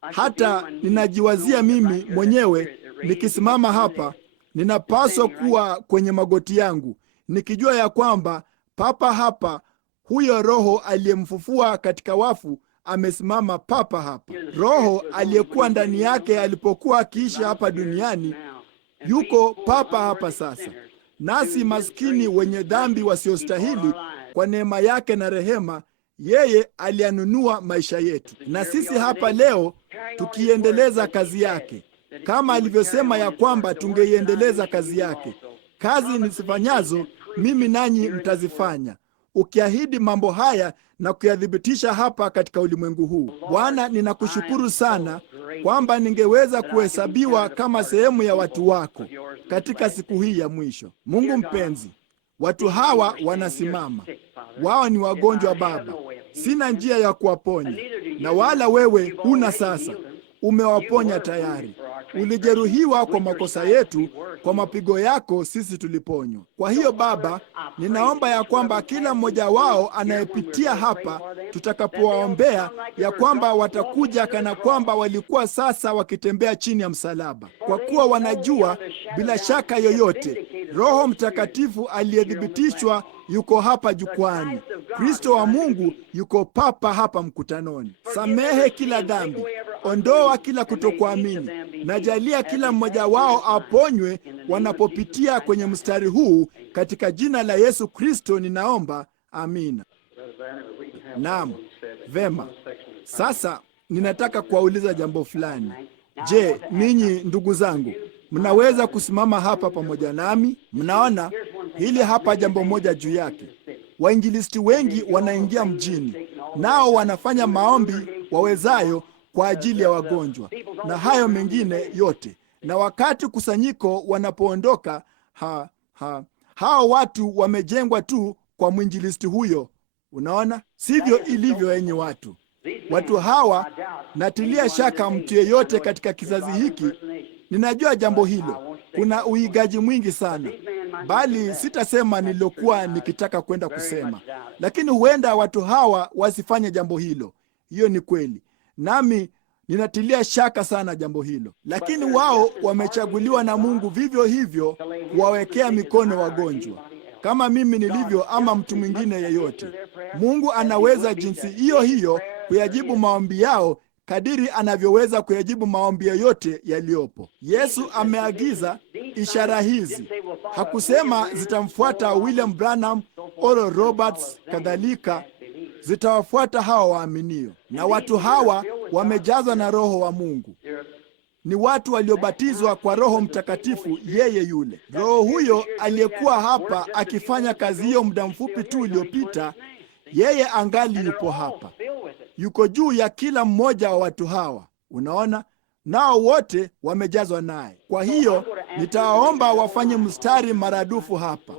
hata ninajiwazia mimi mwenyewe nikisimama hapa, ninapaswa kuwa kwenye magoti yangu nikijua ya kwamba papa hapa huyo Roho aliyemfufua katika wafu amesimama papa hapa. Roho aliyekuwa ndani yake alipokuwa akiishi hapa duniani yuko papa hapa sasa. Nasi maskini wenye dhambi wasiostahili, kwa neema yake na rehema, yeye aliyanunua maisha yetu, na sisi hapa leo tukiendeleza kazi yake, kama alivyosema ya kwamba tungeiendeleza kazi yake. Kazi nisifanyazo mimi nanyi mtazifanya, ukiahidi mambo haya na kuyathibitisha hapa katika ulimwengu huu. Bwana, ninakushukuru sana kwamba ningeweza kuhesabiwa kama sehemu ya watu wako katika siku hii ya mwisho. Mungu mpenzi, watu hawa wanasimama, wao ni wagonjwa Baba, sina njia ya kuwaponya, na wala wewe huna. Sasa umewaponya tayari. Ulijeruhiwa kwa makosa yetu, kwa mapigo yako sisi tuliponywa. Kwa hiyo Baba, ninaomba ya kwamba kila mmoja wao anayepitia hapa, tutakapowaombea, ya kwamba watakuja kana kwamba walikuwa sasa wakitembea chini ya msalaba, kwa kuwa wanajua bila shaka yoyote Roho Mtakatifu aliyethibitishwa yuko hapa jukwani. Kristo wa Mungu yuko papa hapa mkutanoni. Samehe kila dhambi, ondoa kila kutokuamini. Najalia kila mmoja wao aponywe wanapopitia kwenye mstari huu, katika jina la Yesu Kristo ninaomba, amina. Naam, vema. Sasa ninataka kuwauliza jambo fulani. Je, ninyi ndugu zangu, mnaweza kusimama hapa pamoja nami? Mnaona hili hapa jambo moja juu yake. Wainjilisti wengi wanaingia mjini, nao wanafanya maombi wawezayo kwa ajili ya wagonjwa na hayo mengine yote, na wakati kusanyiko wanapoondoka, hao watu wamejengwa tu kwa mwinjilisti huyo. Unaona, sivyo ilivyo, enyi watu. Watu hawa, natilia shaka mtu yeyote katika kizazi hiki, ninajua jambo hilo, kuna uigaji mwingi sana, bali sitasema nililokuwa nikitaka kwenda kusema, lakini huenda watu hawa wasifanye jambo hilo. Hiyo ni kweli, nami ninatilia shaka sana jambo hilo, lakini wao wamechaguliwa na Mungu vivyo hivyo kuwawekea mikono wagonjwa, kama mimi nilivyo ama mtu mwingine yeyote. Mungu anaweza jinsi hiyo hiyo kuyajibu maombi yao kadiri anavyoweza kuyajibu maombi yoyote yaliyopo. Yesu ameagiza ishara hizi. Hakusema zitamfuata William Branham, Oral Roberts, kadhalika. Zitawafuata hawa waaminio, na watu hawa wamejazwa na Roho wa Mungu. Ni watu waliobatizwa kwa Roho Mtakatifu, yeye yule Roho huyo aliyekuwa hapa akifanya kazi hiyo muda mfupi tu uliopita. Yeye angali yupo hapa, yuko juu ya kila mmoja wa watu hawa. Unaona, nao wote wamejazwa naye. Kwa hiyo nitawaomba wafanye mstari maradufu hapa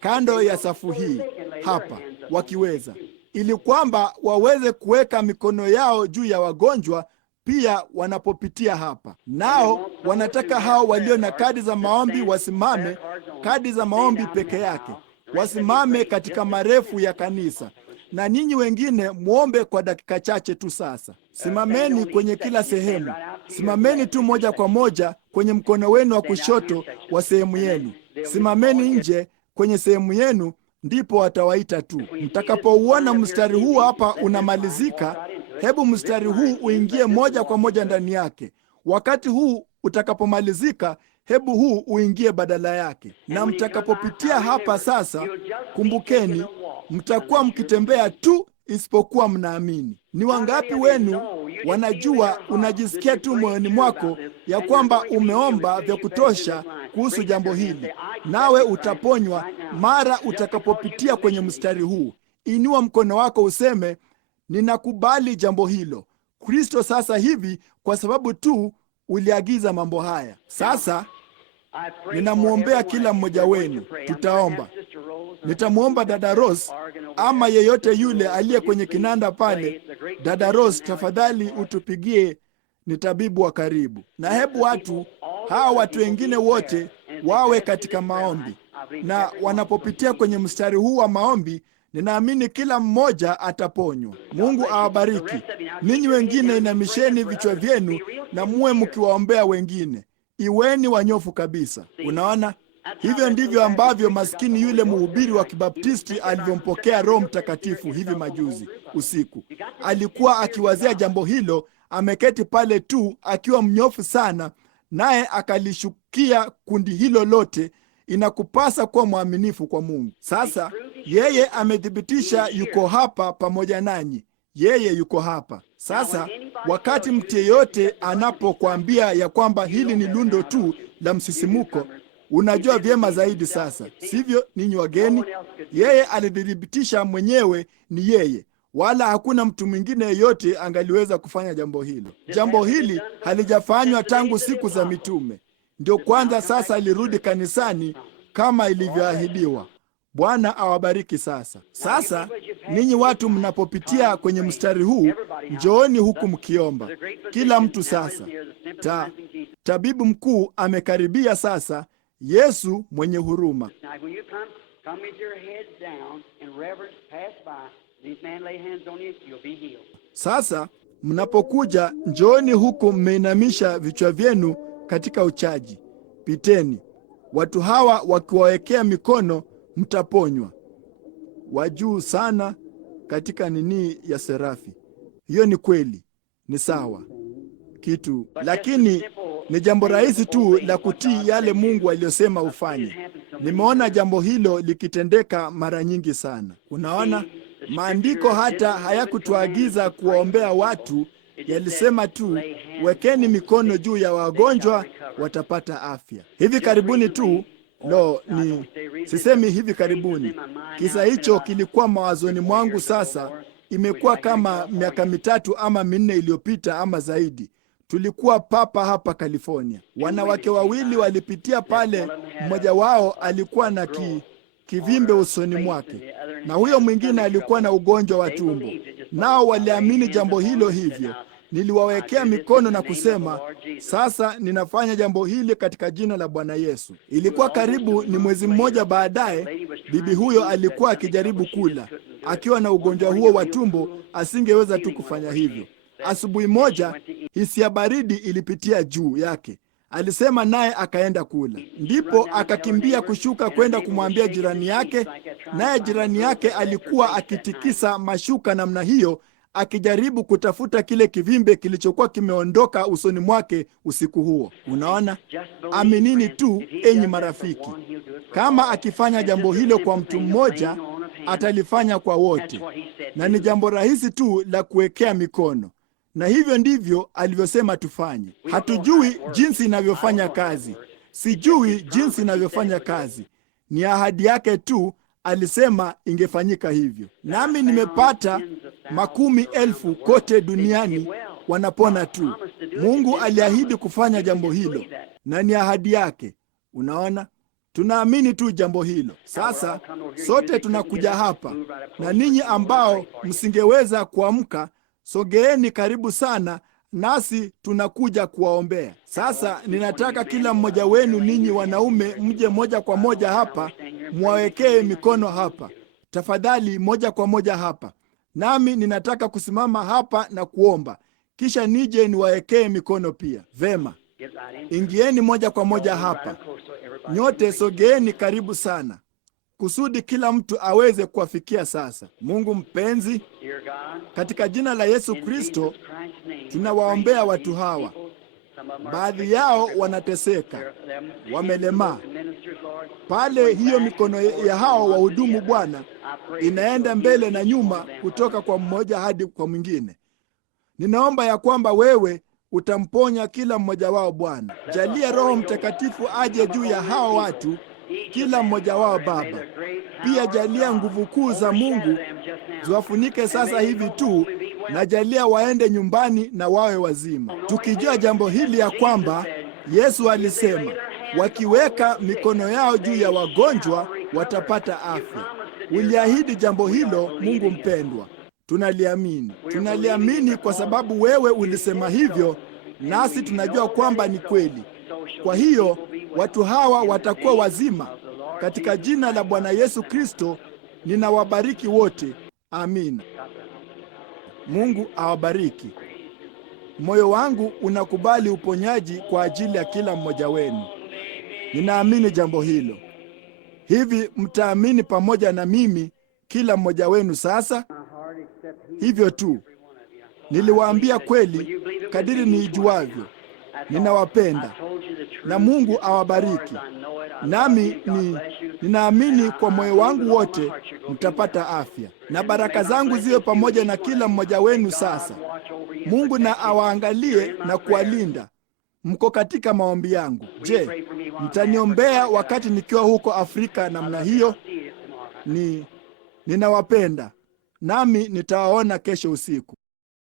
kando ya safu hii hapa, wakiweza, ili kwamba waweze kuweka mikono yao juu ya wagonjwa pia wanapopitia hapa. Nao wanataka hao walio na kadi za maombi wasimame, kadi za maombi peke yake, wasimame katika marefu ya kanisa. Na ninyi wengine muombe kwa dakika chache tu. Sasa simameni kwenye kila sehemu, simameni tu moja kwa moja kwenye mkono wenu wa kushoto wa sehemu yenu, simameni nje kwenye sehemu yenu, ndipo watawaita tu. Mtakapouona mstari huu hapa unamalizika, hebu mstari huu uingie moja kwa moja ndani yake. Wakati huu utakapomalizika, hebu huu uingie badala yake. Na mtakapopitia hapa sasa, kumbukeni, mtakuwa mkitembea tu isipokuwa mnaamini. Ni wangapi wenu wanajua, unajisikia tu moyoni mwako ya kwamba umeomba vya kutosha kuhusu jambo hili, nawe utaponywa mara utakapopitia kwenye mstari huu? Inua mkono wako useme, ninakubali jambo hilo, Kristo, sasa hivi, kwa sababu tu uliagiza mambo haya. Sasa ninamwombea kila mmoja wenu. Tutaomba. Nitamwomba dada Rose ama yeyote yule aliye kwenye kinanda pale. Dada Rose, tafadhali utupigie, ni tabibu wa karibu. Na hebu watu wengine wote wawe katika maombi, na wanapopitia kwenye mstari huu wa maombi, ninaamini kila mmoja ataponywa. Mungu awabariki. Ninyi wengine inamisheni vichwa vyenu na muwe mkiwaombea wengine. Iweni wanyofu kabisa. Unaona, hivyo ndivyo ambavyo maskini yule mhubiri wa Kibaptisti alivyompokea Roho Mtakatifu hivi majuzi usiku. Alikuwa akiwazia jambo hilo, ameketi pale tu akiwa mnyofu sana, naye akalishukia kundi hilo lote. Inakupasa kuwa mwaminifu kwa Mungu. Sasa yeye amethibitisha yuko hapa pamoja nanyi. Yeye yuko hapa sasa. Wakati mtu yeyote anapokuambia ya kwamba hili ni lundo tu la msisimuko, unajua vyema zaidi sasa, sivyo ninyi wageni? Yeye alithibitisha mwenyewe ni yeye, wala hakuna mtu mwingine yeyote angaliweza kufanya jambo hilo. Jambo hili halijafanywa tangu siku za mitume. Ndio kwanza sasa alirudi kanisani kama ilivyoahidiwa. Bwana awabariki. Sasa ninyi watu mnapopitia kwenye mstari huu, njooni huku mkiomba. Kila mtu sasa. Tabibu mkuu amekaribia sasa, Yesu mwenye huruma. Sasa mnapokuja, njooni huku mmeinamisha vichwa vyenu katika uchaji. Piteni. Watu hawa wakiwawekea mikono, mtaponywa. Wajuu sana katika nini ya serafi. Hiyo ni kweli, ni sawa. kitu, lakini ni jambo rahisi tu la kutii yale Mungu aliyosema ufanye. Nimeona jambo hilo likitendeka mara nyingi sana. Unaona, maandiko hata hayakutuagiza kuwaombea watu, yalisema tu wekeni mikono juu ya wagonjwa watapata afya. Hivi karibuni tu, sisemi hivi karibuni, kisa hicho kilikuwa mawazoni mwangu. Sasa imekuwa kama miaka 3 ama 4 iliyopita ama zaidi. Tulikuwa papa hapa California. Wanawake wawili walipitia pale, mmoja wao alikuwa na kivimbe usoni mwake na huyo mwingine alikuwa na ugonjwa wa tumbo. Nao waliamini jambo hilo, hivyo niliwawekea mikono na kusema, sasa ninafanya jambo hili katika jina la Bwana Yesu. Ilikuwa karibu ni mwezi mmoja baadaye, bibi huyo alikuwa akijaribu kula. Akiwa na ugonjwa huo wa tumbo, asingeweza tu kufanya hivyo. Asubuhi moja, hisia baridi ilipitia juu yake. Alisema naye akaenda kula. Ndipo akakimbia kushuka kwenda kumwambia jirani yake, naye jirani yake alikuwa akitikisa mashuka namna hiyo, akijaribu kutafuta kile kivimbe kilichokuwa kimeondoka usoni mwake usiku huo. Unaona, aminini tu enyi marafiki, kama akifanya jambo hilo kwa mtu mmoja, atalifanya kwa wote, na ni jambo rahisi tu la kuwekea mikono. Na hivyo ndivyo alivyosema tufanye. Hatujui jinsi inavyofanya kazi. Sijui jinsi inavyofanya kazi. Ni ahadi yake tu, alisema ingefanyika hivyo. Nami nimepata 10,000 kote duniani wanapona tu. Mungu aliahidi kufanya jambo hilo, na ni ahadi yake. Unaona? Tunaamini tu jambo hilo. Sasa sote tunakuja hapa, na ninyi ambao msingeweza kuamka, sogeeni karibu sana, nasi tunakuja kuwaombea. Sasa ninataka kila mmoja wenu ninyi wanaume mje moja kwa moja hapa, muwawekee mikono hapa. Tafadhali moja kwa moja hapa. Nami ninataka kusimama hapa na kuomba, kisha nije niwawekee mikono pia. Vema. Ingieni moja kwa moja hapa. Nyote sogeeni karibu sana, kusudi kila mtu aweze kuwafikia. Sasa Mungu mpenzi, katika jina la Yesu Kristo, tunawaombea watu hawa. Baadhi yao wanateseka, wamelemaa. Pale hiyo mikono ya hao wahudumu, Bwana, inaenda mbele na nyuma, kutoka kwa mmoja hadi kwa mwingine. Ninaomba ya kwamba wewe utamponya kila mmoja wao. Bwana, jalia Roho Mtakatifu aje juu ya hao watu, kila mmoja wao Baba. Pia jalia nguvu kuu za Mungu ziwafunike sasa hivi tu, na jalia waende nyumbani na wawe wazima, tukijua jambo hili ya kwamba Yesu alisema wakiweka mikono yao juu ya wagonjwa watapata afya. Uliahidi jambo hilo, Mungu mpendwa. Tunaliamini. Tunaliamini kwa sababu wewe ulisema hivyo, nasi tunajua kwamba ni kweli. Kwa hiyo watu hawa watakuwa wazima katika jina la Bwana Yesu Kristo. Ninawabariki wote. Amina. Mungu awabariki. Moyo wangu unakubali uponyaji kwa ajili ya kila mmoja wenu. Ninaamini jambo hilo. Hivi mtaamini pamoja na mimi, kila mmoja wenu sasa? Hivyo tu. Niliwaambia kweli kadiri niijuavyo. Ninawapenda na Mungu awabariki. Nami ninaamini kwa moyo wangu wote mtapata afya, na baraka zangu ziwe pamoja na kila mmoja wenu sasa. Mungu na awaangalie na kuwalinda. Mko katika maombi yangu. Je, mtaniombea wakati nikiwa huko Afrika namna hiyo? Ninawapenda, nami nitawaona kesho usiku.